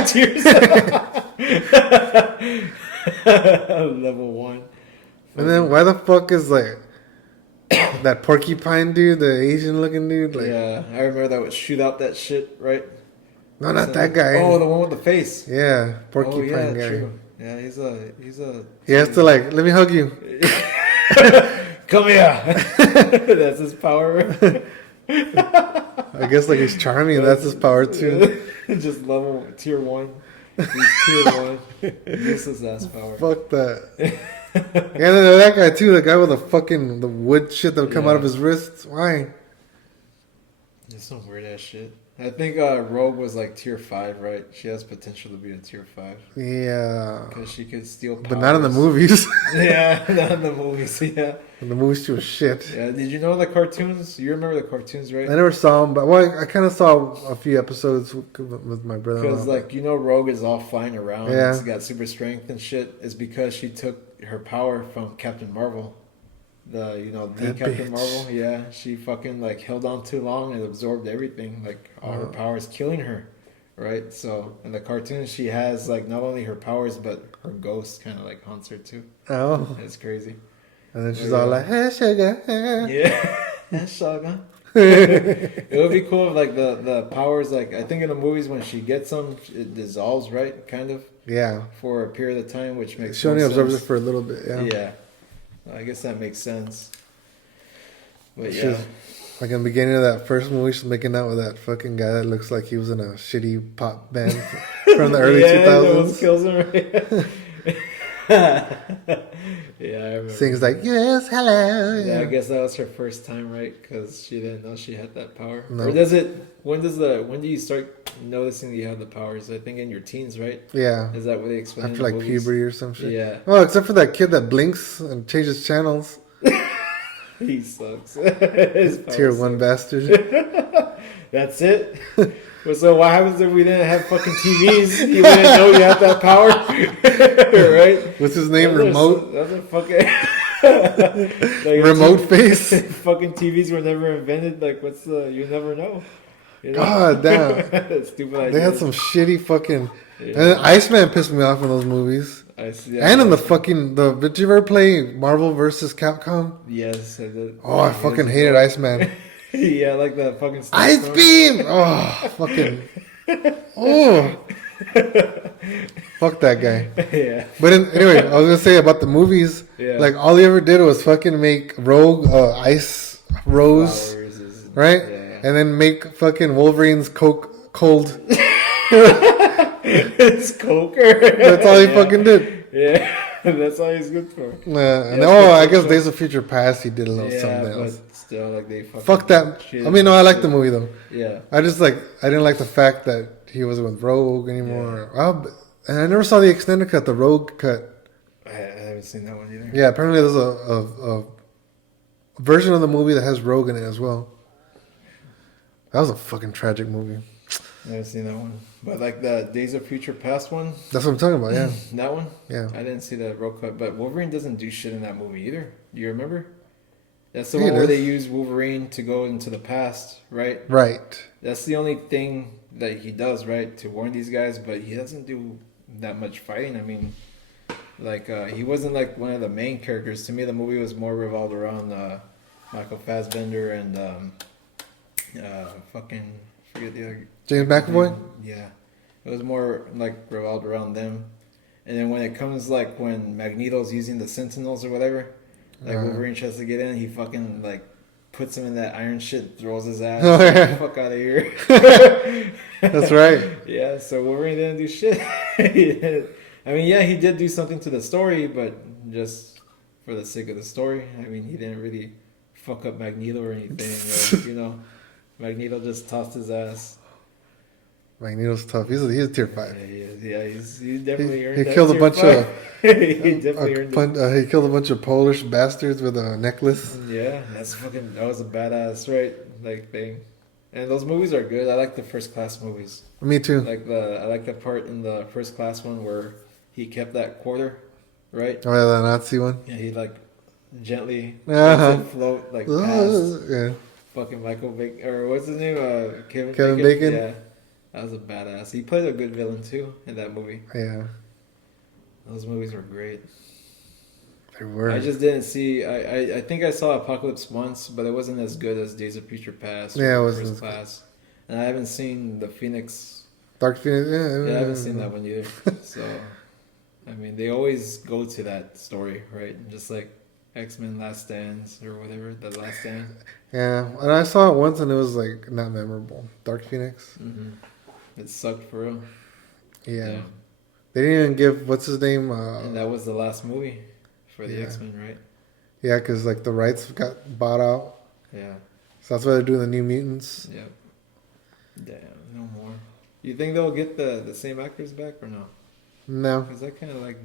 tiers. Level 1. And then why the fuck is like that porcupine dude, the Asian looking dude? Like, yeah, I remember that would shoot out that shit, right? No, not that guy. Oh, the one with the face. Yeah, porcupine guy. True. Yeah, he's a. He has to like, let me hug you. Come here. That's his power. I guess like he's charming. That's his power too. Just level tier 1. He's tier 1. This is ass power. Fuck that. And then that guy too. The guy with the wood shit that would come out of his wrists. Why? Just some weird ass shit. I think Rogue was like tier 5, right? She has potential to be a tier 5. Yeah. Because she could steal powers. But not in the movies. Yeah, not in the movies, yeah. In the movies, she was shit. Yeah, did you know the cartoons? You remember the cartoons, right? I never saw them, but I kind of saw a few episodes with my brother. Because, like, you know, Rogue is all flying around. Yeah. She's got super strength and shit. It's because she took her power from Captain Marvel. The Captain Marvel, yeah, she fucking like held on too long and absorbed everything, like all her powers, killing her, right? So in the cartoon, she has like not only her powers but her ghost kind of like haunts her too. Oh, that's crazy. And then she's all like, "Hey, sugar." Yeah, hey, sugar. It would be cool if like the powers, like I think in the movies when she gets them, it dissolves, right? Kind of. Yeah. For a period of time, which makes she only absorbs it for a little bit. Yeah. Yeah. I guess that makes sense. But yeah. Like in the beginning of that first movie, she's making out with that fucking guy that looks like he was in a shitty pop band from the early 2000s. Kills him, right? Yeah, I remember. Sings like, yes, hello. Yeah, I guess that was her first time, right? Because she didn't know she had that power. No. Or does it? When do you start noticing that you have the powers. I think in your teens, right? Yeah. Is that what they explain? After like puberty or some shit. Yeah. Oh, except for that kid that blinks and changes channels. He sucks. Tier 1 bastard. That's it. So what happens if we didn't have fucking TVs? You didn't know you had that power, right? What's his name? Remote. That's a fucking like remote face. Fucking TVs were never invented. Like, what's the? You never know. You know? God damn. Stupid idea. They had some shitty fucking. Yeah. And then Iceman pissed me off in those movies. Yeah, and in the fucking did you ever play Marvel versus Capcom? Yes, I did. Oh, I fucking hated Iceman. Yeah, like the fucking Ice Beam. Oh, fucking. Oh. Fuck that guy. Yeah. But anyway, I was gonna say about the movies. Yeah. Like all he ever did was fucking make Rogue Ice Rose, right? Yeah. And then make fucking Wolverine's Coke cold. It's Coker. That's all he fucking did. Yeah, that's all he's good for. And I guess Days of Future Past he did a little something else. But still, like they fuck that. I mean, no, I like the movie though. Yeah. I didn't like the fact that he wasn't with Rogue anymore. Yeah. And I never saw the extended cut, the Rogue cut. I haven't seen that one either. Yeah, apparently there's a version of the movie that has Rogue in it as well. That was a fucking tragic movie. I haven't seen that one. But like the Days of Future Past one? That's what I'm talking about, yeah. That one? Yeah. I didn't see the Rogue cut, but Wolverine doesn't do shit in that movie either. Do you remember? That's the one where they use Wolverine to go into the past, right? Right. That's the only thing that he does, right? To warn these guys, but he doesn't do that much fighting. I mean, like, he wasn't like one of the main characters. To me, the movie was more revolved around Michael Fassbender and fucking, forget the other... James McAvoy? Yeah. It was more like revolved around them. And then when it comes like when Magneto's using the Sentinels or whatever, like Wolverine tries to get in, he fucking like puts him in that iron shit, throws his ass. Oh, yeah. Fuck out of here. That's right. Yeah, so Wolverine didn't do shit. I mean, yeah, he did do something to the story, but just for the sake of the story. I mean, he didn't really fuck up Magneto or anything. Or, you know, Magneto just tossed his ass. Magneto's tough. He's a tier 5. Yeah, he is. Yeah, he definitely earned. He killed a bunch of. He definitely earned it. He killed a bunch of Polish bastards with a necklace. Yeah, that was a badass, right? Like thing. And those movies are good. I like the First Class movies. Me too. I like the part in the First Class one where he kept that quarter, right? Oh yeah, the Nazi one. Yeah, he like gently makes it float like past. Yeah. Fucking Michael Bacon, or what's his name? Kevin Bacon. Yeah. That was a badass. He played a good villain too in that movie. Yeah. Those movies were great. They were. I just didn't see. I think I saw Apocalypse once, but it wasn't as good as Days of Future Past. Yeah, it wasn't. First Class. And I haven't seen the Phoenix. Dark Phoenix. Yeah, I haven't seen that one either. So, I mean, they always go to that story, right? Just like X-Men Last Stands or whatever, the Last Stand. Yeah, and I saw it once and it was like not memorable. Dark Phoenix. Mm-hmm. It sucked for real. Yeah. Damn. They didn't even give what's his name. And that was the last movie for the X-Men, right? Yeah, because like the rights got bought out. Yeah. So that's why they're doing the New Mutants. Yep. Damn, no more. You think they'll get the same actors back or no? No. Because I kind of like,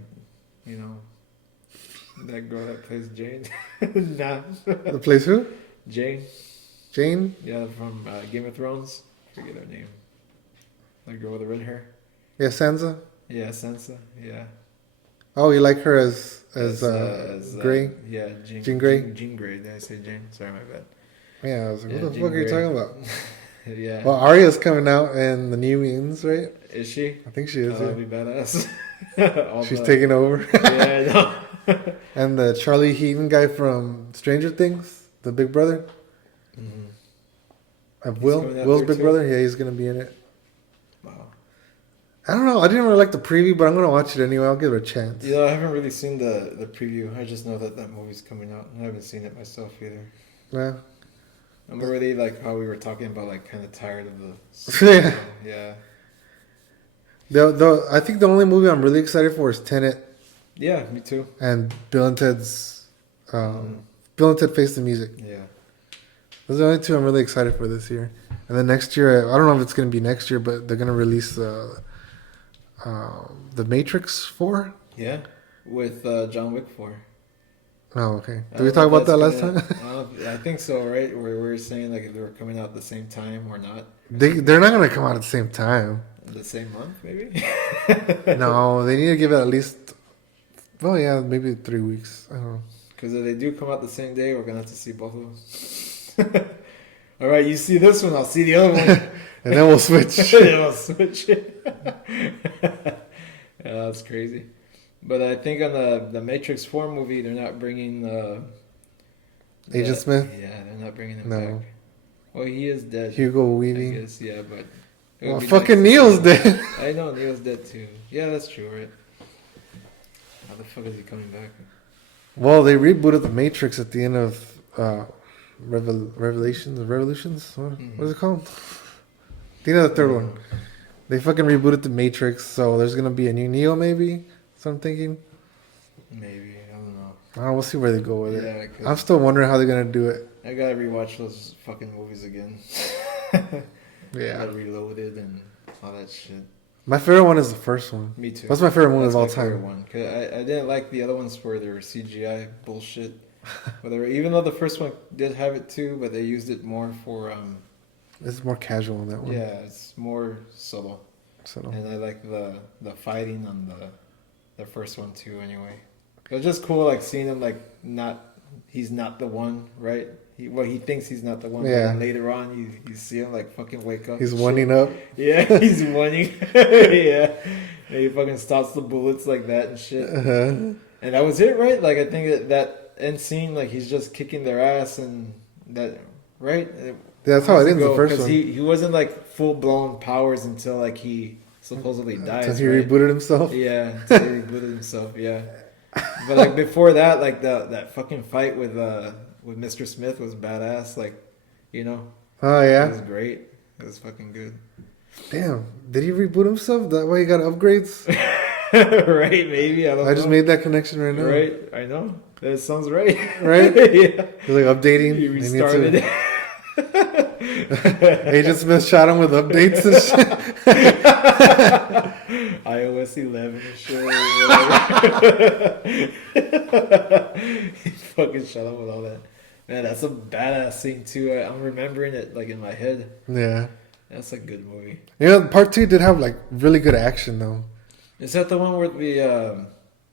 you know, that girl that plays Jane. Nah. That plays who? Jane. Jane? Yeah, from Game of Thrones. I forget her name. That girl with the red hair. Yeah, Sansa? Yeah, Sansa. Yeah. Oh, you like her as Grey? Yeah, Jean Grey? Jean Grey. Did I say Jane? Sorry, my bad. Yeah, I was like, what the fuck are you talking about? Yeah. Well, Arya's coming out in the New Mutants, right? Is she? I think she is. Oh, that'd be badass. She's taking over. Yeah, I know. And the Charlie Heaton guy from Stranger Things, the big brother. Mm-hmm. Will's big brother. Yeah, he's gonna be in it. Wow. I don't know. I didn't really like the preview, but I'm gonna watch it anyway. I'll give it a chance. Yeah, I haven't really seen the preview. I just know that movie's coming out. I haven't seen it myself either. Yeah. I'm already like how we were talking about, like kind of tired of the. Yeah. I think the only movie I'm really excited for is Tenet. Yeah, me too. And Bill and Ted's Bill and Ted Face the Music. Yeah. Those are the only two I'm really excited for this year. And then next year, I don't know if it's going to be next year, but they're going to release the Matrix 4. Yeah, with John Wick 4. Oh, okay. Did we talk about that last time? I think so, right? Where we were saying like if they were coming out at the same time or not. They're not going to come out at the same time. The same month, maybe? No, they need to give it at least, well, yeah, maybe 3 weeks. I don't know. Because if they do come out the same day, we're going to have to see both of them. All right, you see this one, I'll see the other one. And then we'll switch. Then we'll switch. Yeah, that's crazy. But I think on the Matrix 4 movie, they're not bringing Agent Smith? Yeah, they're not bringing him back. Well, he is dead. Hugo Weaving? I guess, yeah, but... Well, fucking Neo's dead. I know, Neo's dead too. Yeah, that's true, right? How the fuck is he coming back? Well, they rebooted the Matrix at the end of Revolutions? What is it called? The end of the third one. They fucking rebooted the Matrix, so there's gonna be a new Neo, maybe? So I'm thinking. Maybe, I don't know. I don't know, we'll see where they go with it. I'm still wondering how they're gonna do it. I gotta rewatch those fucking movies again. Yeah. Reloaded and all that shit. My favorite one is the first one. Me too. That's my favorite movie of all my time. Favorite one. Cause I didn't like the other ones where they were CGI bullshit. Even though the first one did have it too, but they used it more for... It's more casual in that one. Yeah, it's more subtle. And I like the fighting on the first one too anyway. It was just cool like seeing him like he's not the one, right? He thinks he's not the one. Yeah. But later on, you see him like fucking wake up. He's winding up. Yeah, he's winding. Yeah, and he fucking stops the bullets like that and shit. And that was it, right? Like I think that end scene, like he's just kicking their ass and that, right? Yeah, that's how it ends the first one. He wasn't like full blown powers until like he supposedly dies. Until he rebooted himself. Yeah, until he rebooted himself. Yeah, but like before that, like that fucking fight with Mr. Smith was badass. Like, you know. Oh yeah. It was great. It was fucking good. Damn, did he reboot himself? That way he got upgrades. Right? Maybe I don't know. I just made that connection right now. Right? I know. That sounds right. Right? Yeah. He's like updating. He restarted it. Agent Smith shot him with updates and shit. iOS 11 and shit. He fucking shot him with all that. Man, that's a badass scene too. I'm remembering it like in my head. Yeah. That's a good movie. Yeah, part 2 did have like really good action though. Is that the one where the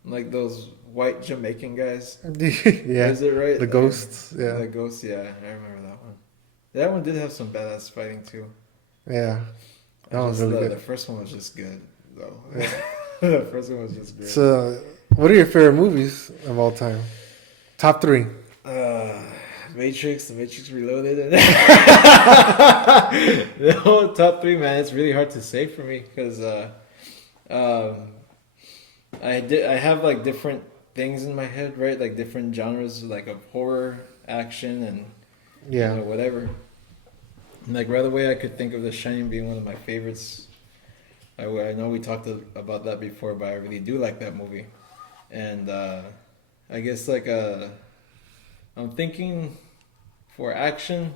like those white Jamaican guys? Yeah. Is it right? The ghosts. Yeah. The ghosts. Yeah, I remember that one. That one did have some badass fighting too. Yeah. That was really good. The first one was just good though. Yeah. The first one was just great. So, what are your favorite movies of all time? Top 3. Matrix, The Matrix Reloaded. No, top 3, man. It's really hard to say for me because I have like different things in my head, right? Like different genres, like of horror, action, and you know, whatever. And like right away, I could think of The Shining being one of my favorites. I know we talked about that before, but I really do like that movie. And I guess like I'm thinking for action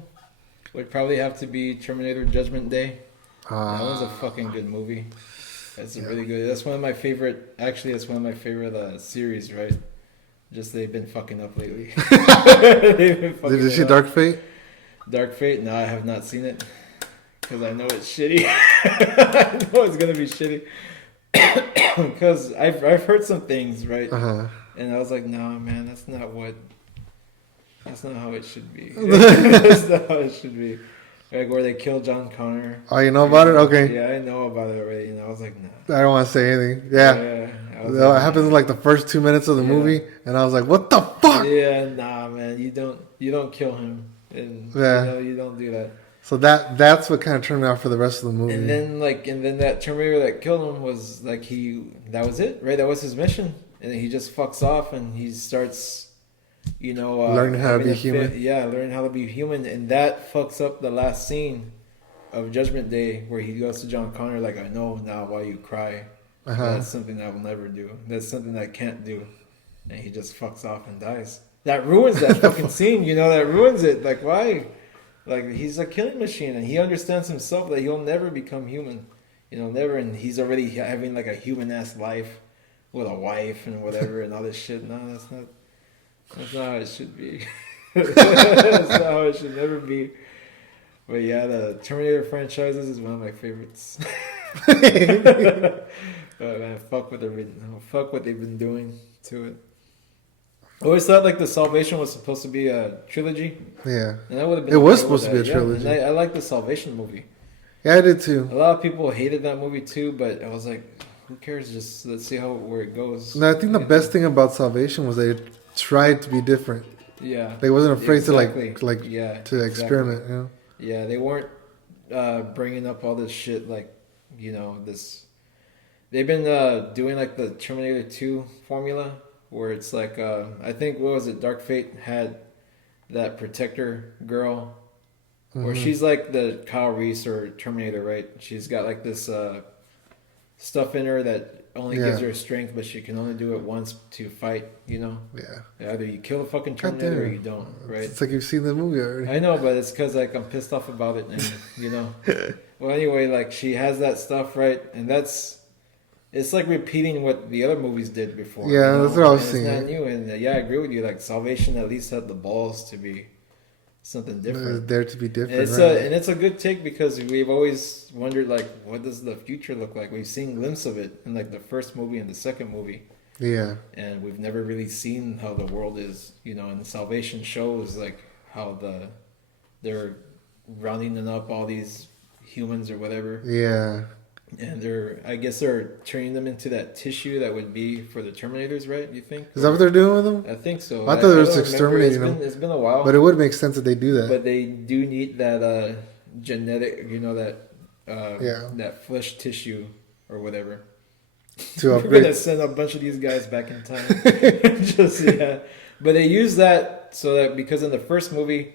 would probably have to be Terminator Judgment Day. That was a fucking good movie. That's really good. That's one of my favorite. Actually, that's one of my favorite series. Right? Just they've been fucking up lately. Did you see Dark Fate? Dark Fate? No, I have not seen it because I know it's shitty. I know it's gonna be shitty because I've heard some things, right? And I was like, no, man, that's not how it should be. That's not how it should be. Like where they kill John Connor. Oh, you know about it? Okay. Yeah, I know about it already. And I was like, nah. I don't want to say anything. Yeah. It happens in like the first 2 minutes of the movie, and I was like, what the fuck? Yeah, nah, man, you don't kill him, and you don't do that. So that's what kind of turned me off for the rest of the movie. And then that Terminator that killed him was like that was it, right? That was his mission, and then he just fucks off and he starts. Learning how to be human. Learning how to be human. And that fucks up the last scene of Judgment Day where he goes to John Connor like, I know now why you cry. That's something I will never do. That's something I can't do. And he just fucks off and dies. That ruins that fucking scene, that ruins it. Like, why? Like, he's a killing machine, and he understands himself that he'll never become human. Never, and he's already having, like, a human-ass life with a wife and whatever and all this shit. No, that's not how it should be. That's not how it should never be. But yeah, the Terminator franchises is one of my favorites. But man, fuck what they've been doing to it. I always thought like the Salvation was supposed to be a trilogy. Yeah, and that would have been. It was supposed to be a trilogy. And I like the Salvation movie. Yeah, I did too. A lot of people hated that movie too, but I was like, who cares? Just let's see where it goes. No, I think the best thing about Salvation was they tried to be different. Yeah, they wasn't afraid to experiment. Yeah, they weren't bringing up all this shit like this. They've been doing like the Terminator 2 formula where it's like I think what was it? Dark Fate had that protector girl, where she's like the Kyle Reese or Terminator, right? She's got like this stuff in her that only gives her strength, but she can only do it once to fight. Yeah. Either you kill the fucking Terminator or you don't, right? It's like you've seen the movie already. I know, but it's because like I'm pissed off about it, and Well, anyway, like she has that stuff, right? And it's like repeating what the other movies did before. Yeah, that's what I was saying. It's not new, and I agree with you. Like Salvation at least had the balls to be something different. There to be different. And it's a good take because we've always wondered like, what does the future look like? We've seen glimpses of it in like the first movie and the second movie. Yeah. And we've never really seen how the world is, and the Salvation shows like how they're rounding up all these humans or whatever. Yeah. And I guess they're turning them into that tissue that would be for the Terminators, right? You think? Is that what they're doing with them? I think so. I thought it was exterminating them. It's been a while. But it would make sense that they do that. But they do need that genetic, that flesh tissue or whatever. To upgrade. We're gonna send a bunch of these guys back in time. But they use that so that because in the first movie,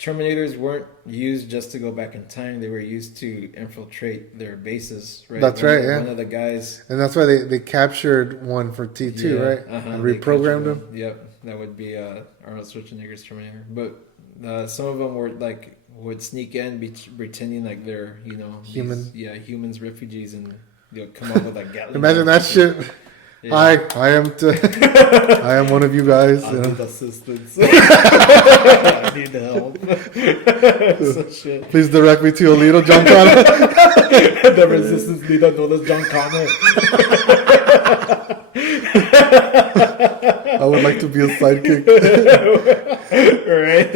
Terminators weren't used just to go back in time. They were used to infiltrate their bases, right? That's right, yeah. One of the guys. And that's why they captured one for T2, right? And reprogrammed him. Yep. That would be Arnold Schwarzenegger's Terminator. But some of them would sneak in pretending like they're, human. Humans, refugees, and they'll come up with like Gatling. Imagine that shit. Yeah. I am one of you guys. I need assistance. I need help. Shit. Please direct me to a little John Connor. The resistance leader known as John Connor. I would like to be a sidekick. Right?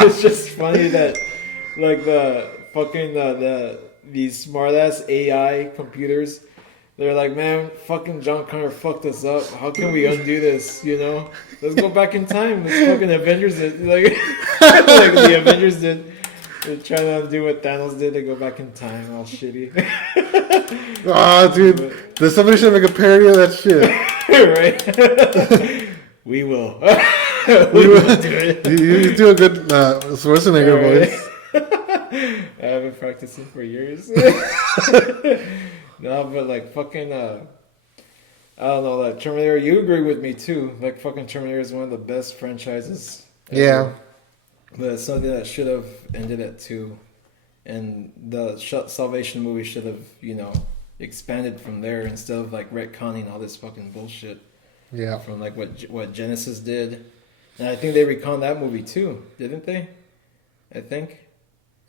It's just funny that like the fucking these smart ass AI computers, they're like, man, fucking John Connor fucked us up. How can we undo this? Let's go back in time. Let's fucking Avengers did. Like the Avengers did. They're trying to undo what Thanos did. They go back in time, all shitty. Dude, somebody should make a parody of that shit. Right? We will. We will do it. You do a good Schwarzenegger voice. I haven't practiced it for years. No, but like fucking, I don't know, like Terminator, you agree with me too. Like fucking Terminator is one of the best franchises ever. Yeah. But it's something that should have ended at 2. And the Salvation movie should have, expanded from there instead of like retconning all this fucking bullshit. Yeah. From like what Genesis did. And I think they reconned that movie too, didn't they? I think.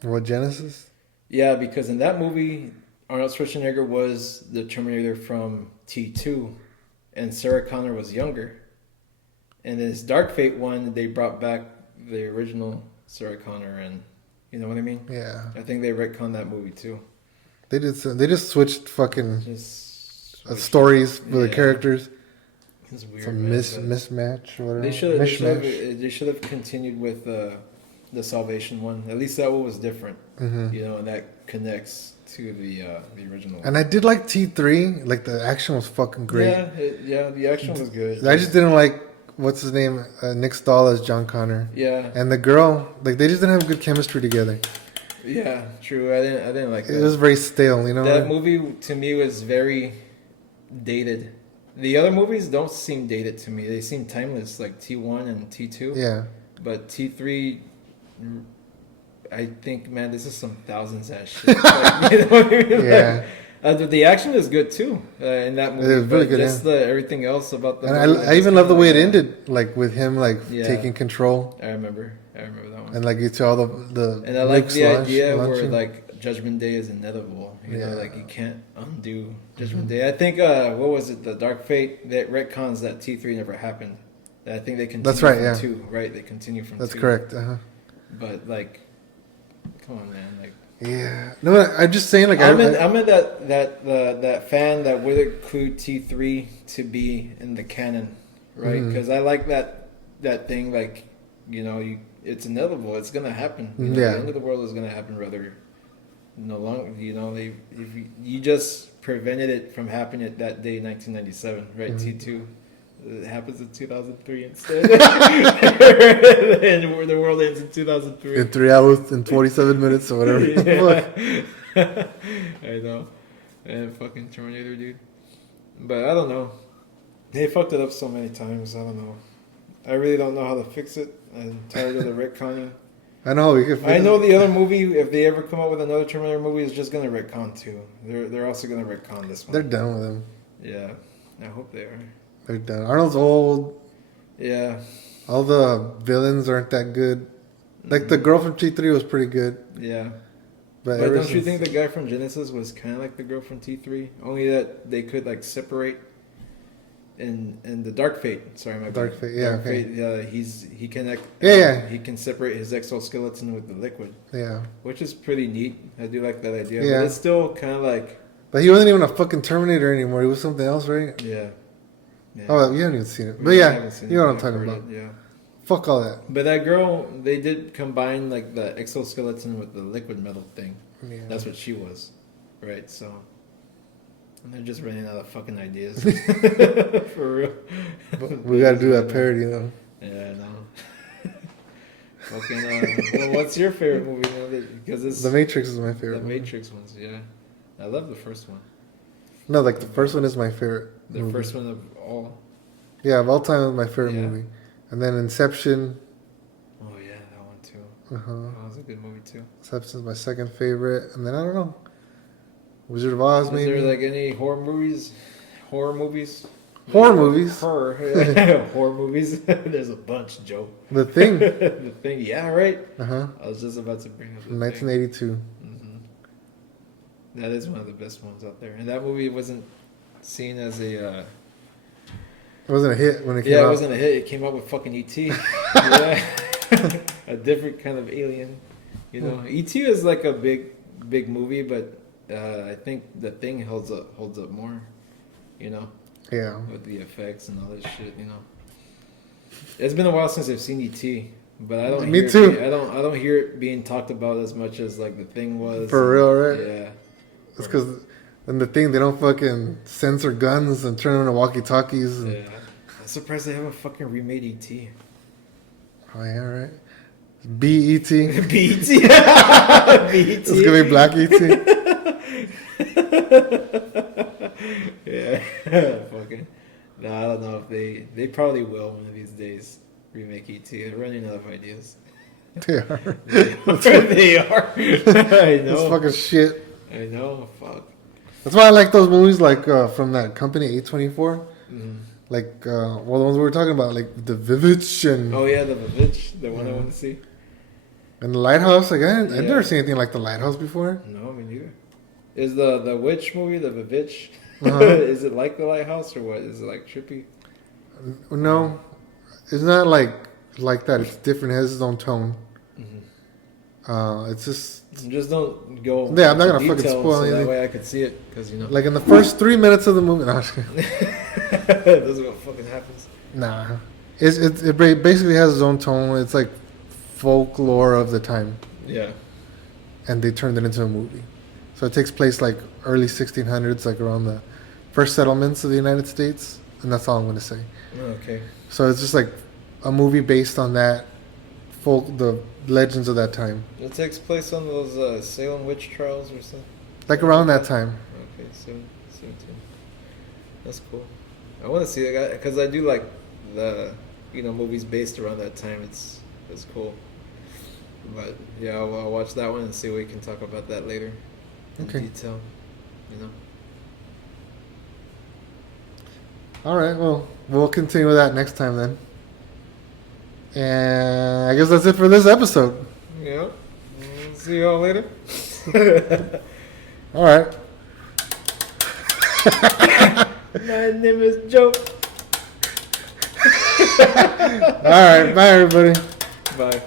What, Genesis? Yeah, because in that movie, Arnold Schwarzenegger was the Terminator from T2, and Sarah Connor was younger. And in this Dark Fate one, they brought back the original Sarah Connor, and you know what I mean? Yeah. I think they retconned that movie too. They did. They just switched fucking stories for the characters. It's weird. Some mismatch or whatever. They should have continued with the Salvation one. At least that one was different, and that connects to the original. And I did like T3. Like the action was fucking great. Yeah, the action was good. I just didn't like what's his name, Nick Stahl as John Connor. Yeah. And the girl, like they just didn't have good chemistry together. Yeah, true. I didn't like that. It was very stale, That movie to me was very dated. The other movies don't seem dated to me. They seem timeless, like T1 and T2. Yeah. But T3, I think, man, this is some thousands ass shit. Like, you know what I mean? Yeah. The action is good too in that movie. It was really good. Just everything else about the. And I even love the way it ended, like with him taking control. I remember that one. And like you saw the. And I like the idea where like Judgment Day is inevitable. You know, like you can't undo Judgment Day. I think what was it? The Dark Fate that retcons that T3 never happened. I think they continue. That's right. From 2, right? They continue from. That's 2. correct. But like, come on, man, like. Yeah, no, I'm just saying, like I'm in that fan that would include T3 to be in the canon, right? Because I like that thing, like, you know, it's inevitable, it's gonna happen. You know, the end of the world is gonna happen, rather no longer. You know, if you just prevented it from happening at that day, 1997, right? T2. It happens in 2003 instead. And the world ends in 2003. In 3 hours and 47 minutes or whatever. I know. And fucking Terminator, dude. But I don't know. They fucked it up so many times. I don't know. I really don't know how to fix it. I'm tired of the retconning. I know. I know the other movie, if they ever come up with another Terminator movie, is just going to retcon too. They're also going to retcon this one. They're done with him. Yeah. I hope they are. They're done. Arnold's old. Yeah. All the villains aren't that good. Like the girl from T3 was pretty good. Yeah. But don't you think the guy from Genesis was kind of like the girl from T3? Only that they could like separate in the Dark Fate. Sorry, my Dark Fate. Yeah. Dark Okay. Fate, he can he can separate his exoskeleton with the liquid. Yeah. Which is pretty neat. I do like that idea. Yeah. But it's still kind of like. But he wasn't even a fucking Terminator anymore. He was something else, right? Yeah. Oh, you haven't even seen it. But you know what I'm talking about. Yeah. Fuck all that. But that girl, they did combine like the exoskeleton with the liquid metal thing. Yeah. That's what she was, right? So, and they're just running out of fucking ideas. For real. But we gotta do that parody though. Yeah, I know. Fucking. Well, what's your favorite movie? Because it's The Matrix is my favorite. The Matrix ones, yeah. I love the first one. No, like the first one is my favorite. The movie. First one of all. Yeah, of all time, is my favorite movie. And then Inception. Oh yeah, that one too. That was a good movie too. Inception's my second favorite, and then I don't know. Wizard of Oz, maybe. Is there like any horror movies? Horror movies. Horror movies. There's a bunch, Joe. The Thing. The Thing. Yeah, right. I was just about to bring up the 1982. That is one of the best ones out there, and that movie wasn't seen as a. It wasn't a hit when it came out. Yeah, it wasn't a hit. It came out with fucking E.T. Yeah. A different kind of alien. You know, E.T. is like a big movie, but I think The Thing holds up more. You know. Yeah. With the effects and all this shit, you know. It's been a while since I've seen E.T., but I don't. Me too. I don't hear it being talked about as much as like The Thing was. For real, right? Yeah. It's because in The Thing they don't fucking censor guns and turn them into walkie-talkies. And... Yeah. I'm surprised they haven't fucking remade E.T. Oh yeah, right. B.E.T. B.E.T. B.E.T. It's gonna be Black E.T. Yeah. Fucking. No, I don't know if they probably will one of these days remake E.T. They're running out of ideas. They are. They are. I know. It's fucking shit. I know. Fuck. That's why I like those movies like from that company A24. Like the ones we were talking about, like the VVitch and. Oh yeah, the VVitch, the one I want to see. And the Lighthouse, like I've never seen anything like the Lighthouse before. No, me neither. Is the witch movie, the VVitch, is it like the Lighthouse or what? Is it like trippy? No, it's not like that. It's different. It has its own tone. It's just don't go. Yeah, I'm not gonna fucking spoil anything. That way I could see it, because you know. Like in the first 3 minutes of the movie. No. This is what fucking happens. Nah, it basically has its own tone. It's like folklore of the time. Yeah. And they turned it into a movie, so it takes place like early 1600s, like around the first settlements of the United States, and that's all I'm gonna say. Okay. So it's just like a movie based on that the legends of that time. It takes place on those Salem witch trials or something? Like around that time. Okay, 17. That's cool. I want to see it because I do like the movies based around that time. It's cool. But yeah, I'll watch that one and see what we can talk about that later in detail. All right. Well, we'll continue with that next time then. And I guess that's it for this episode. Yeah. See y'all later. All right. My name is Joe. All right. Bye, everybody. Bye.